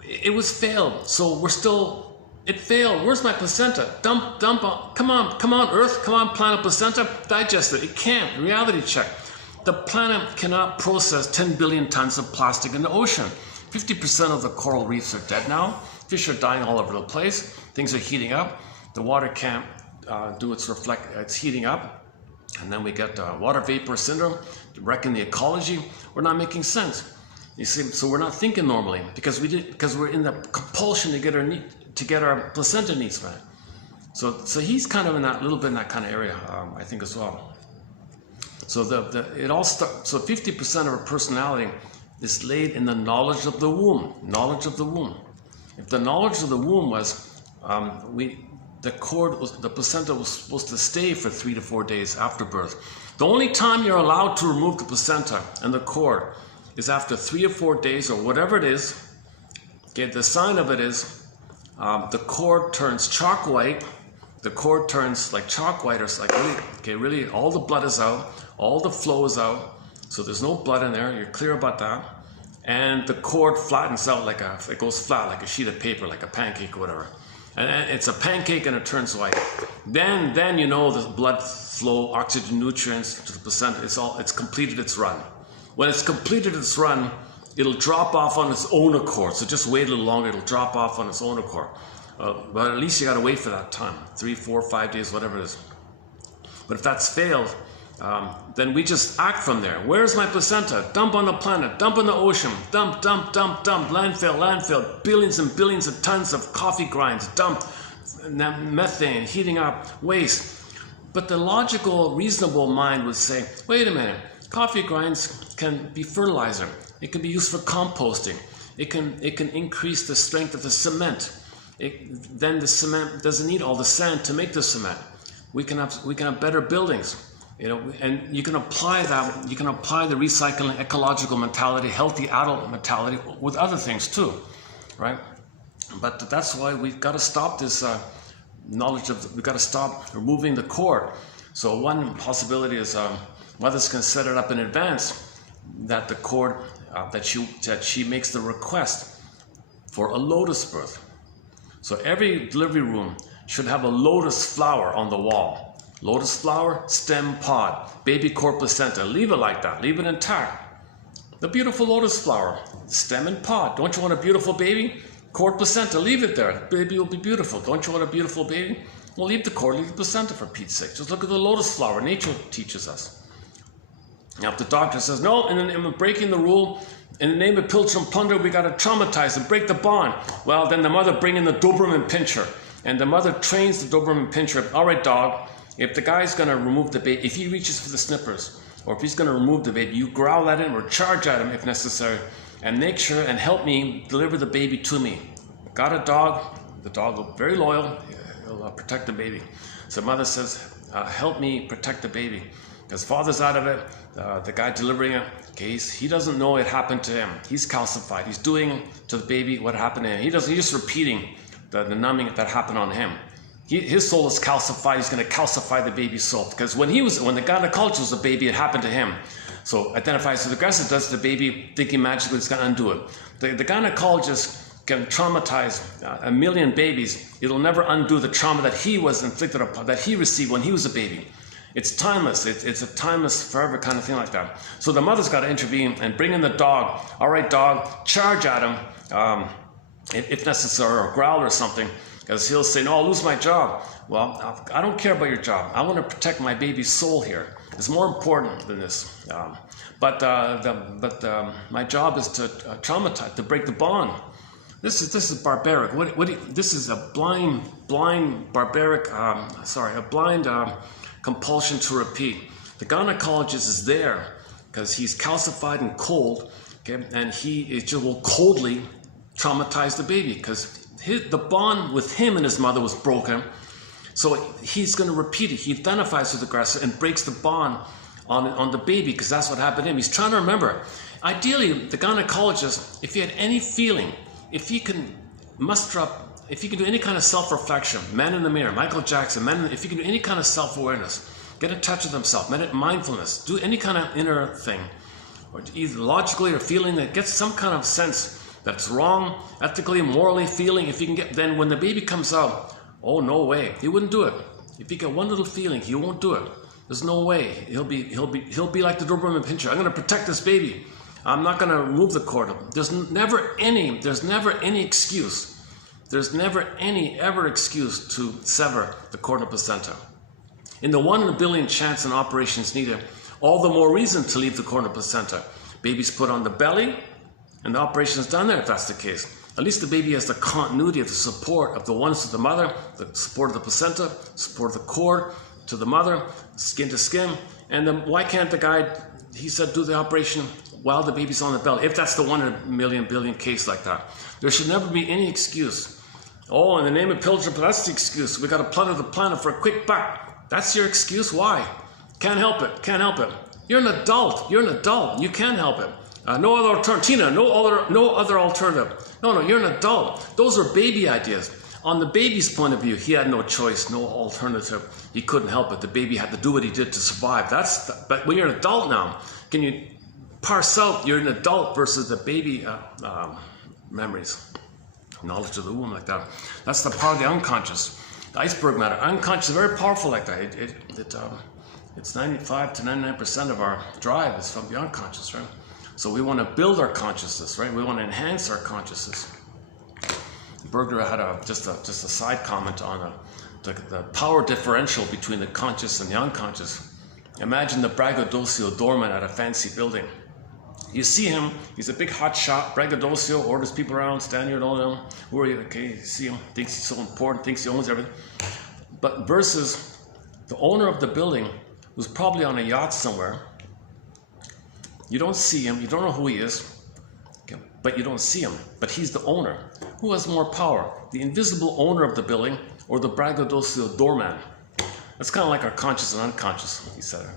It was failed, so we're still, it failed. Where's my placenta? Dump on, come on, Earth, come on, planet placenta, digest it. It can't, reality check. The planet cannot process 10 billion tons of plastic in the ocean. 50% of the coral reefs are dead now. Fish are dying all over the place. Things are heating up. The water can't do it's heating up. And then we get water vapor syndrome, wrecking the ecology. We're not making sense. You see, so we're not thinking normally because we're in the compulsion to get our placenta needs met. So he's kind of in that little bit in that kind of area, I think as well. So it all starts. So 50% of our personality is laid in the knowledge of the womb. Knowledge of the womb. If the knowledge of the womb was, the placenta was supposed to stay for 3 to 4 days after birth. The only time you're allowed to remove the placenta and the cord is after 3 or 4 days or whatever it is. Okay, the sign of it is the cord turns chalk white. The cord turns like chalk white, or it's like really all the blood is out, all the flow is out. So there's no blood in there. You're clear about that. And the cord flattens out it goes flat like a sheet of paper, like a pancake or whatever. And it's a pancake and it turns white. Then you know the blood flow, oxygen, nutrients to the placenta. It's completed its run. When it's completed its run, it'll drop off on its own accord. So just wait a little longer. It'll drop off on its own accord. But at least you got to wait for that time, 3, 4, 5 days, whatever it is. But if that's failed, then we just act from there. Where's my placenta? Dump on the planet, dump in the ocean, dump, landfill, billions and billions of tons of coffee grinds, dump, methane, heating up, waste. But the logical, reasonable mind would say, wait a minute, coffee grinds can be fertilizer. It can be used for composting. It can increase the strength of the cement. Then the cement doesn't need all the sand to make the cement. We can have better buildings. And you can apply that. You can apply the recycling, ecological mentality, healthy adult mentality with other things too, right? But that's why we've got to stop this knowledge of. We've got to stop removing the cord. So one possibility is mothers can set it up in advance that the cord that she makes the request for a lotus birth. So every delivery room should have a lotus flower on the wall. Lotus flower, stem, pod, baby cord, placenta. Leave it like that. Leave it intact. The beautiful lotus flower, stem and pod. Don't you want a beautiful baby? Cord, placenta. Leave it there. The baby will be beautiful. Don't you want a beautiful baby? Well, leave the cord, leave the placenta for Pete's sake. Just look at the lotus flower. Nature teaches us. Now, if the doctor says, no, and we're breaking the rule, in the name of pilgrim plunder, we got to traumatize and break the bond. Well, then the mother bring in the Doberman pinscher. And the mother trains the Doberman pinscher. All right, dog, if the guy's going to remove the baby, if he reaches for the snippers, or if he's going to remove the baby, you growl at him or charge at him if necessary, and make sure and help me deliver the baby to me. Got a dog, the dog will be very loyal, he'll protect the baby. So mother says, help me protect the baby. Because father's out of it, the guy delivering it, okay, he doesn't know it happened to him. He's calcified. He's doing to the baby what happened to him. He's just repeating the numbing that happened on him. His soul is calcified. He's going to calcify the baby's soul. Because when the gynecologist was a baby, it happened to him. So identifies as aggressive does the baby thinking magically it's going to undo it. The gynecologist can traumatize a million babies. It'll never undo the trauma that he was inflicted upon, that he received when he was a baby. It's timeless. It's a timeless, forever kind of thing like that. So the mother's got to intervene and bring in the dog. All right, dog, charge at him, if necessary, or growl or something, because he'll say, no, I'll lose my job. Well, I don't care about your job. I want to protect my baby's soul here. It's more important than this. But my job is to traumatize, to break the bond. This is barbaric. This is a blind barbaric. A blind compulsion to repeat. The gynecologist is there because he's calcified and cold, okay, and he just will coldly traumatize the baby because the bond with him and his mother was broken. So he's going to repeat it. He identifies with the aggressor and breaks the bond on the baby because that's what happened to him. He's trying to remember. Ideally, the gynecologist, if he had any feeling, if he can muster up, if you can do any kind of self-reflection, man in the mirror, Michael Jackson, if you can do any kind of self-awareness, get in touch with himself, mindfulness, do any kind of inner thing, or either logically or feeling that gets some kind of sense that's wrong, ethically, morally, feeling, if you can get, then when the baby comes out, oh, no way, he wouldn't do it. If you get one little feeling, he won't do it. There's no way. He'll be like the Doberman Pinscher. I'm going to protect this baby. I'm not going to remove the cord. There's never any excuse. There's never any ever excuse to sever the cord and placenta. In the 1 in a billion chance an operation is needed, all the more reason to leave the cord and placenta. Baby's put on the belly, and the operation is done there if that's the case. At least the baby has the continuity of the support of the oneness of the mother, the support of the placenta, support of the cord to the mother, skin to skin. And then why can't the guy, he said, do the operation while the baby's on the belly, if that's the 1 in a million billion case like that. There should never be any excuse. Oh, in the name of pilgrim, that's the excuse. We got to plunder the planet for a quick buck. That's your excuse? Why? Can't help it. Can't help it. You're an adult. You're an adult. You can help it. No other alternative. Tina, no other alternative. No, you're an adult. Those are baby ideas. On the baby's point of view, he had no choice, no alternative. He couldn't help it. The baby had to do what he did to survive. But when you're an adult now, can you parse out you're an adult versus the baby memories? Knowledge of the womb like that. That's the part of the unconscious. The iceberg matter. Unconscious is very powerful like that. It's 95 to 99% of our drive is from the unconscious, right? So we want to build our consciousness, right? We want to enhance our consciousness. Berger had just a side comment on the power differential between the conscious and the unconscious. Imagine the braggadocio doorman at a fancy building. You see him, he's a big hot shot, braggadocio, orders people around, stand here, don't know, who are you? Okay, you see him, thinks he's so important, thinks he owns everything. But versus the owner of the building, who's probably on a yacht somewhere, you don't see him, you don't know who he is, okay, but you don't see him, but he's the owner. Who has more power, the invisible owner of the building or the braggadocio doorman? That's kind of like our conscious and unconscious, he said.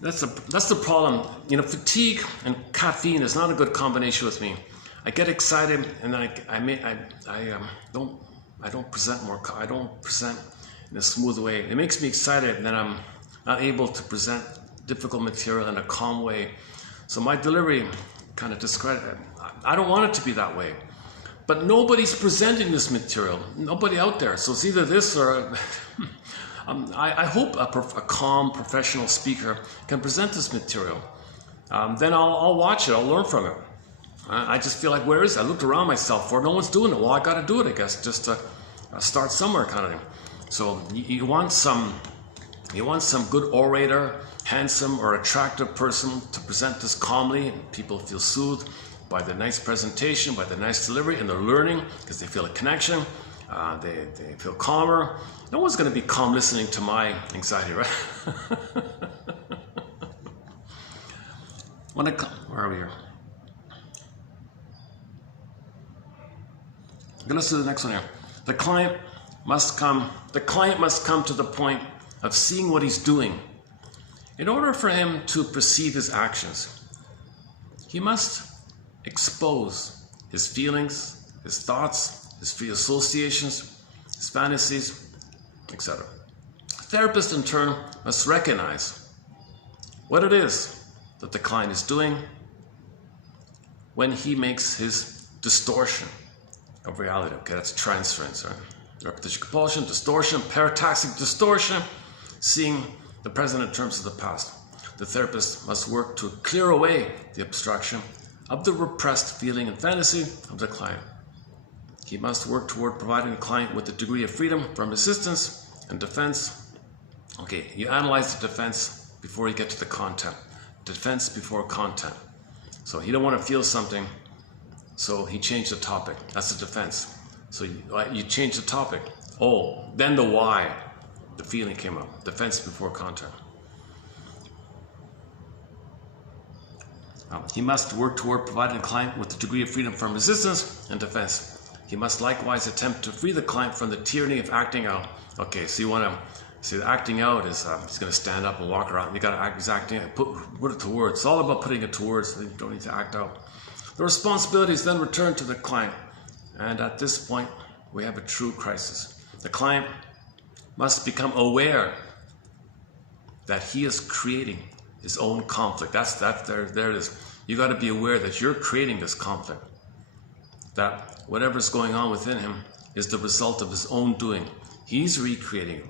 That's the problem. You know, fatigue and caffeine is not a good combination with me. I get excited and then I don't present in a smooth way. It makes me excited and then I'm not able to present difficult material in a calm way. So my delivery kind of discredited. I don't want it to be that way. But nobody's presenting this material. Nobody out there. So it's either this or I hope a calm professional speaker can present this material. Then I'll watch it. I'll learn from it. I just feel like, where is it? I looked around myself for it. No one's doing it. Well, I got to do it, I guess, just to start somewhere, kind of thing. So you want some good orator, handsome or attractive person to present this calmly, and people feel soothed by the nice presentation, by the nice delivery, and they're learning because they feel a connection. They feel calmer. No one's going to be calm listening to my anxiety, right? Where are we here? Let's do the next one here. The client the client must come to the point of seeing what he's doing. In order for him to perceive his actions, he must expose his feelings, his thoughts, his free associations, his fantasies, etc. The therapist, in turn, must recognize what it is that the client is doing when he makes his distortion of reality. Okay, that's transference, right? Repetition, compulsion, distortion, paradoxic distortion, seeing the present in terms of the past. The therapist must work to clear away the obstruction of the repressed feeling and fantasy of the client. He must work toward providing the client with a degree of freedom from resistance and defense. Okay, you analyze the defense before you get to the content. Defense before content. So he don't want to feel something, so he changed the topic. That's the defense. So you change the topic. Oh, then the why. The feeling came up. Defense before content. He must work toward providing the client with a degree of freedom from resistance and defense. He must likewise attempt to free the client from the tyranny of acting out. Okay, so you want to see the acting out is he's going to stand up and walk around. You got to act. He's acting. Put it to words. It's all about putting it to words. You don't need to act out. The responsibility is then returned to the client, and at this point, we have a true crisis. The client must become aware that he is creating his own conflict. There it is. You got to be aware that you're creating this conflict. That whatever's going on within him is the result of his own doing. He's recreating it.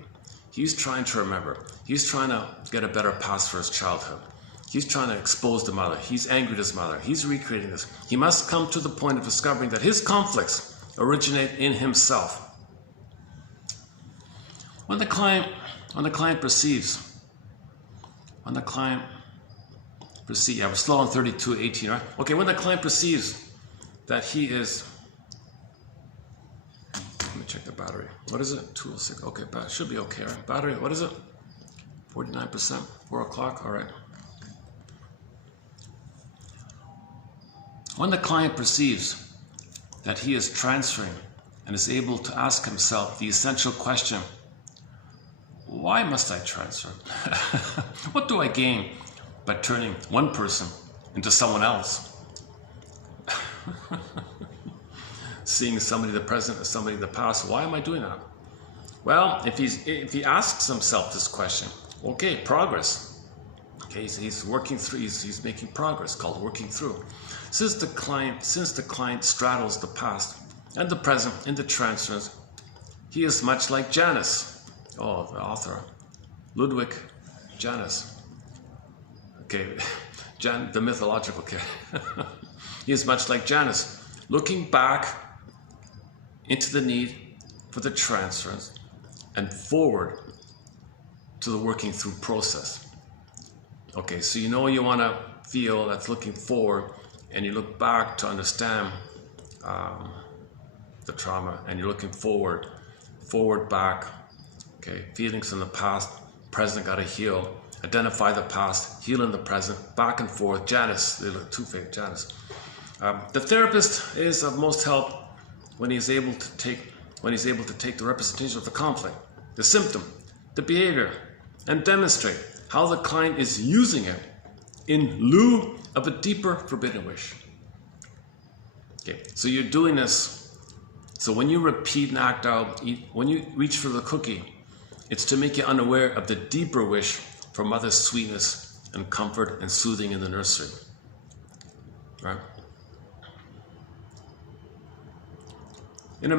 He's trying to remember. He's trying to get a better past for his childhood. He's trying to expose the mother. He's angry at his mother. He's recreating this. He must come to the point of discovering that his conflicts originate in himself. When the client perceives, yeah, we're still on 32:18, right? Okay, when the client perceives that he is, let me check the battery. What is it? 206. Okay, should be okay, right? Battery, what is it? 49%, 4 o'clock, all right. When the client perceives that he is transferring and is able to ask himself the essential question, why must I transfer? What do I gain by turning one person into someone else? Seeing somebody in the present as somebody in the past, why am I doing that? Well, if he asks himself this question, okay, progress. Okay, he's working through, he's making progress, called working through. Since the client straddles the past and the present in the transference, he is much like Janus. Oh, the author, Ludwig Janus. Okay, the mythological character. He is much like Janus, looking back into the need for the transference and forward to the working through process. Okay, so you know you want to feel that's looking forward, and you look back to understand the trauma, and you're looking forward, back. Okay, feelings in the past, present got to heal. Identify the past, heal in the present, back and forth. Janus, they look two-faced Janus. The therapist is of most help when he's able to take the representation of the conflict, the symptom, the behavior, and demonstrate how the client is using it in lieu of a deeper forbidden wish. Okay, so you're doing this. So when you repeat and act out, when you reach for the cookie, it's to make you unaware of the deeper wish for mother's sweetness and comfort and soothing in the nursery. Right? In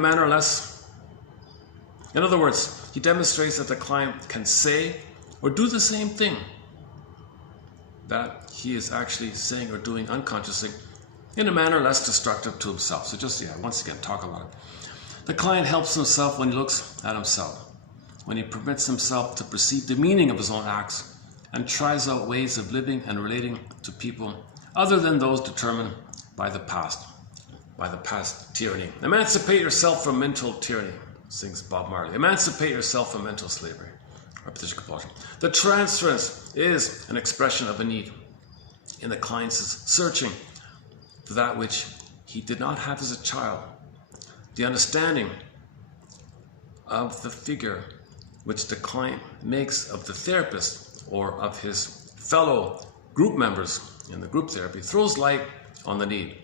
other words, he demonstrates that the client can say or do the same thing that he is actually saying or doing unconsciously in a manner less destructive to himself. So just, once again, talk about it. The client helps himself when he looks at himself, when he permits himself to perceive the meaning of his own acts and tries out ways of living and relating to people other than those determined by the past tyranny. Emancipate yourself from mental tyranny, sings Bob Marley. Emancipate yourself from mental slavery. Repetition, compulsion. The transference is an expression of a need in the client's searching for that which he did not have as a child. The understanding of the figure which the client makes of the therapist or of his fellow group members in the group therapy throws light on the need.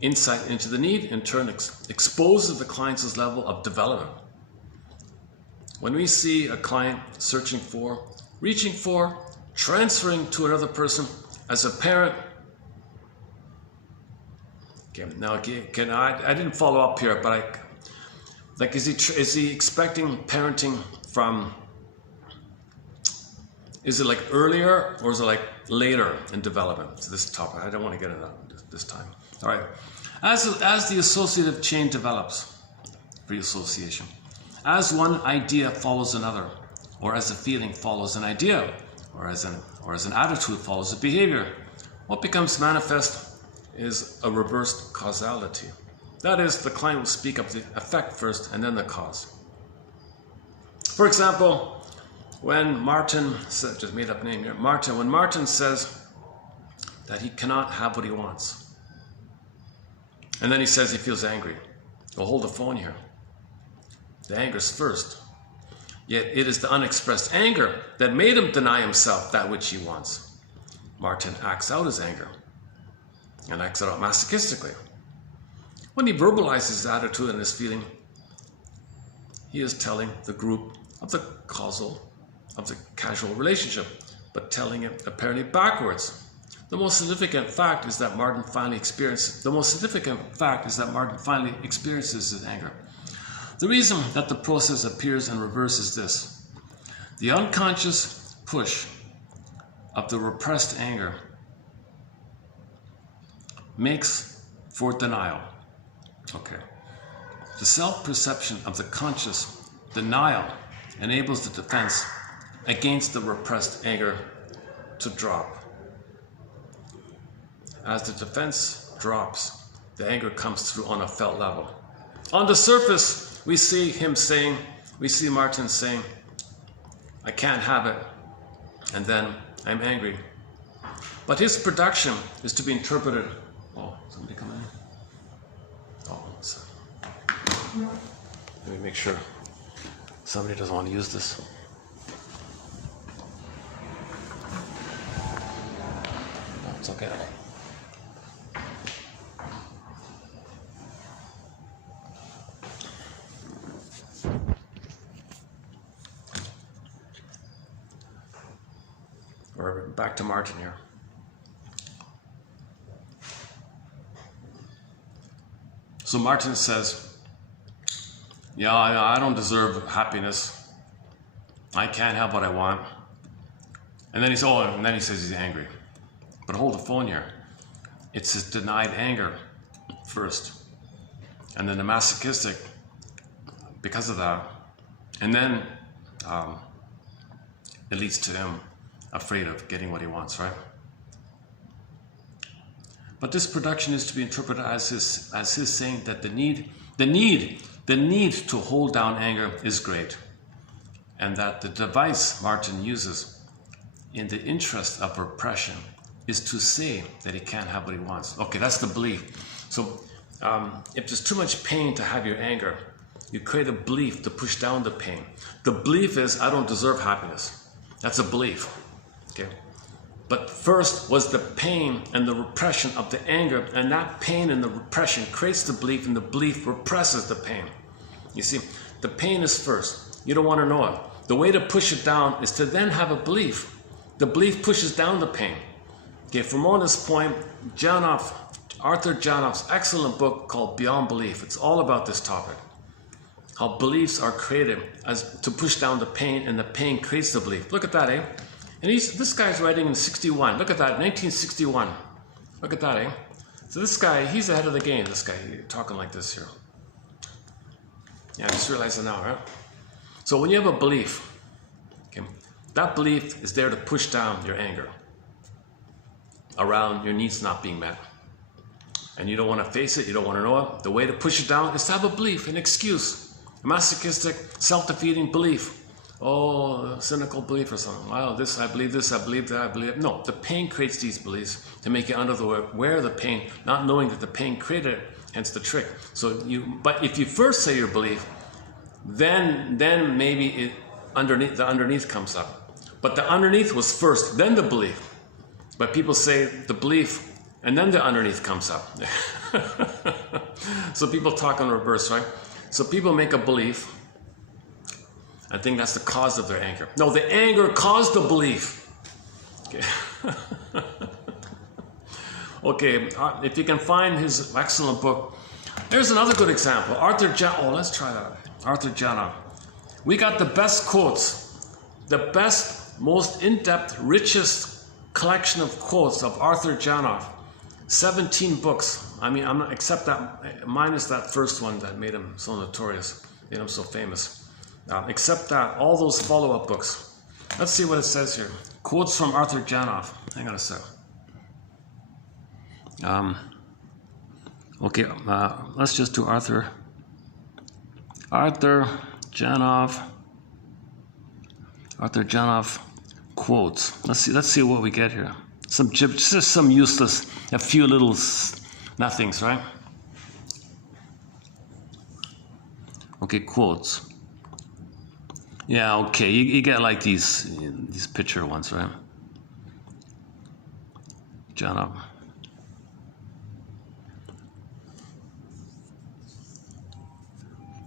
Insight into the need, in turn, exposes the client's level of development. When we see a client searching for, reaching for, transferring to another person as a parent, okay, now again, I didn't follow up here, but is he expecting parenting from? Is it like earlier or is it like later in development to this topic? I don't want to get into that this time. All right. As the associative chain develops, free association, as one idea follows another, or as a feeling follows an idea, or as an attitude follows a behavior, what becomes manifest is a reversed causality. That is, the client will speak of the effect first and then the cause. For example, when Martin said, just made up name here, when Martin says that he cannot have what he wants, and then he says he feels angry. Well, hold the phone here. The anger's first. Yet it is the unexpressed anger that made him deny himself that which he wants. Martin acts out his anger and acts it out masochistically. When he verbalizes his attitude and his feeling, he is telling the group of the casual relationship, but telling it apparently backwards. The most significant fact is that Martin finally experiences his anger. The reason that the process appears in reverse is this: the unconscious push of the repressed anger makes for denial. Okay. The self-perception of the conscious denial enables the defense against the repressed anger to drop. As the defense drops, the anger comes through on a felt level. On the surface, we see Martin saying, I can't have it, and then I'm angry. But his production is to be interpreted. Oh, somebody come in? Oh, let me make sure somebody doesn't want to use this. No, it's okay. We're back to Martin here. So Martin says, yeah, I don't deserve happiness. I can't have what I want. And then he says he's angry. But hold the phone here. It's his denied anger first. And then the masochistic, because of that. And then it leads to him afraid of getting what he wants, right? But this production is to be interpreted as his saying that the need to hold down anger is great, and that the device Martin uses in the interest of repression is to say that he can't have what he wants. Okay, that's the belief. So if there's too much pain to have your anger, you create a belief to push down the pain. The belief is, I don't deserve happiness. That's a belief. Okay. But first was the pain and the repression of the anger, and that pain and the repression creates the belief, and the belief represses the pain. You see, the pain is first. You don't want to know it. The way to push it down is to then have a belief. The belief pushes down the pain. Okay, from on this point, Arthur Janoff's excellent book called Beyond Belief. It's all about this topic. How beliefs are created as to push down the pain, and the pain creates the belief. Look at that, eh? And this guy's writing in 61. Look at that, 1961. Look at that, eh? So this guy, he's ahead of the game, this guy, talking like this here. Yeah, I just realized it now, right? So when you have a belief, okay, that belief is there to push down your anger around your needs not being met. And you don't want to face it, you don't want to know it. The way to push it down is to have a belief, an excuse, a masochistic, self-defeating belief. Oh, cynical belief or something. Well, I believe this, I believe that, I believe that. No, the pain creates these beliefs to make you aware of the pain, not knowing that the pain created it, hence the trick. But if you first say your belief, then maybe the underneath comes up. But the underneath was first, then the belief. But people say the belief, and then the underneath comes up. So people talk in reverse, right? So people make a belief. I think that's the cause of their anger. No, the anger caused the belief. Okay. Okay, if you can find his excellent book. There's another good example. Let's try that. Arthur Janoff. We got the best quotes, the best, most in-depth, richest collection of quotes of Arthur Janoff. 17 books. I mean, I'm not, except that, minus that first one that made him so notorious, made him so famous. Except that, all those follow-up books. Let's see what it says here. Quotes from Arthur Janoff. Hang on a sec. Okay, let's just do Arthur Janoff quotes. Let's see what we get here. Just some useless, a few little nothings, right? Okay, quotes. Yeah, okay, you get like these picture ones, right? Janoff.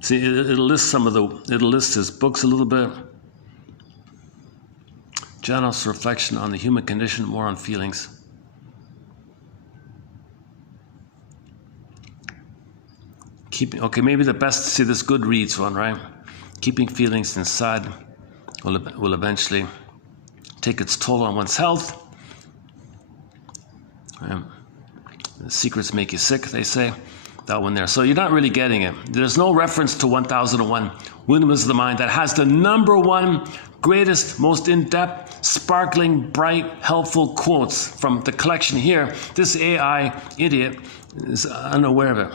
See, it'll list his books a little bit. Janoff's reflection on the human condition, more on feelings. Okay, maybe the best, see this Goodreads one, right? Keeping feelings inside will eventually take its toll on one's health. The secrets make you sick, they say. That one there. So you're not really getting it. There's no reference to 1001 Windmills of the Mind that has the #1 greatest, most in-depth, sparkling, bright, helpful quotes from the collection here. This AI idiot is unaware of it.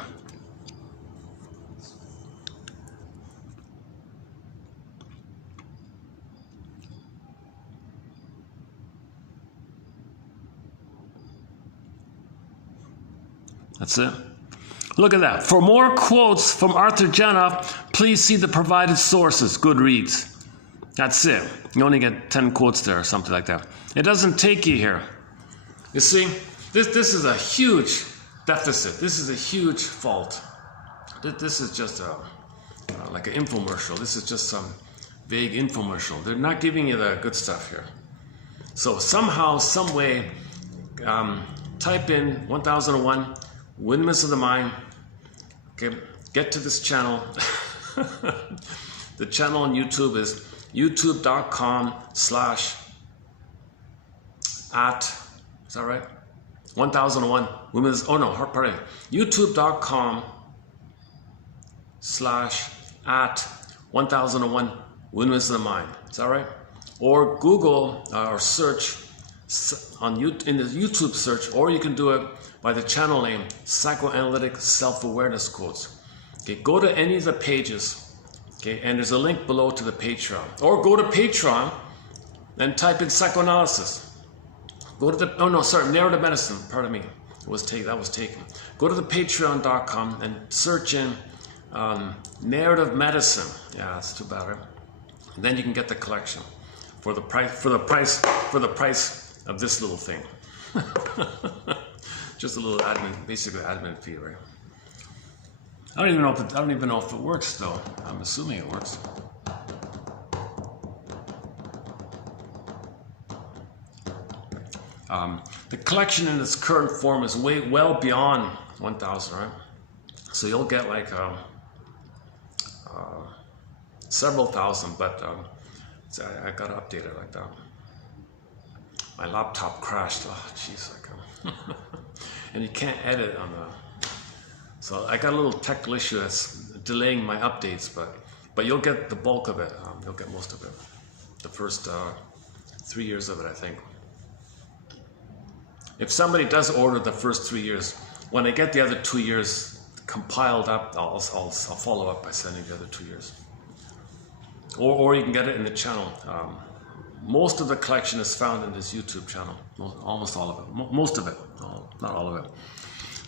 That's it. Look at that. For more quotes from Arthur Janoff, please see the provided sources, Goodreads. That's it. You only get 10 quotes there or something like that. It doesn't take you here. You see, this is a huge deficit. This is a huge fault. This is just like an infomercial. This is just some vague infomercial. They're not giving you the good stuff here. So somehow, some way, type in 1001 Windmills of the Mind. Okay, get to this channel. The channel on YouTube is youtube.com/ is that right? 1001 Windmills. Oh no, pardon. youtube.com/ 1001 Windmills of the Mind. Is that right? Or Google or search in the YouTube search, or you can do it by the channel name, Psychoanalytic Self-Awareness Quotes. Okay, go to any of the pages, okay, and there's a link below to the Patreon. Or go to Patreon and type in psychoanalysis. Go to the, narrative medicine, pardon me, that was taken. Go to the patreon.com and search in narrative medicine. Yeah, that's too bad, right? And then you can get the collection for the price of this little thing. Just a little admin, basically admin fee, right? I don't even know if it works though. I'm assuming it works. The collection in its current form is well beyond 1,000, right? So you'll get like several thousand, but I got to update it like that. My laptop crashed. Oh, jeez, and you can't edit on the. So I got a little technical issue that's delaying my updates, but you'll get the bulk of it. You'll get most of it. The first 3 years of it, I think. If somebody does order the first 3 years, when I get the other 2 years compiled up, I'll follow up by sending the other 2 years. Or you can get it in the channel. Most of the collection is found in this YouTube channel. Almost all of it. Most of it. Not all of it.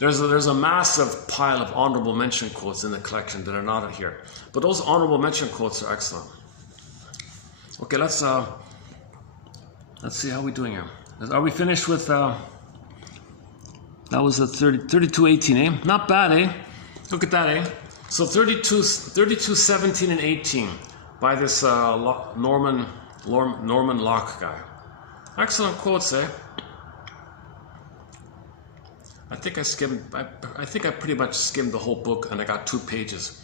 There's a massive pile of honorable mention quotes in the collection that are not here. But those honorable mention quotes are excellent. Okay, let's see how we're doing here. Are we finished with, that was a 32:18, eh? Not bad, eh? Look at that, eh? So 32:17 and 18 by this Norman Locke guy. Excellent quotes, eh? I think I pretty much skimmed the whole book and I got 2 pages.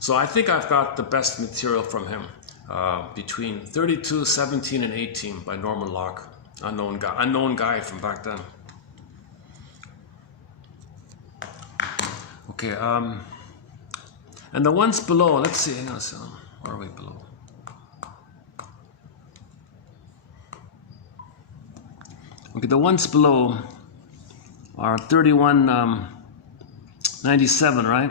So I think I've got the best material from him between 32:17 and 18 by Norman Locke, unknown guy from back then. Okay, and the ones below, let's see, hang on a second, where are we below? Okay, the ones below are 3197, right?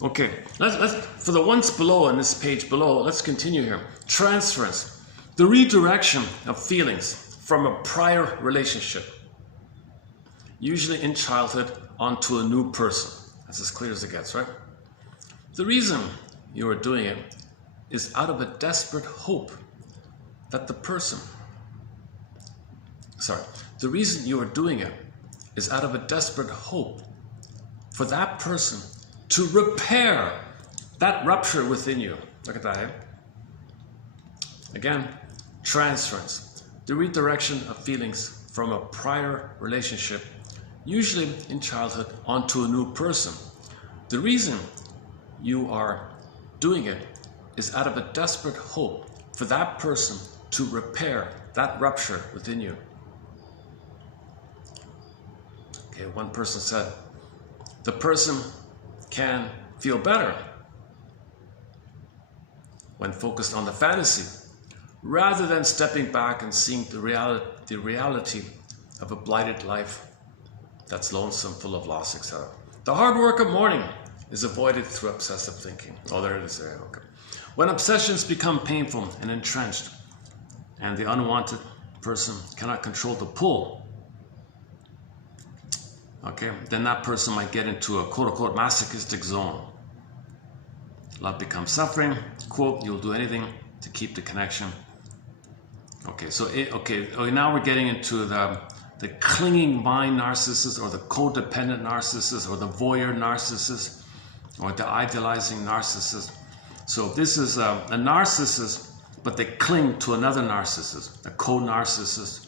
Okay, let's for the ones below on this page below, let's continue here. Transference, the redirection of feelings from a prior relationship, usually in childhood, onto a new person. That's as clear as it gets, right? The reason you are doing it is out of a desperate hope that the reason you are doing it is out of a desperate hope for that person to repair that rupture within you. Look at that, eh? Again, transference, the redirection of feelings from a prior relationship, usually in childhood, onto a new person. The reason you are doing it is out of a desperate hope for that person to repair that rupture within you. Okay, one person said, the person can feel better when focused on the fantasy, rather than stepping back and seeing the reality of a blighted life that's lonesome, full of loss, etc. The hard work of mourning is avoided through obsessive thinking. Oh, there it is there, okay. When obsessions become painful and entrenched, and the unwanted person cannot control the pull, okay, then that person might get into a quote-unquote masochistic zone. Love becomes suffering, quote, you'll do anything to keep the connection. Okay, so now we're getting into the clinging vine narcissist, or the codependent narcissist, or the voyeur narcissist, or the idealizing narcissist. So this is a narcissist, but they cling to another narcissist, a co-narcissist,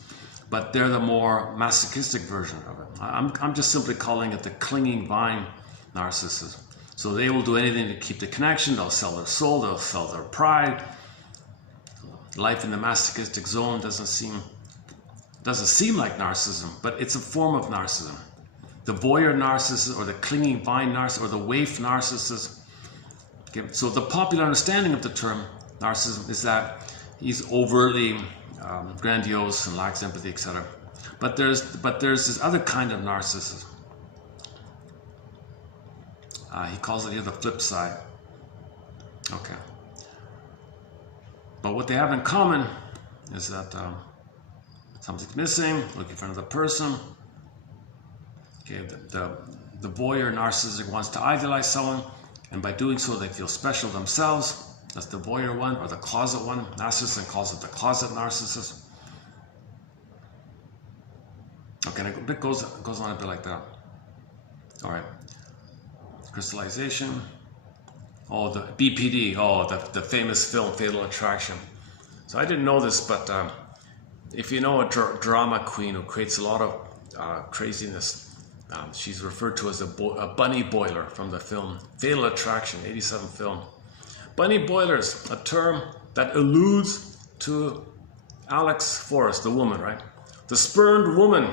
but they're the more masochistic version of it. I'm just simply calling it the clinging vine narcissist. So they will do anything to keep the connection. They'll sell their soul, they'll sell their pride. Life in the masochistic zone doesn't seem like narcissism, but it's a form of narcissism. The voyeur narcissist, or the clinging vine narcissist, or the waif narcissist. Okay, so the popular understanding of the term narcissism is that he's overtly grandiose and lacks empathy, etc. But there's this other kind of narcissism. He calls it here the flip side. Okay. But what they have in common is that something's missing, looking for another person. Okay, the voyeur narcissist wants to idolize someone, and by doing so they feel special themselves. That's the voyeur one, or the closet one. Narcissism calls it the closet narcissist. Okay, and it goes on a bit like that. All right. Crystallization. Oh, the BPD. Oh, the famous film, Fatal Attraction. So I didn't know this, but if you know a drama queen who creates a lot of craziness, she's referred to as a bunny boiler from the film Fatal Attraction, 87 film. Bunny boilers, a term that alludes to Alex Forrest, the woman, right? The spurned woman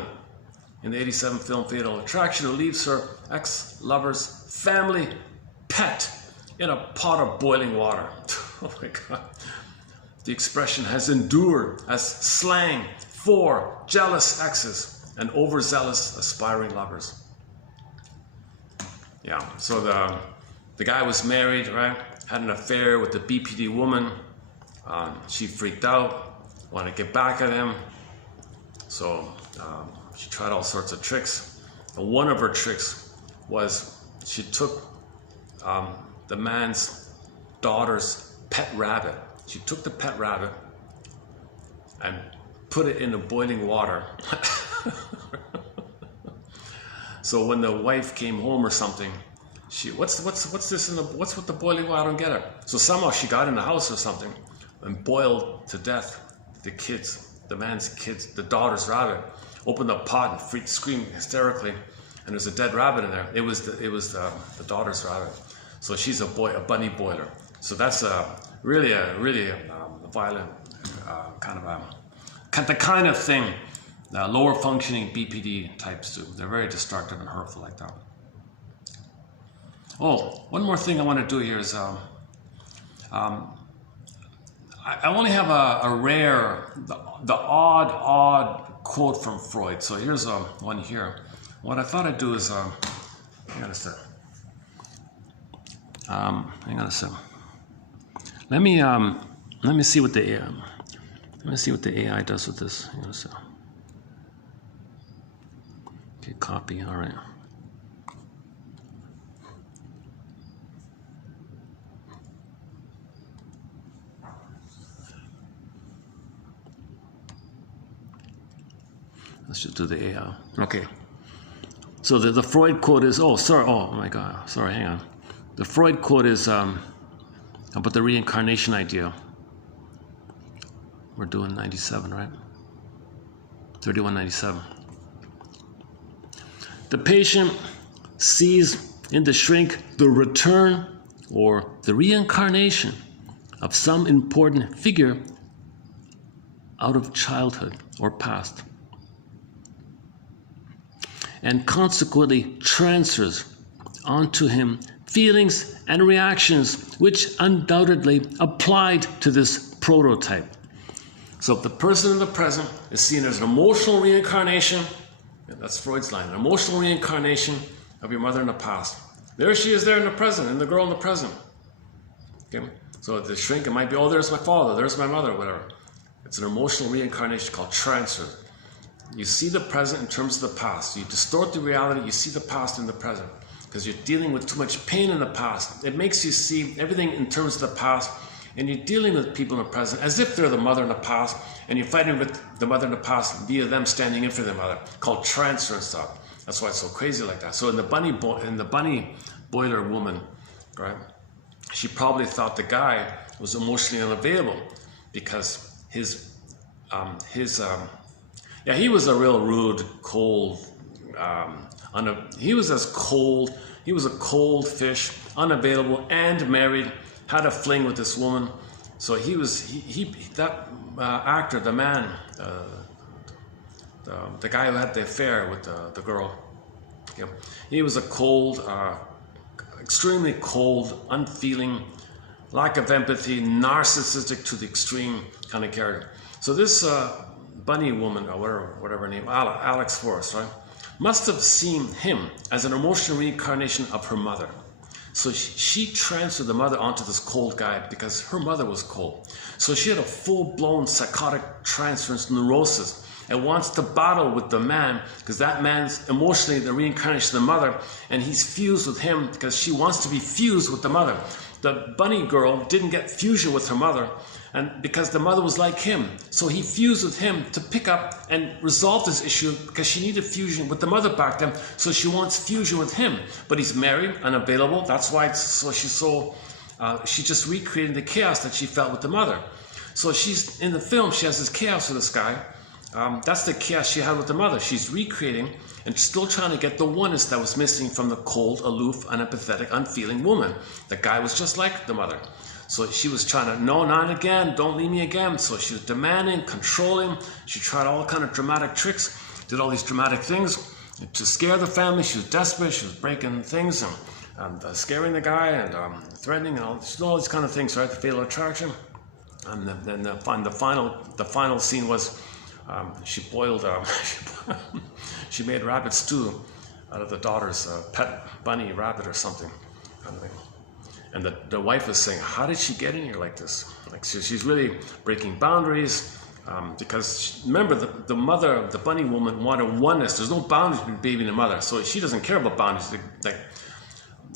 in the 87 film Fatal Attraction, who leaves her ex-lover's family pet in a pot of boiling water. Oh my God. The expression has endured as slang for jealous exes and overzealous aspiring lovers. Yeah, so the guy was married, right? Had an affair with the BPD woman. She freaked out, wanted to get back at him. So she tried all sorts of tricks. one of her tricks was she took the man's daughter's pet rabbit. She took the pet rabbit and put it in the boiling water. So when the wife came home or something, she, what's this in the, what's with the boiling water? I don't get it. So somehow she got in the house or something and boiled to death the kids, the man's kids, the daughter's rabbit. Opened the pot and screamed hysterically, and there's a dead rabbit in there. It was the daughter's rabbit. So she's a bunny boiler. So that's really a violent the kind of thing lower functioning BPD types do. They're very destructive and hurtful like that. Oh, one more thing I want to do here is I only have a rare, the odd quote from Freud. So here's one here. What I thought I'd do is, hang on a sec. Let me see what the AI does with this. Hang on a sec. Okay, copy. All right. Let's just do the AI. Okay. So the Freud quote is, oh my God, sorry, hang on. The Freud quote is about the reincarnation idea. We're doing 97, right? 3197. The patient sees in the shrink the return or the reincarnation of some important figure out of childhood or past, and consequently transfers onto him feelings and reactions which undoubtedly applied to this prototype. So if the person in the present is seen as an emotional reincarnation, that's Freud's line, an emotional reincarnation of your mother in the past. There she is there in the present, and the girl in the present. Okay? So the shrink, it might be, oh, there's my father, there's my mother, whatever. It's an emotional reincarnation called transfer. You see the present in terms of the past. You distort the reality, you see the past in the present. Because you're dealing with too much pain in the past. It makes you see everything in terms of the past, and you're dealing with people in the present as if they're the mother in the past, and you're fighting with the mother in the past via them standing in for their mother, called transference stuff. That's why it's so crazy like that. So in the bunny boiler woman, right? She probably thought the guy was emotionally unavailable because he was a real rude, cold, he was a cold fish, unavailable and married, had a fling with this woman. So that actor, the man, the guy who had the affair with the girl, he was a cold, extremely cold, unfeeling, lack of empathy, narcissistic to the extreme kind of character. So this bunny woman, or whatever her name, Alex Forrest, right, must have seen him as an emotional reincarnation of her mother. So she transferred the mother onto this cold guy because her mother was cold. So she had a full-blown psychotic transference neurosis and wants to battle with the man because that man's emotionally the reincarnation of the mother, and he's fused with him because she wants to be fused with the mother. The bunny girl didn't get fusion with her mother, and because the mother was like him, so he fused with him to pick up and resolve this issue because she needed fusion with the mother back then, so she wants fusion with him. But he's married, unavailable, that's why she just recreated the chaos that she felt with the mother. So she's, in the film, she has this chaos with this guy. That's the chaos she had with the mother. She's recreating and still trying to get the oneness that was missing from the cold, aloof, unempathetic, unfeeling woman. The guy was just like the mother. So she was trying to, no, not again, don't leave me again. So she was demanding, controlling. She tried all kind of dramatic tricks, did all these dramatic things to scare the family. She was desperate, she was breaking things and scaring the guy and threatening and all these kind of things, right? The fatal attraction. And then the final scene was she boiled, she made rabbit stew out of the daughter's pet bunny rabbit or something. And the wife was saying, how did she get in here like this? Like she's really breaking boundaries, Because remember, the mother, the bunny woman, wanted oneness. There's no boundaries between baby and the mother, so she doesn't care about boundaries.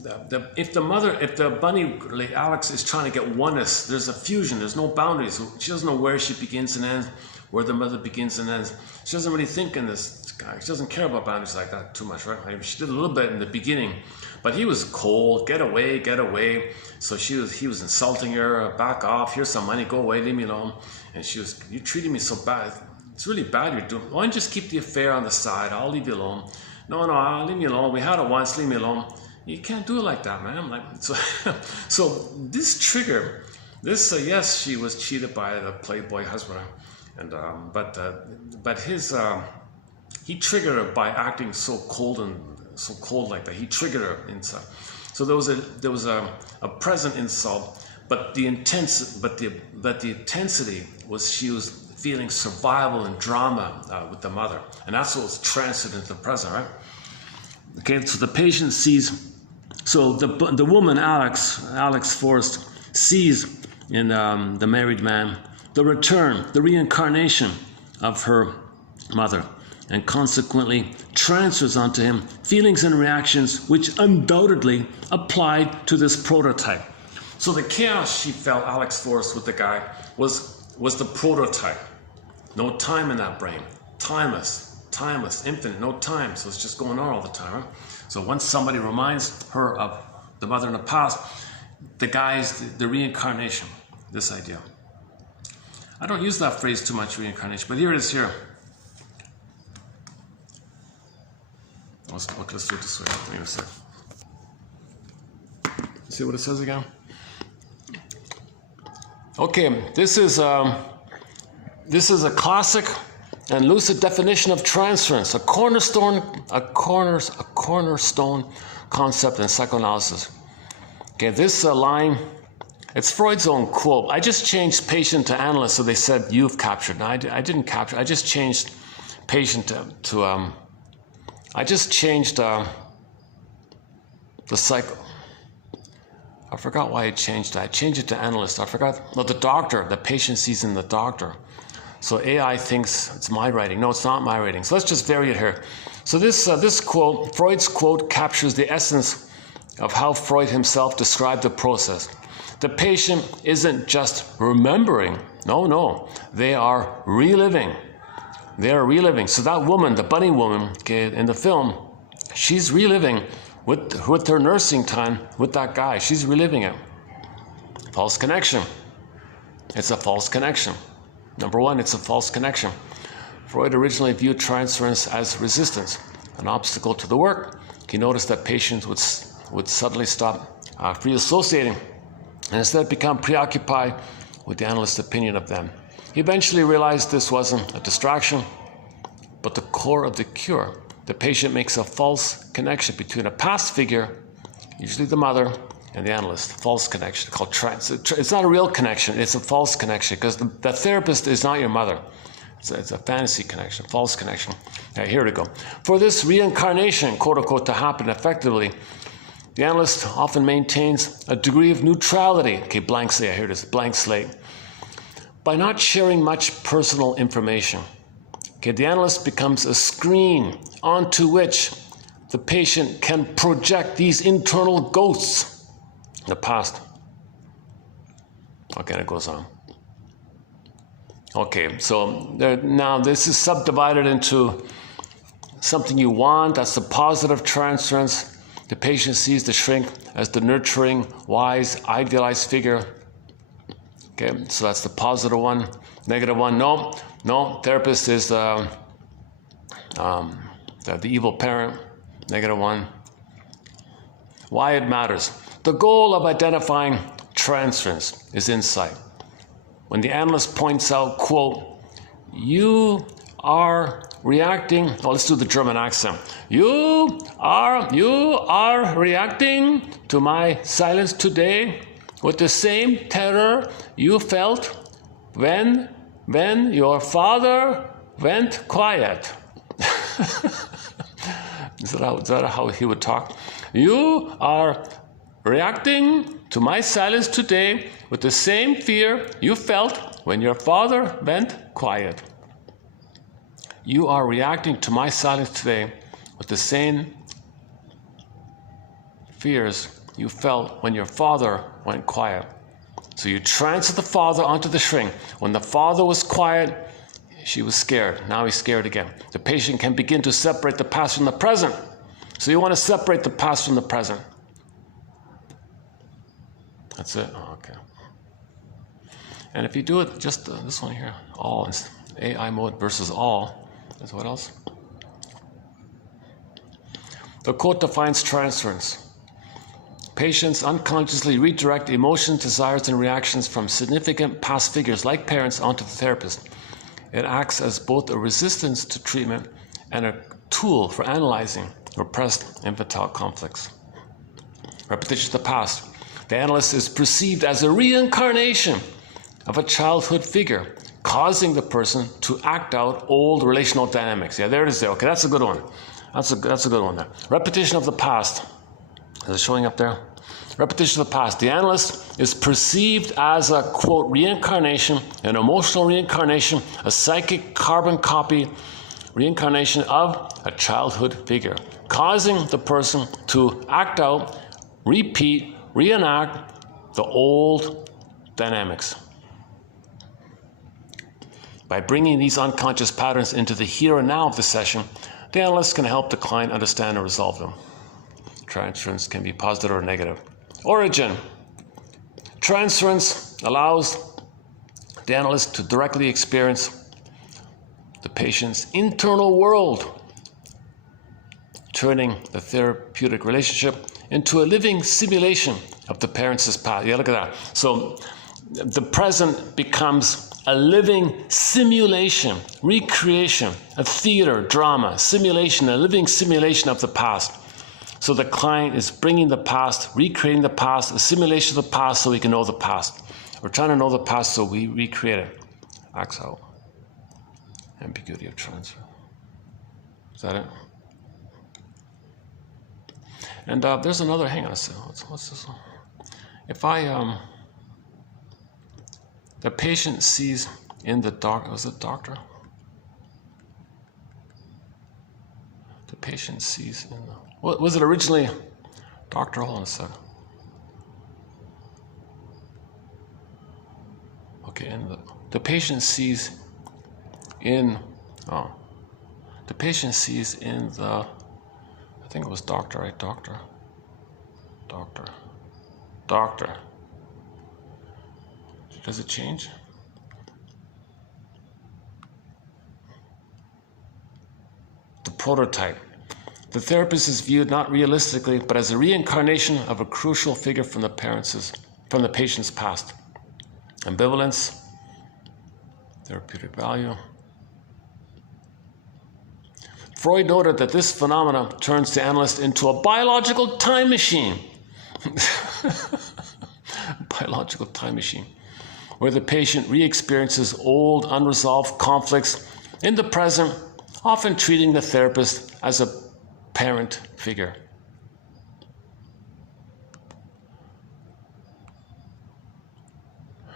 If the bunny, like Alex, is trying to get oneness, there's a fusion. There's no boundaries. She doesn't know where she begins and ends, where the mother begins and ends. She doesn't really think in this guy. She doesn't care about boundaries like that too much, right? I mean, she did a little bit in the beginning, but he was cold. Get away, get away. So he was insulting her. Back off. Here's some money. Go away. Leave me alone. And she was, you treated me so bad. It's really bad you're doing. Why don't you just keep the affair on the side? I'll leave you alone. No, leave me alone. We had it once. Leave me alone. You can't do it like that, man. Like so this trigger, yes, she was cheated by the playboy husband, and but his he triggered her by acting so cold like that. He triggered her inside. So there was a present insult, but the intensity was she was feeling survival and drama with the mother, and that's what was transferred into the present, right? Okay, so the patient sees. So the woman, Alex Forrest, sees in the married man the return, the reincarnation of her mother, and consequently transfers onto him feelings and reactions which undoubtedly applied to this prototype. So the chaos she felt, Alex Forrest, with the guy was the prototype. No time in that brain. Timeless, infinite, no time. So it's just going on all the time, right? So once somebody reminds her of the mother in the past, the guy's the reincarnation, this idea. I don't use that phrase too much, reincarnation, but here it is here. Let's do it this way. Wait a sec. See what it says again? Okay, this is a classic and lucid definition of transference, a cornerstone concept in psychoanalysis. Okay, this line, it's Freud's own quote. I just changed patient to analyst, so they said you've captured. No, I didn't capture. I just changed patient to I just changed the psycho. I forgot why I changed that. I changed it to analyst. I forgot. No, the doctor. The patient sees in the doctor. So AI thinks it's my writing. No, it's not my writing. So let's just vary it here. So this quote, Freud's quote, captures the essence of how Freud himself described the process. The patient isn't just remembering. No. They are reliving. So that woman, the bunny woman, okay, in the film, she's reliving with her nursing time with that guy. She's reliving it. False connection. It's a false connection. Number one, it's a false connection. Freud originally viewed transference as resistance, an obstacle to the work. He noticed that patients would suddenly stop free associating and instead become preoccupied with the analyst's opinion of them. He eventually realized this wasn't a distraction, but the core of the cure. The patient makes a false connection between a past figure, usually the mother, and the analyst. False connection called it's not a real connection, it's a false connection because the therapist is not your mother. It's a fantasy connection, false connection. Now, here we go. For this reincarnation, quote unquote, to happen effectively, the analyst often maintains a degree of neutrality. Okay, blank slate, here it is, blank slate. By not sharing much personal information. Okay, the analyst becomes a screen onto which the patient can project these internal ghosts. The past. Okay, it goes on. Okay, so now this is subdivided into something you want, that's the positive transference. The patient sees the shrink as the nurturing, wise, idealized figure. Okay, so that's the positive one. Negative one, no, therapist is the evil parent. Negative one. Why it matters. The goal of identifying transference is insight. When the analyst points out, quote, you are reacting, let's do the German accent. You are reacting to my silence today with the same terror you felt when your father went quiet. Is that how he would talk? You are reacting to my silence today with the same fear you felt when your father went quiet. You are reacting to my silence today with the same fears you felt when your father went quiet. So you transfer the father onto the shrink. When the father was quiet, she was scared. Now he's scared again. The patient can begin to separate the past from the present. So you want to separate the past from the present. That's it? Oh, okay. And if you do it, just this one here, all, AI mode versus all, is what else? The quote defines transference. Patients unconsciously redirect emotions, desires, and reactions from significant past figures like parents onto the therapist. It acts as both a resistance to treatment and a tool for analyzing repressed infantile conflicts. Repetition of the past. The analyst is perceived as a reincarnation of a childhood figure, causing the person to act out old relational dynamics. Yeah, there it is there. Okay, that's a good one. That's a good one there. Repetition of the past. Is it showing up there? Repetition of the past. The analyst is perceived as a, quote, reincarnation, an emotional reincarnation, a psychic carbon copy reincarnation of a childhood figure, causing the person to act out, repeat, reenact the old dynamics. By bringing these unconscious patterns into the here and now of the session, the analyst can help the client understand and resolve them. Transference can be positive or negative. Origin. Transference allows the analyst to directly experience the patient's internal world, turning the therapeutic relationship into a living simulation of the parents' past. Yeah, look at that. So the present becomes a living simulation, recreation, a theater, drama, simulation, a living simulation of the past. So the client is bringing the past, recreating the past, a simulation of the past so we can know the past. We're trying to know the past so we recreate it. Acts out. Ambiguity of transfer. Is that it? And there's another, hang on a second, what's this one? If the patient sees in the doctor, was it doctor? The patient sees in the, what was it originally? Doctor, hold on a second. Okay, and the patient sees in, the patient sees in the, I think it was doctor, right? Doctor. Does it change? The prototype. The therapist is viewed not realistically, but as a reincarnation of a crucial figure from the patient's past. Ambivalence, therapeutic value. Freud noted that this phenomenon turns the analyst into a biological time machine. Biological time machine, where the patient re-experiences old unresolved conflicts in the present, often treating the therapist as a parent figure.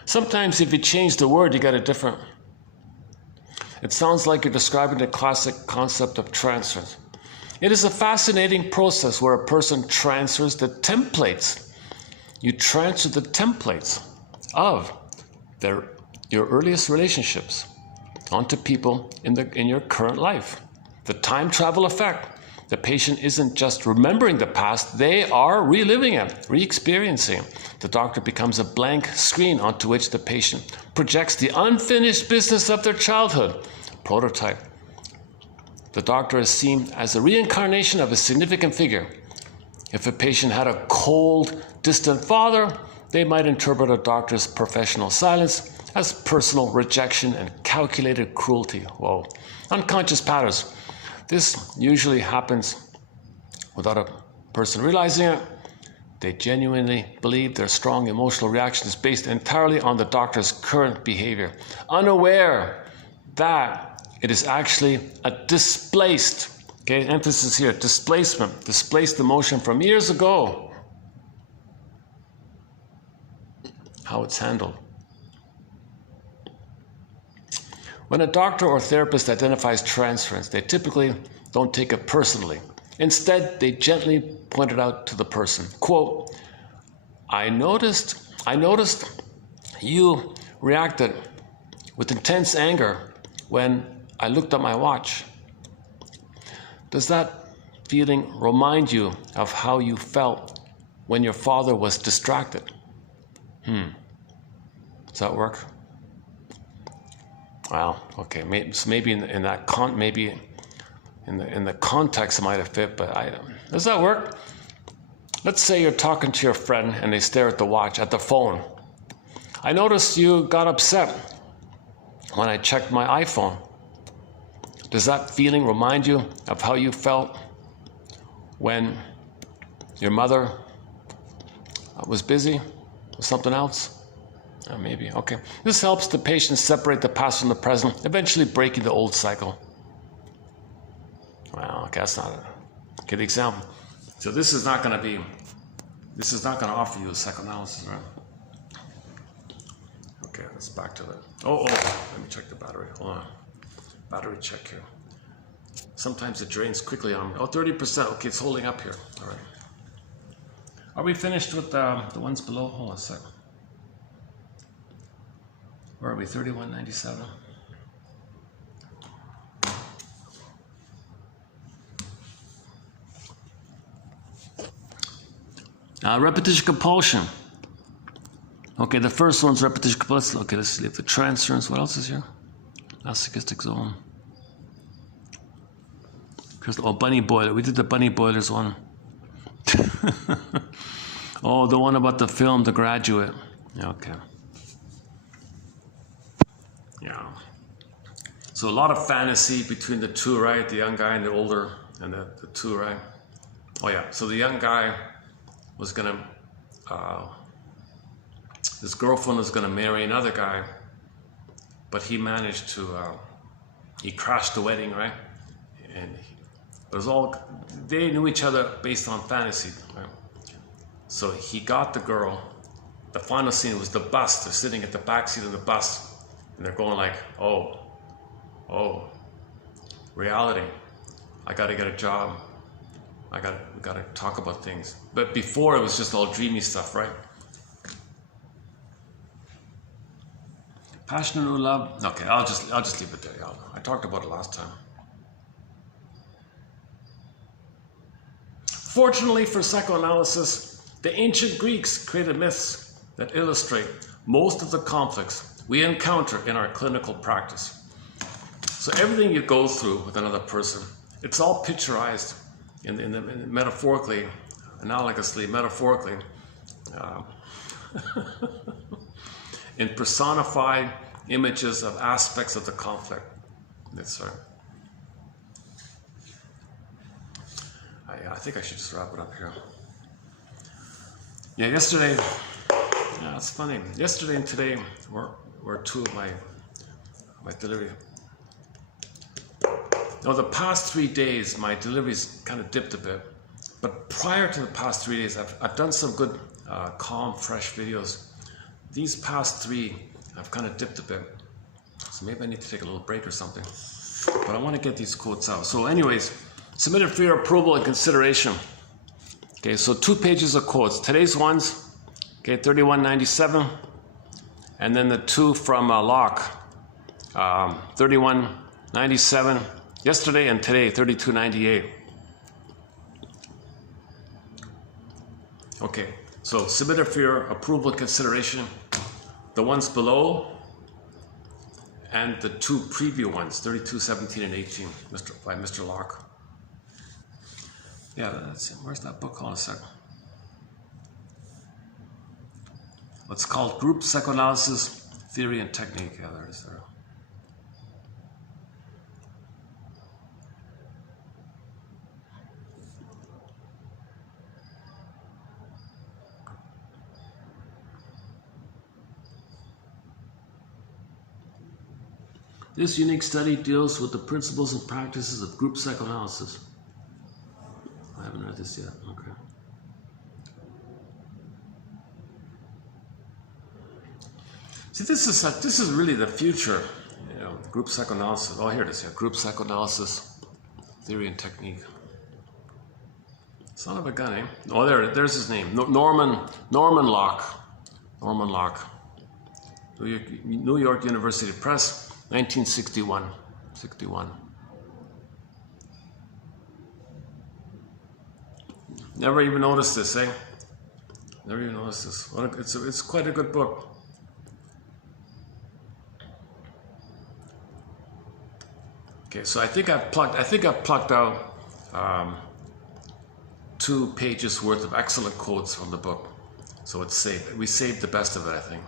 Sometimes if you change the word, you get a different. It sounds like you're describing the classic concept of transference. It is a fascinating process where a person transfers the templates. You transfer the templates of your earliest relationships onto people in your current life. The time travel effect. The patient isn't just remembering the past, they are reliving it, re-experiencing. The doctor becomes a blank screen onto which the patient projects the unfinished business of their childhood. Prototype. The doctor is seen as a reincarnation of a significant figure. If a patient had a cold, distant father, they might interpret a doctor's professional silence as personal rejection and calculated cruelty. Whoa. Unconscious patterns. This usually happens without a person realizing it. They genuinely believe their strong emotional reaction is based entirely on the doctor's current behavior, unaware that it is actually a displaced, okay, emphasis here, displaced emotion from years ago. how it's handled. When a doctor or therapist identifies transference, they typically don't take it personally. Instead, they gently point it out to the person. Quote, I noticed you reacted with intense anger when I looked at my watch. Does that feeling remind you of how you felt when your father was distracted? Does that work? Well, okay, maybe in the context it might have fit, but does that work? Let's say you're talking to your friend and they stare at the watch, at the phone. I noticed you got upset when I checked my iPhone. Does that feeling remind you of how you felt when your mother was busy with something else? Maybe, okay. This helps the patient separate the past from the present, eventually breaking the old cycle. Well, okay, that's not it. Okay, the example. So this is not going to offer you a psychoanalysis, right? Okay, let's back to that. Oh, let me check the battery. Hold on. Battery check here. Sometimes it drains quickly on me. Oh, 30%. Okay, it's holding up here. All right. Are we finished with the ones below? Hold on a second. Where are we? 3197. Repetition compulsion. Okay, the first one's repetition compulsion. Okay, let's leave the transference. What else is here? Masochistic zone. Oh, bunny boiler. We did the bunny boilers one. Oh, the one about the film, The Graduate. Okay. Yeah. So a lot of fantasy between the two, right? The young guy and the older, and the two, right? Oh yeah. So the young guy was gonna, his girlfriend was gonna marry another guy, but he managed to, he crashed the wedding, right? And it was all, they knew each other based on fantasy, right? So he got the girl. The final scene was the bus. They're sitting at the back seat of the bus, and they're going like, oh, reality. I gotta get a job. We gotta talk about things. But before it was just all dreamy stuff, right? Passionate new love. Okay, I'll just leave it there. I talked about it last time. Fortunately for psychoanalysis, the ancient Greeks created myths that illustrate most of the conflicts we encounter in our clinical practice. So everything you go through with another person, it's all picturized in metaphorically, analogously, metaphorically, in personified images of aspects of the conflict. That's right. I think I should just wrap it up here. Yeah, yesterday, it's funny. Yesterday and today were two of my delivery. No, the past 3 days, my deliveries kind of dipped a bit. But prior to the past 3 days, I've done some good, calm, fresh videos. These past 3, I've kind of dipped a bit. So maybe I need to take a little break or something. But I want to get these quotes out. So anyways, submitted for your approval and consideration. Okay, so 2 pages of quotes. Today's ones, okay, 3197. And then the 2 from Locke, 3197. Yesterday and today, 3298. Okay, so submitted for your approval and consideration. The ones below and the 2 preview ones, 32, 17, and 18, by Mr. Locke. Yeah, that's it. Where's that book? Hold on a second. What's called Group Psychoanalysis, Theory and Technique. Yeah, there is there. This unique study deals with the principles and practices of group psychoanalysis. I haven't read this yet. Okay. See, this is really the future, you know, group psychoanalysis. Oh, here it is. Yeah, group psychoanalysis, theory and technique. Son of a gun, eh? Oh, there's his name. Norman Locke. Norman Locke. New York University Press, 1961. 61. Never even noticed this, eh? Never even noticed this. It's quite a good book. Okay, so I think I've plucked out 2 pages worth of excellent quotes from the book. So it's saved. We saved the best of it, I think.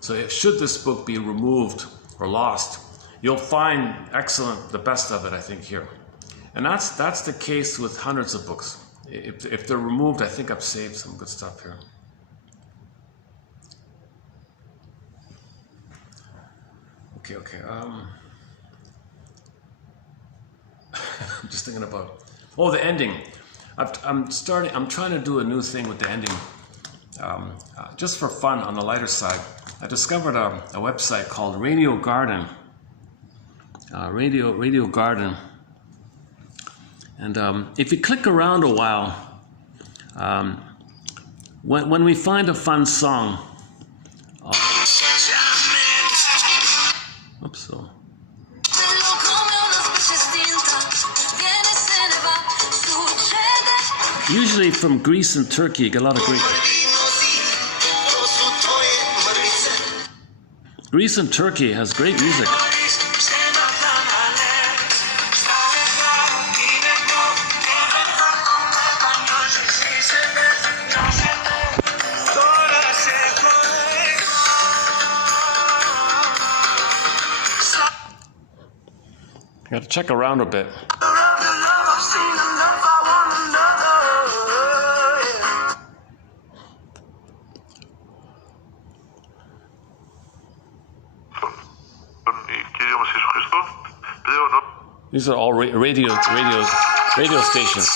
So should this book be removed or lost, you'll find the best of it, I think, here. And that's the case with hundreds of books. If they're removed, I think I've saved some good stuff here. Okay. I'm just thinking about, the ending. I'm trying to do a new thing with the ending, just for fun on the lighter side. I discovered a website called Radio Garden. Radio Garden. And if you click around a while, when we find a fun song, usually from Greece and Turkey, you get a lot of Greece and Turkey has great music. You got to check around a bit. These are all radio stations.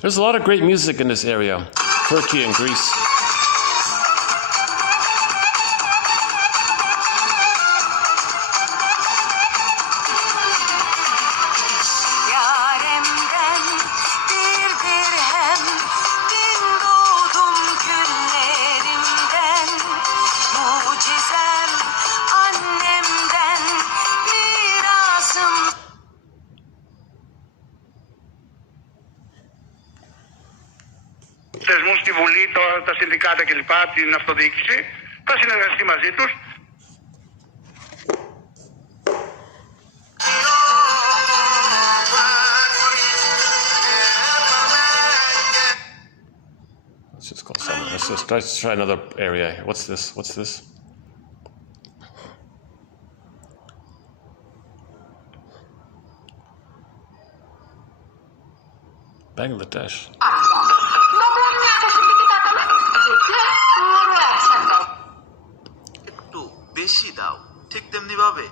There's a lot of great music in this area, Turkey and Greece. θεσμούς στη Βουλή, τα συνδικάτα κλπ, την αυτοδιοίκηση, θα συνεργαστεί μαζί τους. Let's just call someone. Let's try another area here. What's this? Bangladesh. একটু বেশি দাও, ঠিক তেমনি ভাবে।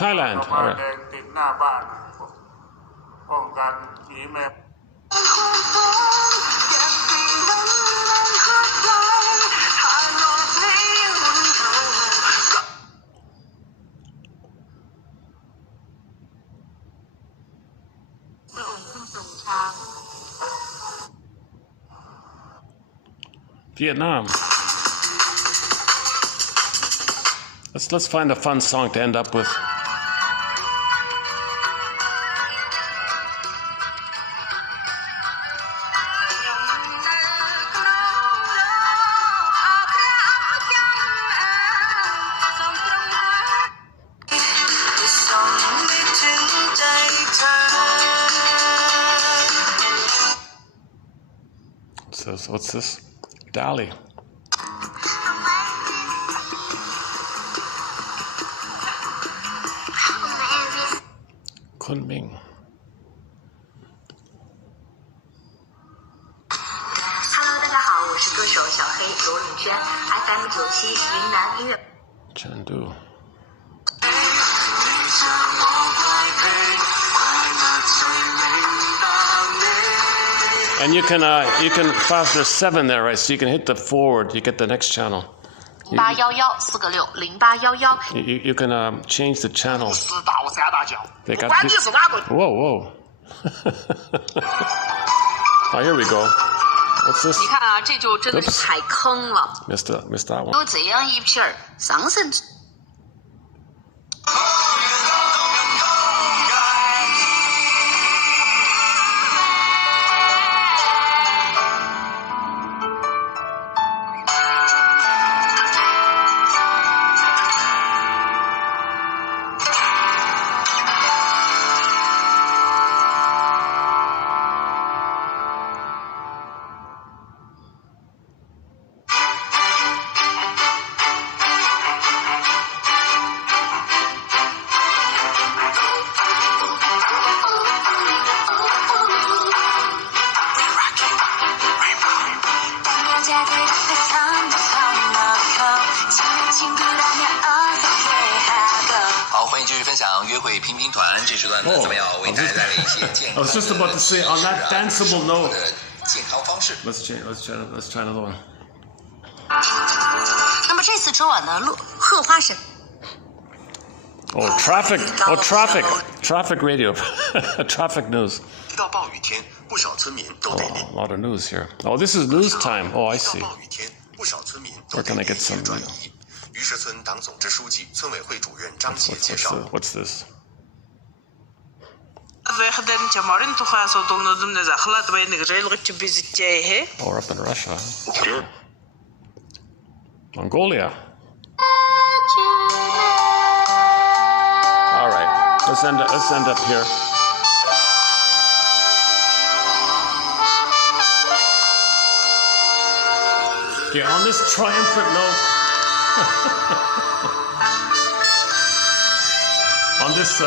Thailand. All right. Vietnam. Let's find a fun song to end up with. What's this? Dali. 昆明。Hello， 大家好，我是歌手小黑罗永轩 ，FM 97云南音乐。成都。And you can fast. There's 7 there, right? So you can hit the forward. You get the next channel. 0811 4个6 0811。You can change the channel. 4大3大叫， They 不 got 管你是哪个。 Whoa. Oh, here we go. What's this? 你看啊，这就真的是踩坑了。Missed that one. 有这样一批儿上升。拼拼团这时段呢，怎么样为大家带来一些健康 I was just about to say on that danceable note. 健康方式。 Let's try another one. 那么这次春晚的贺花神。Traffic radio. Traffic news. 一到暴雨天，不少村民都得 A lot of news here. Oh, this is news time. Oh, I see. 暴雨天，不少村民都 Where 得 can I 连 get some? 夜转移。于是村党总支书记、村委会主任张杰介绍。 What's this? Or up in Russia. Mongolia. All right, let's end up here. Okay, on this triumphant note, on this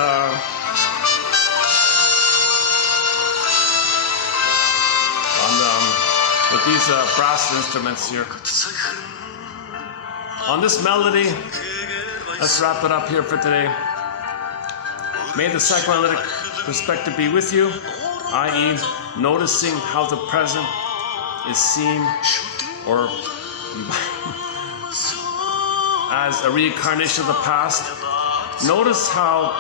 with these brass instruments here. On this melody, let's wrap it up here for today. May the psychoanalytic perspective be with you, i.e. noticing how the present is seen or as a reincarnation of the past. Notice how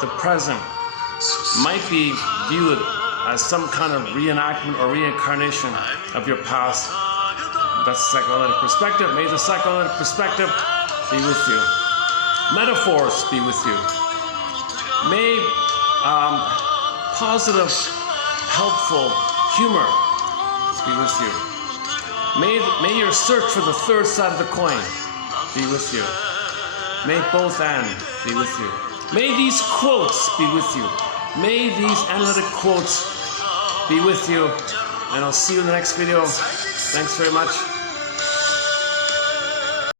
the present might be viewed as some kind of reenactment or reincarnation of your past. That's the psychoanalytic perspective. May the psychoanalytic perspective be with you. Metaphors be with you. May positive, helpful humor be with you. May your search for the third side of the coin be with you. May both and be with you. May these quotes be with you. May these analytic quotes be with you. And I'll see you in the next video. Thanks very much.